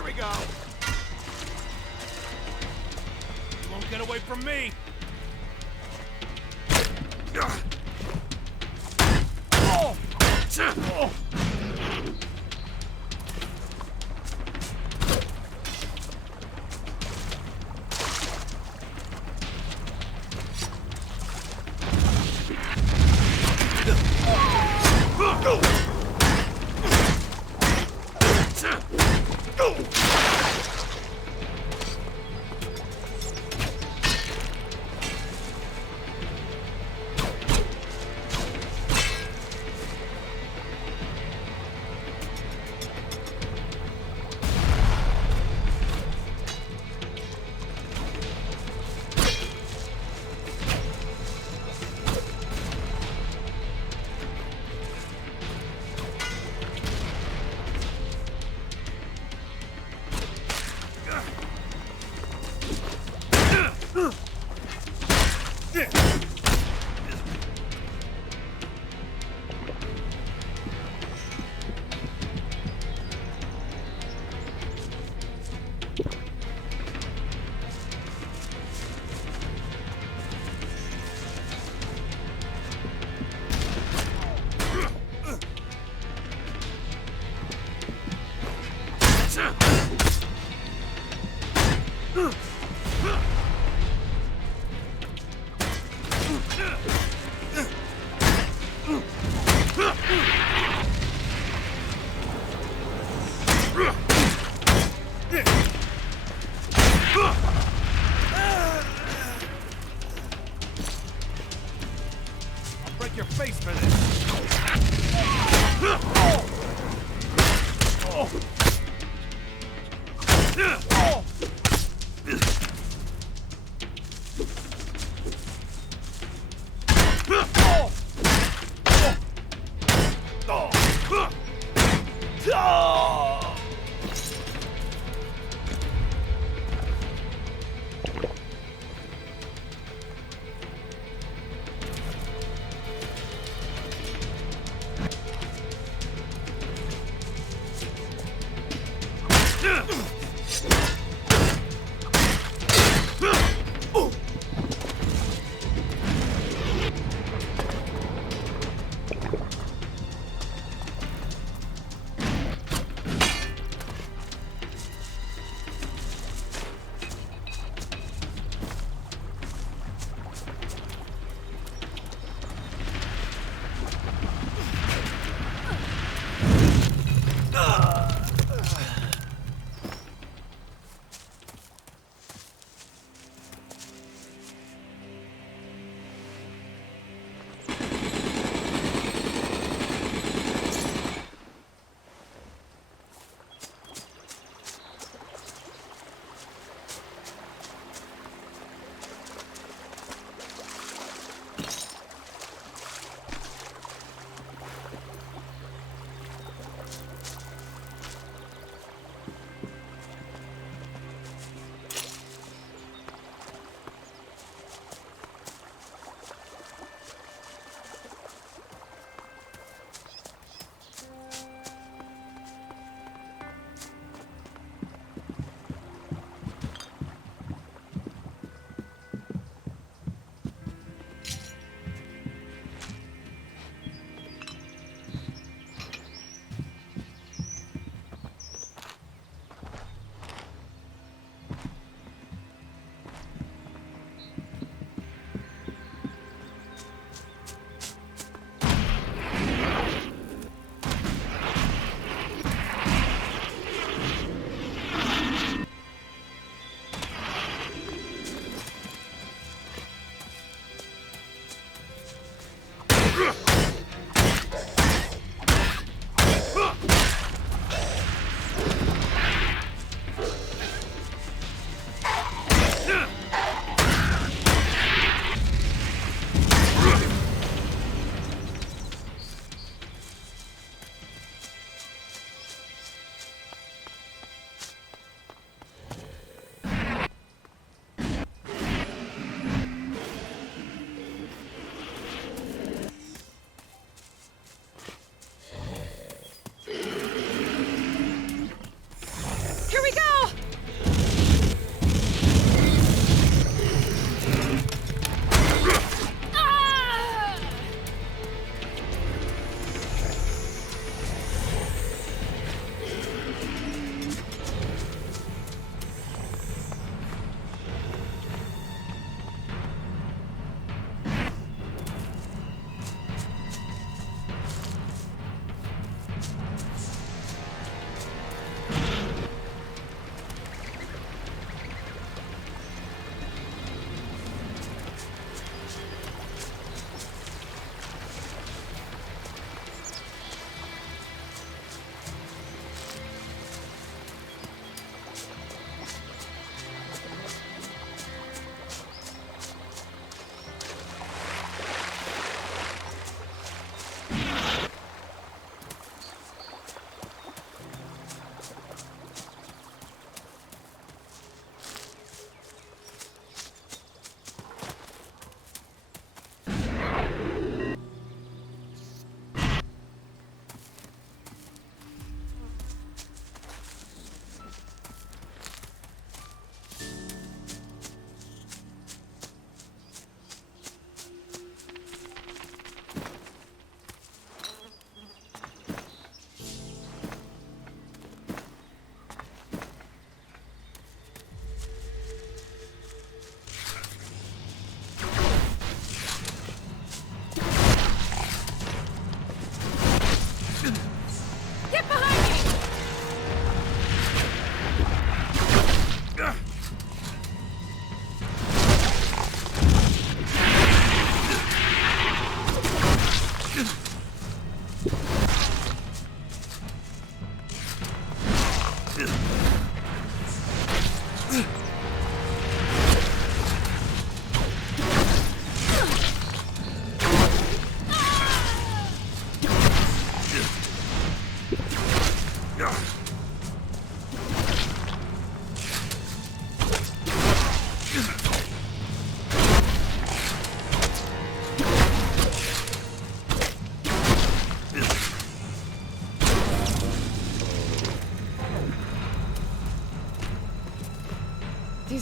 we go. You won't get away from me. Break your face for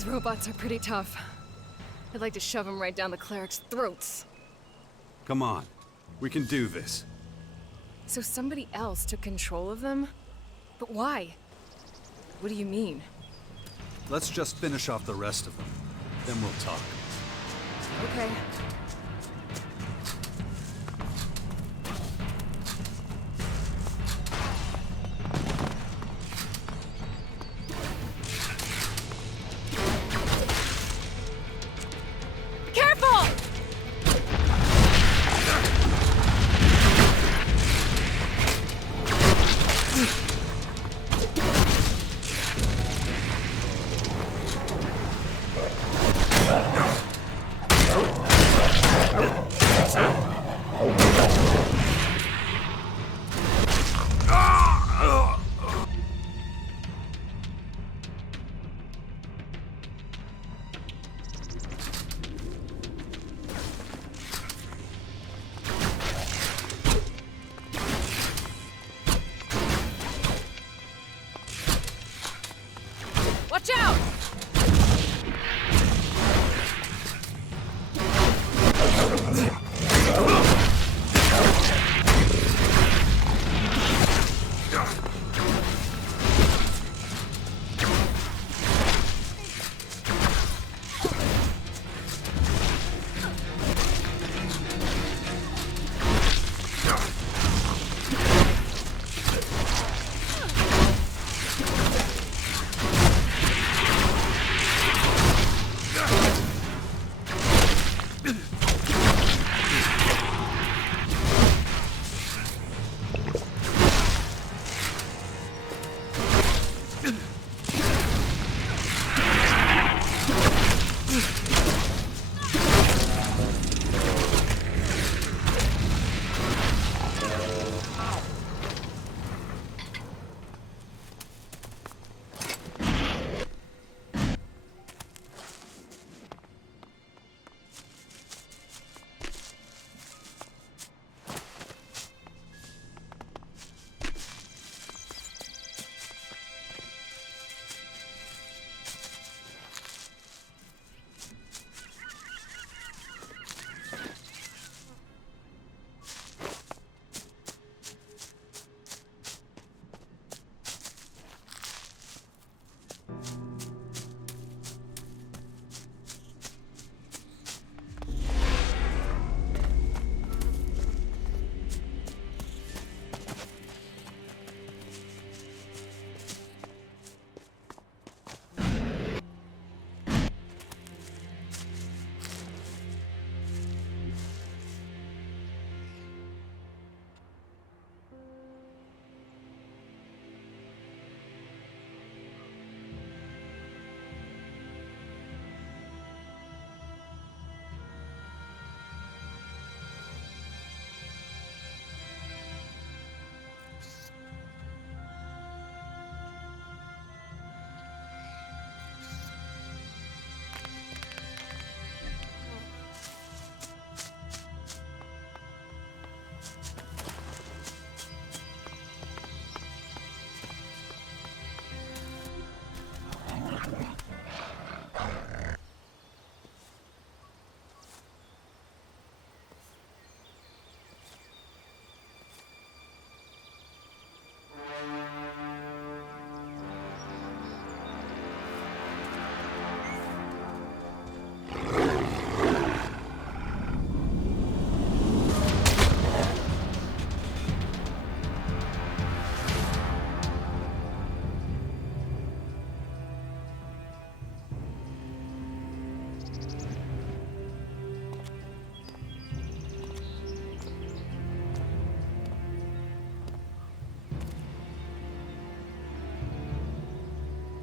These robots are pretty tough. I'd like to shove them right down the clerics' throats. Come on. We can do this. So somebody else took control of them? But why? What do you mean? Let's just finish off the rest of them. Then we'll talk. Okay. Careful! Watch out!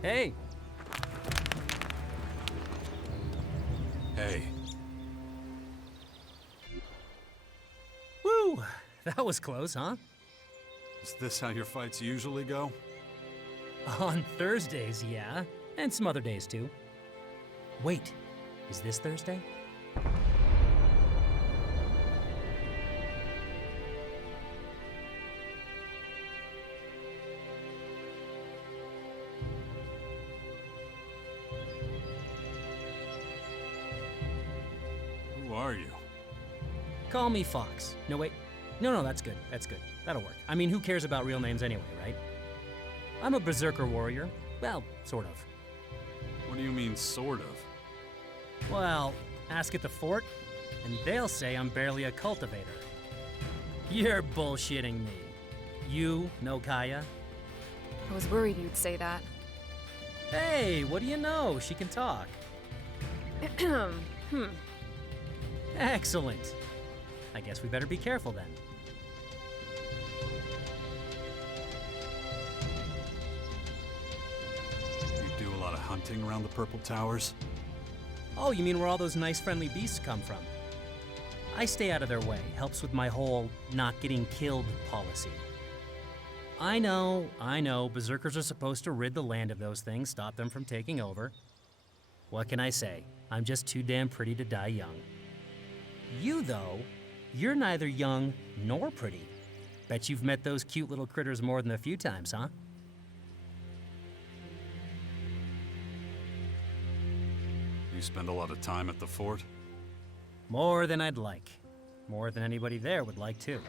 Hey. Hey. Woo! That was close, huh? Is this how your fights usually go? On Thursdays, yeah. And some other days, too. Wait, is this Thursday? Call me Fox. No, wait. No, that's good. That's good. That'll work. I mean, who cares about real names anyway, right? I'm a berserker warrior. Well, sort of. What do you mean, sort of? Well, ask at the fort, and they'll say I'm barely a cultivator. You're bullshitting me. You know Kaya? I was worried you'd say that. Hey, what do you know? She can talk. Excellent. I guess we better be careful then. You do a lot of hunting around the Purple Towers? Oh, you mean where all those nice friendly beasts come from? I stay out of their way. Helps with my whole not getting killed policy. I know. Berserkers are supposed to rid the land of those things, stop them from taking over. What can I say? I'm just too damn pretty to die young. You, though, you're neither young nor pretty. Bet you've met those cute little critters more than a few times, huh? You spend a lot of time at the fort? More than I'd like. More than anybody there would like, too.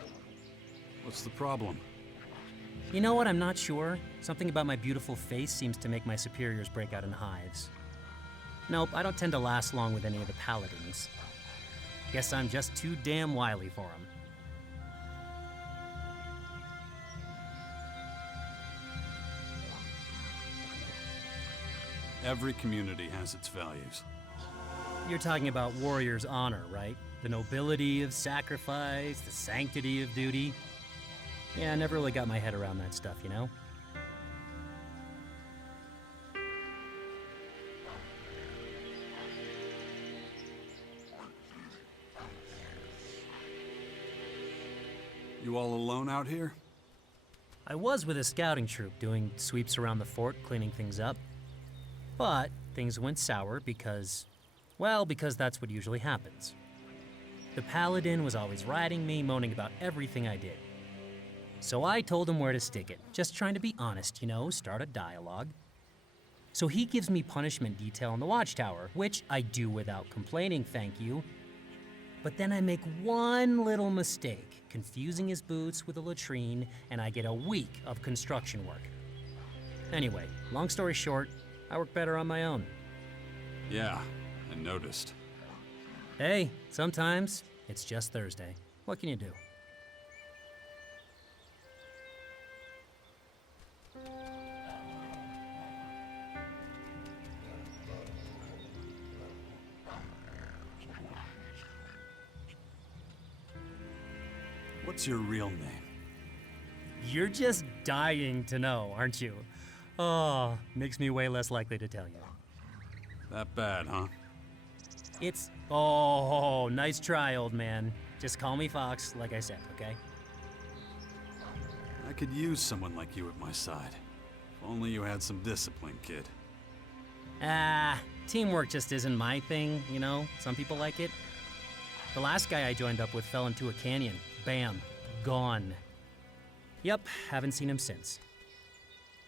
What's the problem? You know what? I'm not sure. Something about my beautiful face seems to make my superiors break out in hives. Nope, I don't tend to last long with any of the paladins. Guess I'm just too damn wily for them. Every community has its values. You're talking about warrior's honor, right? The nobility of sacrifice, the sanctity of duty. Yeah, I never really got my head around that stuff, you know? You all alone out here? I was with a scouting troop doing sweeps around the fort, cleaning things up. But things went sour because that's what usually happens. The paladin was always riding me, moaning about everything I did. So I told him where to stick it, just trying to be honest, you know, start a dialogue. So he gives me punishment detail in the watchtower, which I do without complaining, thank you. But then I make one little mistake, confusing his boots with a latrine, and I get a week of construction work. Anyway, long story short, I work better on my own. Yeah, I noticed. Hey, sometimes it's just Thursday. What can you do? What's your real name? You're just dying to know, aren't you? Oh, makes me way less likely to tell you. That bad, huh? Oh, nice try, old man. Just call me Fox, like I said, okay? I could use someone like you at my side. If only you had some discipline, kid. Teamwork just isn't my thing, you know? Some people like it. The last guy I joined up with fell into a canyon. Bam. Gone. Yep, haven't seen him since.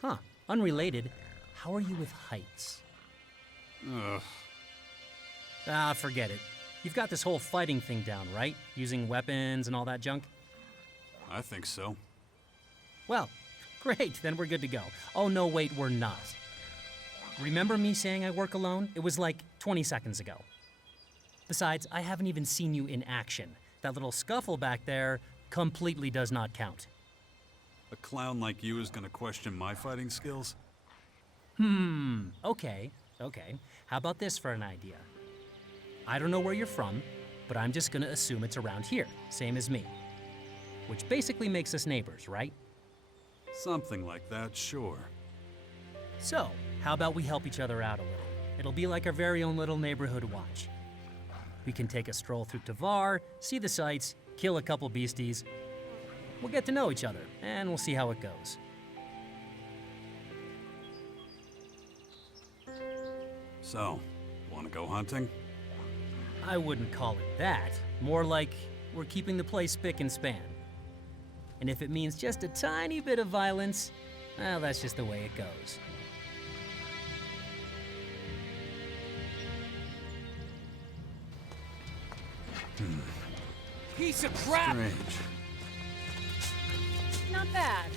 Huh, unrelated, how are you with heights? Ugh. Forget it. You've got this whole fighting thing down, right? Using weapons and all that junk? I think so. Well, great, then we're good to go. Oh no, wait, we're not. Remember me saying I work alone? It was like 20 seconds ago. Besides, I haven't even seen you in action. That little scuffle back there completely does not count. A clown like you is gonna question my fighting skills? Okay. How about this for an idea? I don't know where you're from, but I'm just gonna assume it's around here, same as me. Which basically makes us neighbors, right? Something like that, sure. So, how about we help each other out a little? It'll be like our very own little neighborhood watch. We can take a stroll through Tavar, see the sights, kill a couple beasties. We'll get to know each other, and we'll see how it goes. So, wanna go hunting? I wouldn't call it that. More like we're keeping the place spick and span. And if it means just a tiny bit of violence, well, that's just the way it goes. piece of crap! Strange. Not bad.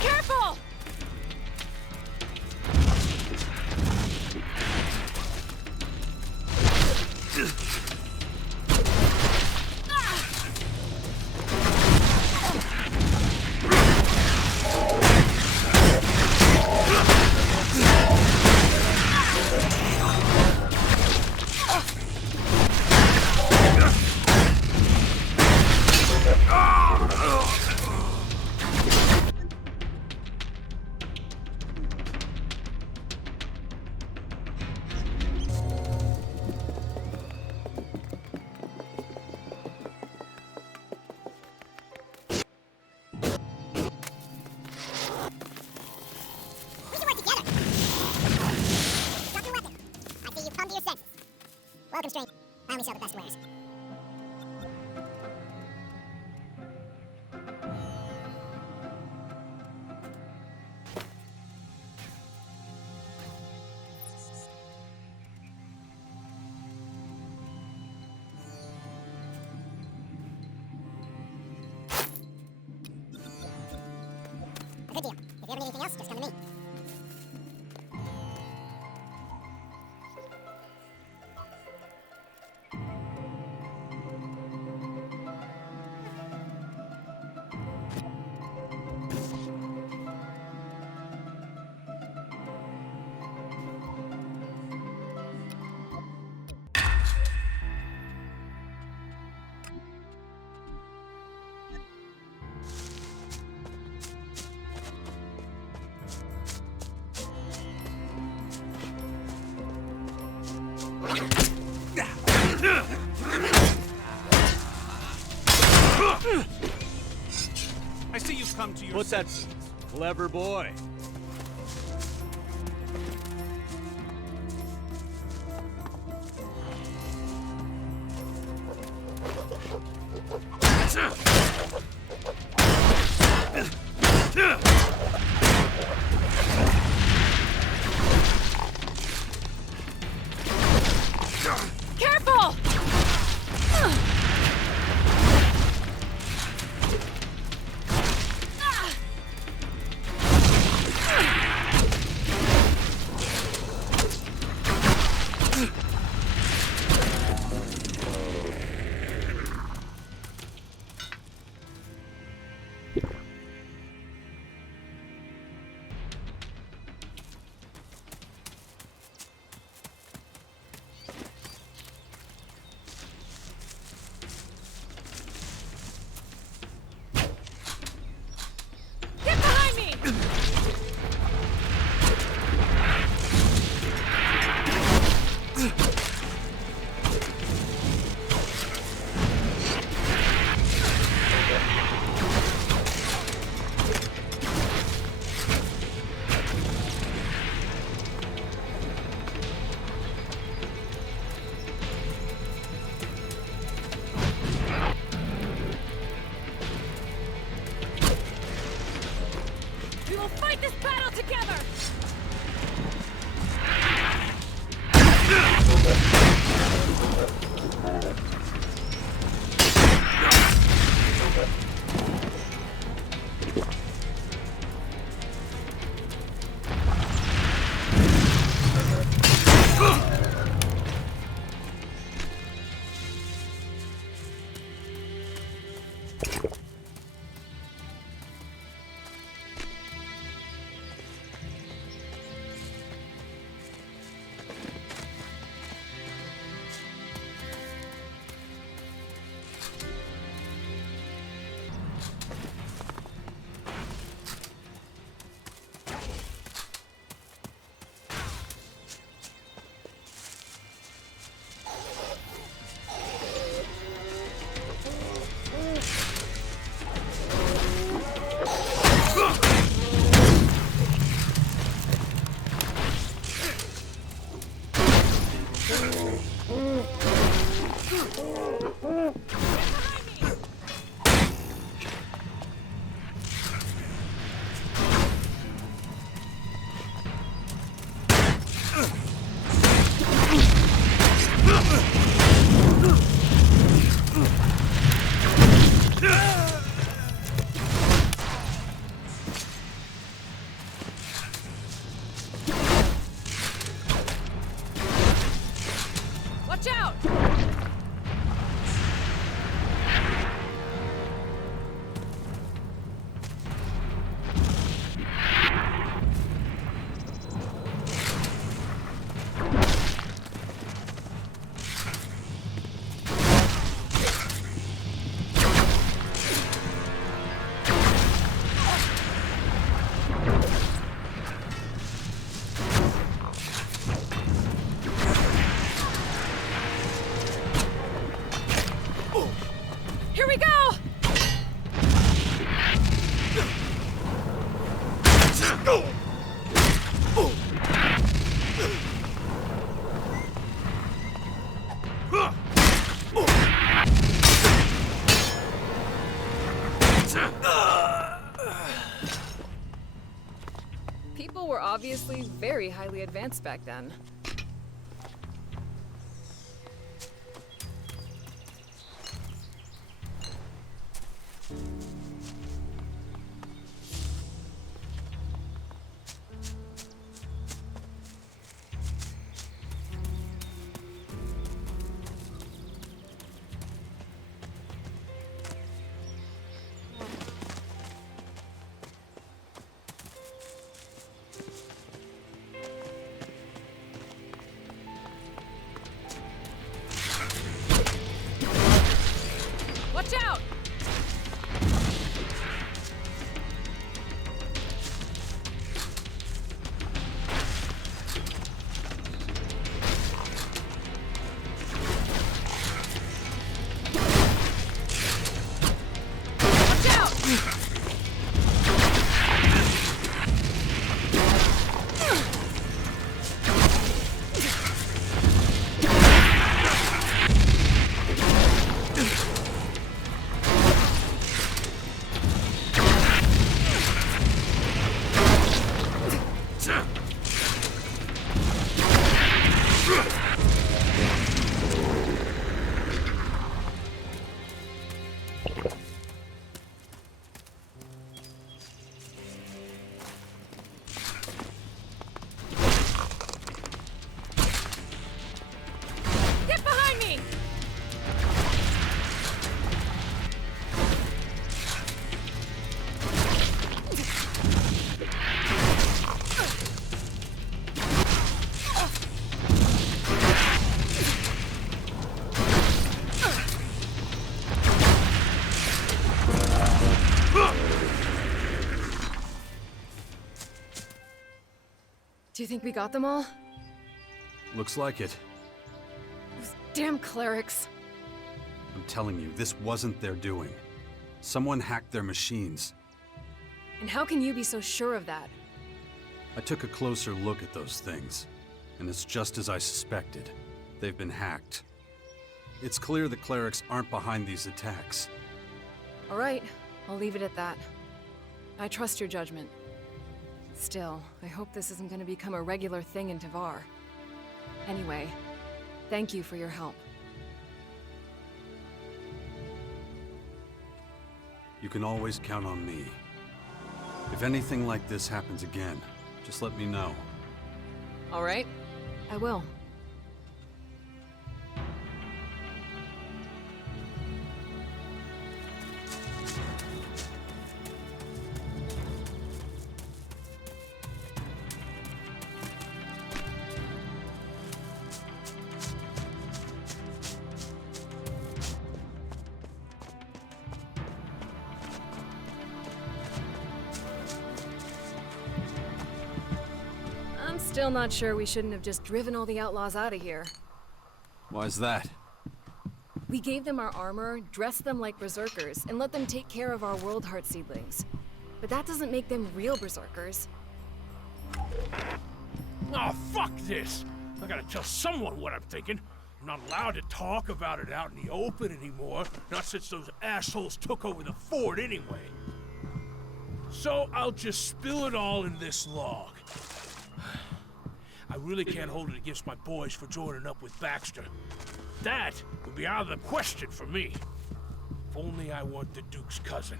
Careful! Welcome, stranger. I only sell the best wares. A good deal. If you ever need anything else, just come to me. I see you've come to your Put that clever boy. Careful! Get behind me! We will fight this battle together! People were obviously very highly advanced back then. Watch out! Watch out! Get behind me! Do you think we got them all? Looks like it. Those damn clerics. I'm telling you, this wasn't their doing. Someone hacked their machines. And how can you be so sure of that? I took a closer look at those things, and it's just as I suspected. They've been hacked. It's clear the clerics aren't behind these attacks. All right, I'll leave it at that. I trust your judgment. Still, I hope this isn't going to become a regular thing in Tavar. Anyway, thank you for your help. You can always count on me. If anything like this happens again, just let me know. All right, I will. I'm still not sure we shouldn't have just driven all the outlaws out of here. Why's that? We gave them our armor, dressed them like berserkers, and let them take care of our World Heart seedlings. But that doesn't make them real berserkers. Oh, fuck this! I gotta tell someone what I'm thinking. I'm not allowed to talk about it out in the open anymore, not since those assholes took over the fort anyway. So I'll just spill it all in this log. I really can't hold it against my boys for joining up with Baxter. That would be out of the question for me. If only I weren't the Duke's cousin.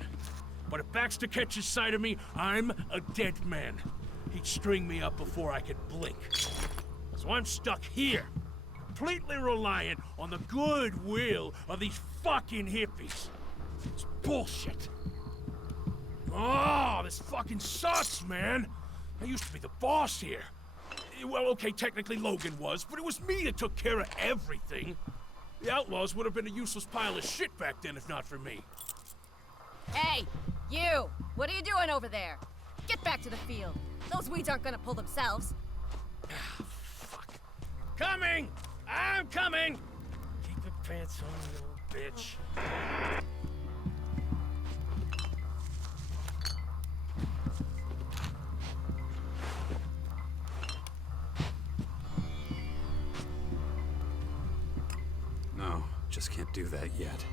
But if Baxter catches sight of me, I'm a dead man. He'd string me up before I could blink. So I'm stuck here, completely reliant on the goodwill of these fucking hippies. It's bullshit. Oh, this fucking sucks, man. I used to be the boss here. Well, okay, technically Logan was, but it was me that took care of everything. The outlaws would have been a useless pile of shit back then if not for me. Hey, you! What are you doing over there? Get back to the field. Those weeds aren't gonna pull themselves. Fuck. Coming! I'm coming! Keep your pants on, you old bitch. just can't do that yet.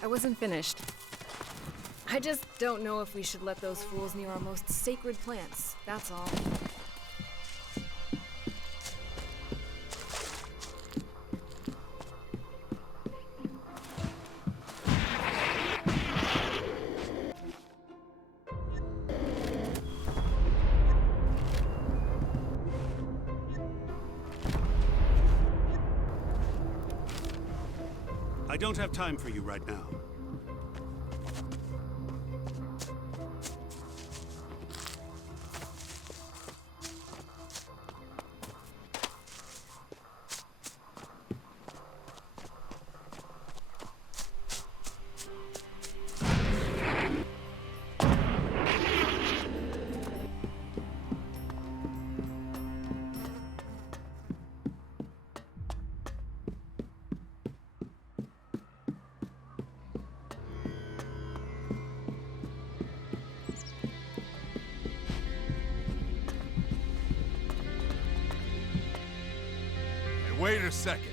I wasn't finished. I just don't know if we should let those fools near our most sacred plants, that's all. I don't have time for you right now. Wait a second.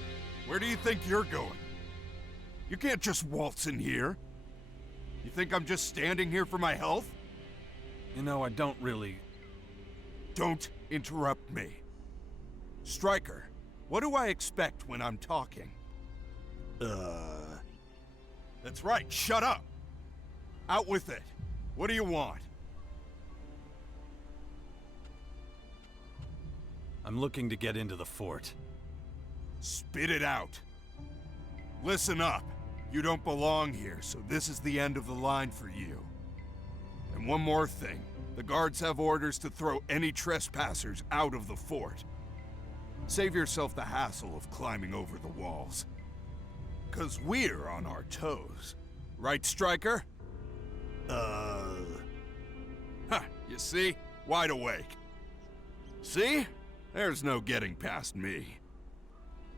Where do you think you're going? You can't just waltz in here. You think I'm just standing here for my health? You know, I don't really... Don't interrupt me. Stryker, what do I expect when I'm talking? That's right, shut up! Out with it. What do you want? I'm looking to get into the fort. Spit it out. Listen up. You don't belong here, so this is the end of the line for you. And one more thing. The guards have orders to throw any trespassers out of the fort. Save yourself the hassle of climbing over the walls. 'Cause we're on our toes. Right, Stryker? You see? Wide awake. See? There's no getting past me.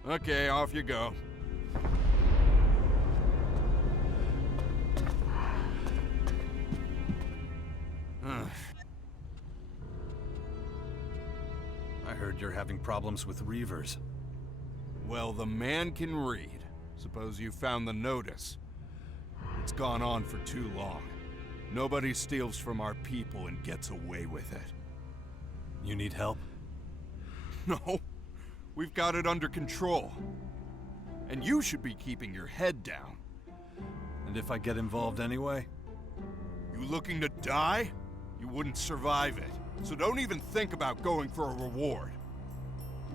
Okay, off you go. I heard you're having problems with Reavers. Well, the man can read. Suppose you found the notice. It's gone on for too long. Nobody steals from our people and gets away with it. You need help? No. We've got it under control. And you should be keeping your head down. And if I get involved anyway? You looking to die? You wouldn't survive it. So don't even think about going for a reward.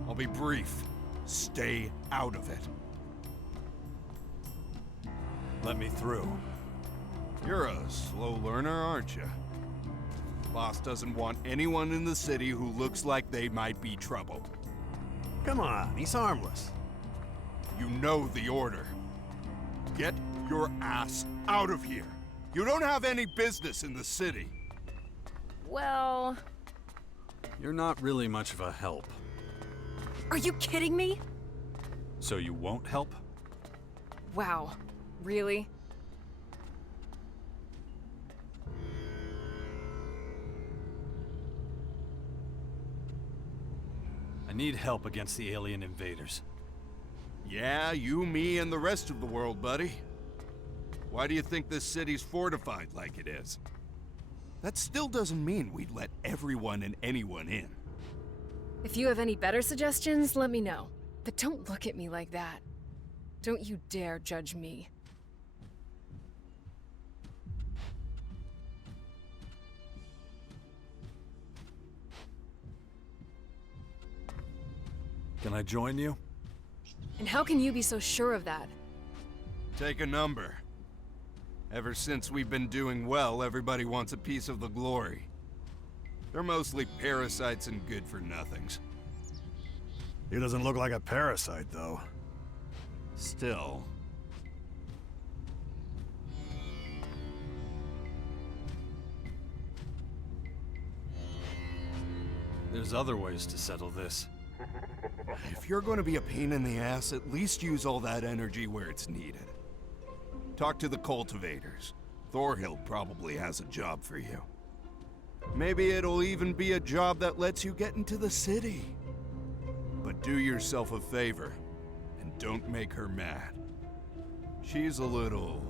I'll be brief. Stay out of it. Let me through. You're a slow learner, aren't you? Boss doesn't want anyone in the city who looks like they might be trouble. Come on, he's harmless. You know the order. Get your ass out of here. You don't have any business in the city. Well... You're not really much of a help. Are you kidding me? So you won't help? Wow. Really? I need help against the alien invaders. Yeah, you, me, and the rest of the world, buddy. Why do you think this city's fortified like it is? That still doesn't mean we'd let everyone and anyone in. If you have any better suggestions, let me know. But don't look at me like that. Don't you dare judge me. Can I join you? And how can you be so sure of that? Take a number. Ever since we've been doing well, everybody wants a piece of the glory. They're mostly parasites and good-for-nothings. He doesn't look like a parasite, though. Still. There's other ways to settle this. If you're going to be a pain in the ass, at least use all that energy where it's needed. Talk to the cultivators. Thorhild probably has a job for you. Maybe it'll even be a job that lets you get into the city. But do yourself a favor, and don't make her mad. She's a little...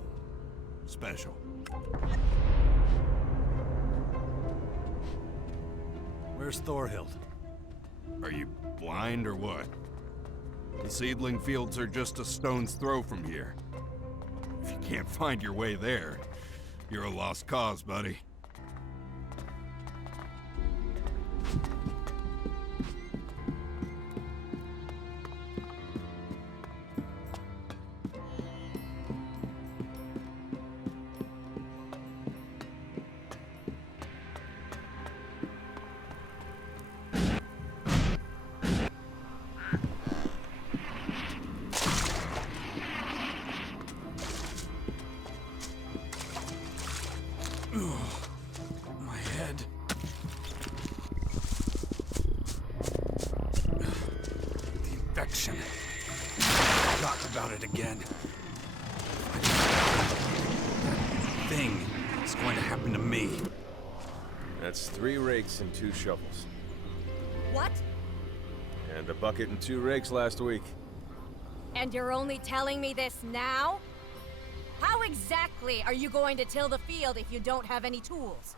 special. Where's Thorhild? Are you blind or what? The seedling fields are just a stone's throw from here. If you can't find your way there, you're a lost cause, buddy. My head. The infection. I forgot about it again. That thing is going to happen to me. That's 3 rakes and 2 shovels. What? And a bucket and 2 rakes last week. And you're only telling me this now? How exactly are you going to till the field if you don't have any tools?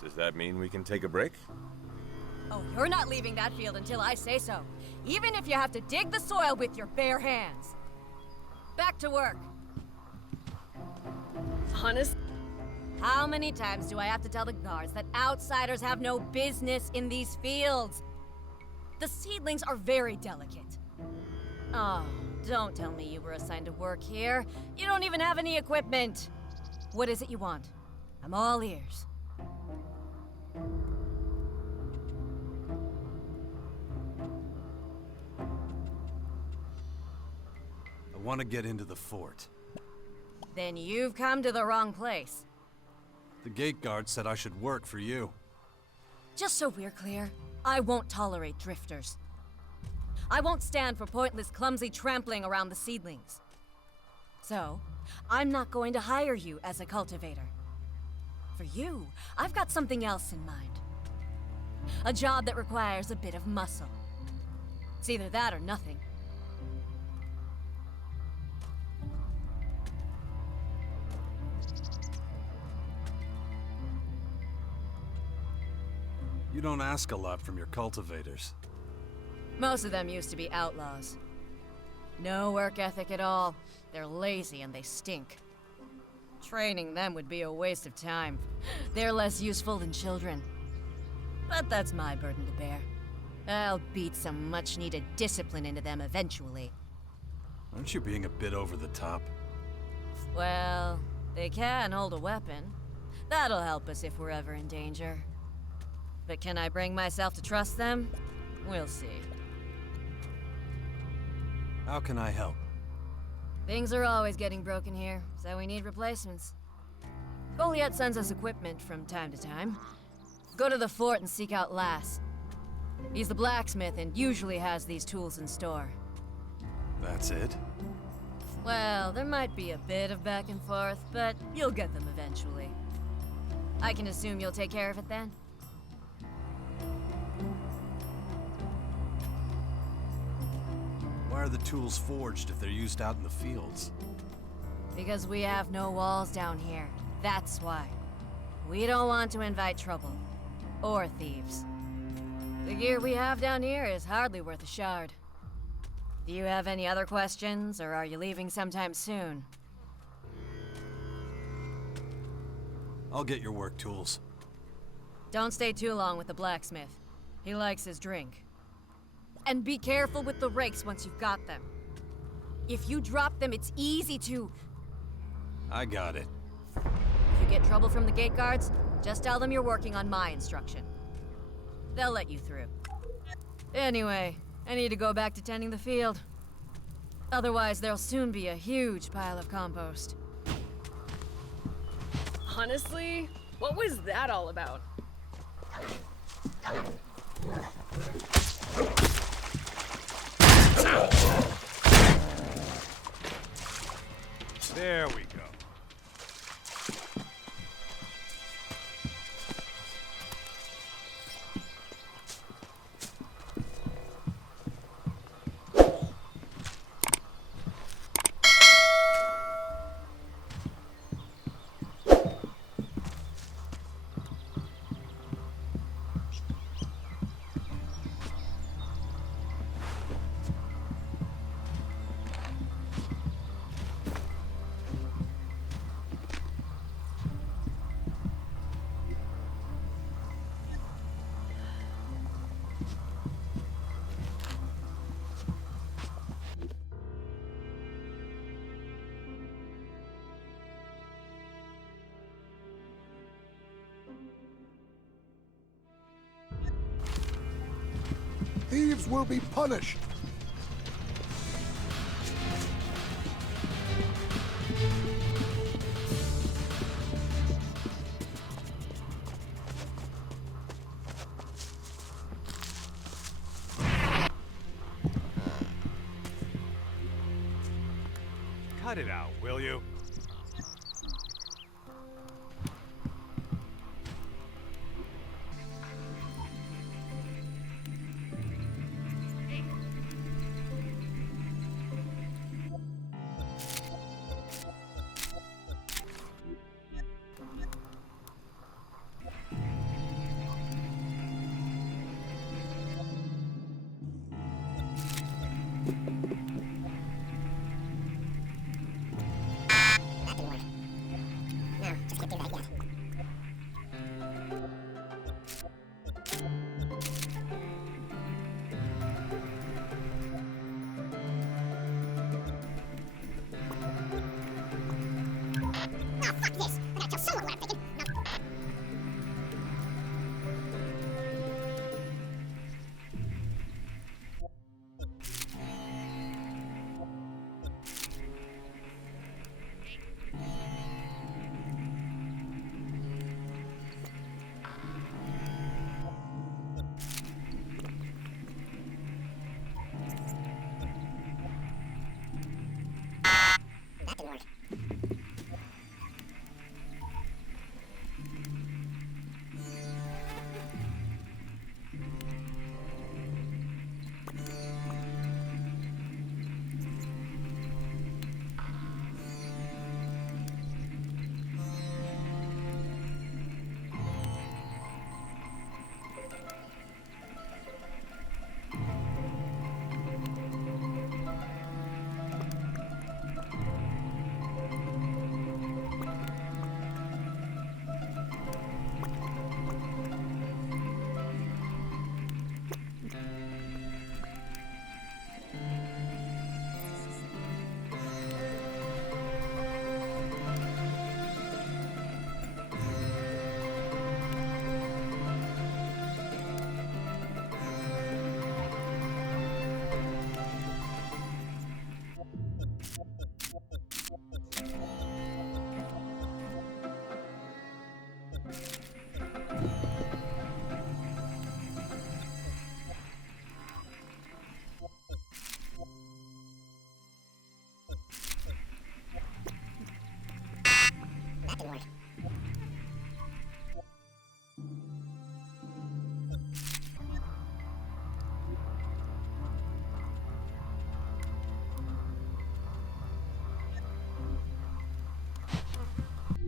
Does that mean we can take a break? Oh, you're not leaving that field until I say so. Even if you have to dig the soil with your bare hands. Back to work. Honest? How many times do I have to tell the guards that outsiders have no business in these fields? The seedlings are very delicate. Oh, don't tell me you were assigned to work here. You don't even have any equipment. What is it you want? I'm all ears. I want to get into the fort. Then you've come to the wrong place. The gate guard said I should work for you. Just so we're clear, I won't tolerate drifters. I won't stand for pointless, clumsy trampling around the seedlings. So, I'm not going to hire you as a cultivator. For you, I've got something else in mind. A job that requires a bit of muscle. It's either that or nothing. You don't ask a lot from your cultivators. Most of them used to be outlaws. No work ethic at all. They're lazy and they stink. Training them would be a waste of time. They're less useful than children. But that's my burden to bear. I'll beat some much-needed discipline into them eventually. Aren't you being a bit over the top? Well, they can hold a weapon. That'll help us if we're ever in danger. But can I bring myself to trust them? We'll see. How can I help? Things are always getting broken here, so we need replacements. Goliath sends us equipment from time to time. Go to the fort and seek out Lass. He's the blacksmith and usually has these tools in store. That's it? Well, there might be a bit of back and forth, but you'll get them eventually. I can assume you'll take care of it then? Why are the tools forged if they're used out in the fields? Because we have no walls down here. That's why. We don't want to invite trouble. Or thieves. The gear we have down here is hardly worth a shard. Do you have any other questions, or are you leaving sometime soon? I'll get your work tools. Don't stay too long with the blacksmith. He likes his drink. And be careful with the rakes once you've got them. If you drop them, it's easy to... I got it. If you get trouble from the gate guards, just tell them you're working on my instruction. They'll let you through. Anyway, I need to go back to tending the field. Otherwise, there'll soon be a huge pile of compost. Honestly, what was that all about? There we go. Thieves will be punished. Cut it out, will you?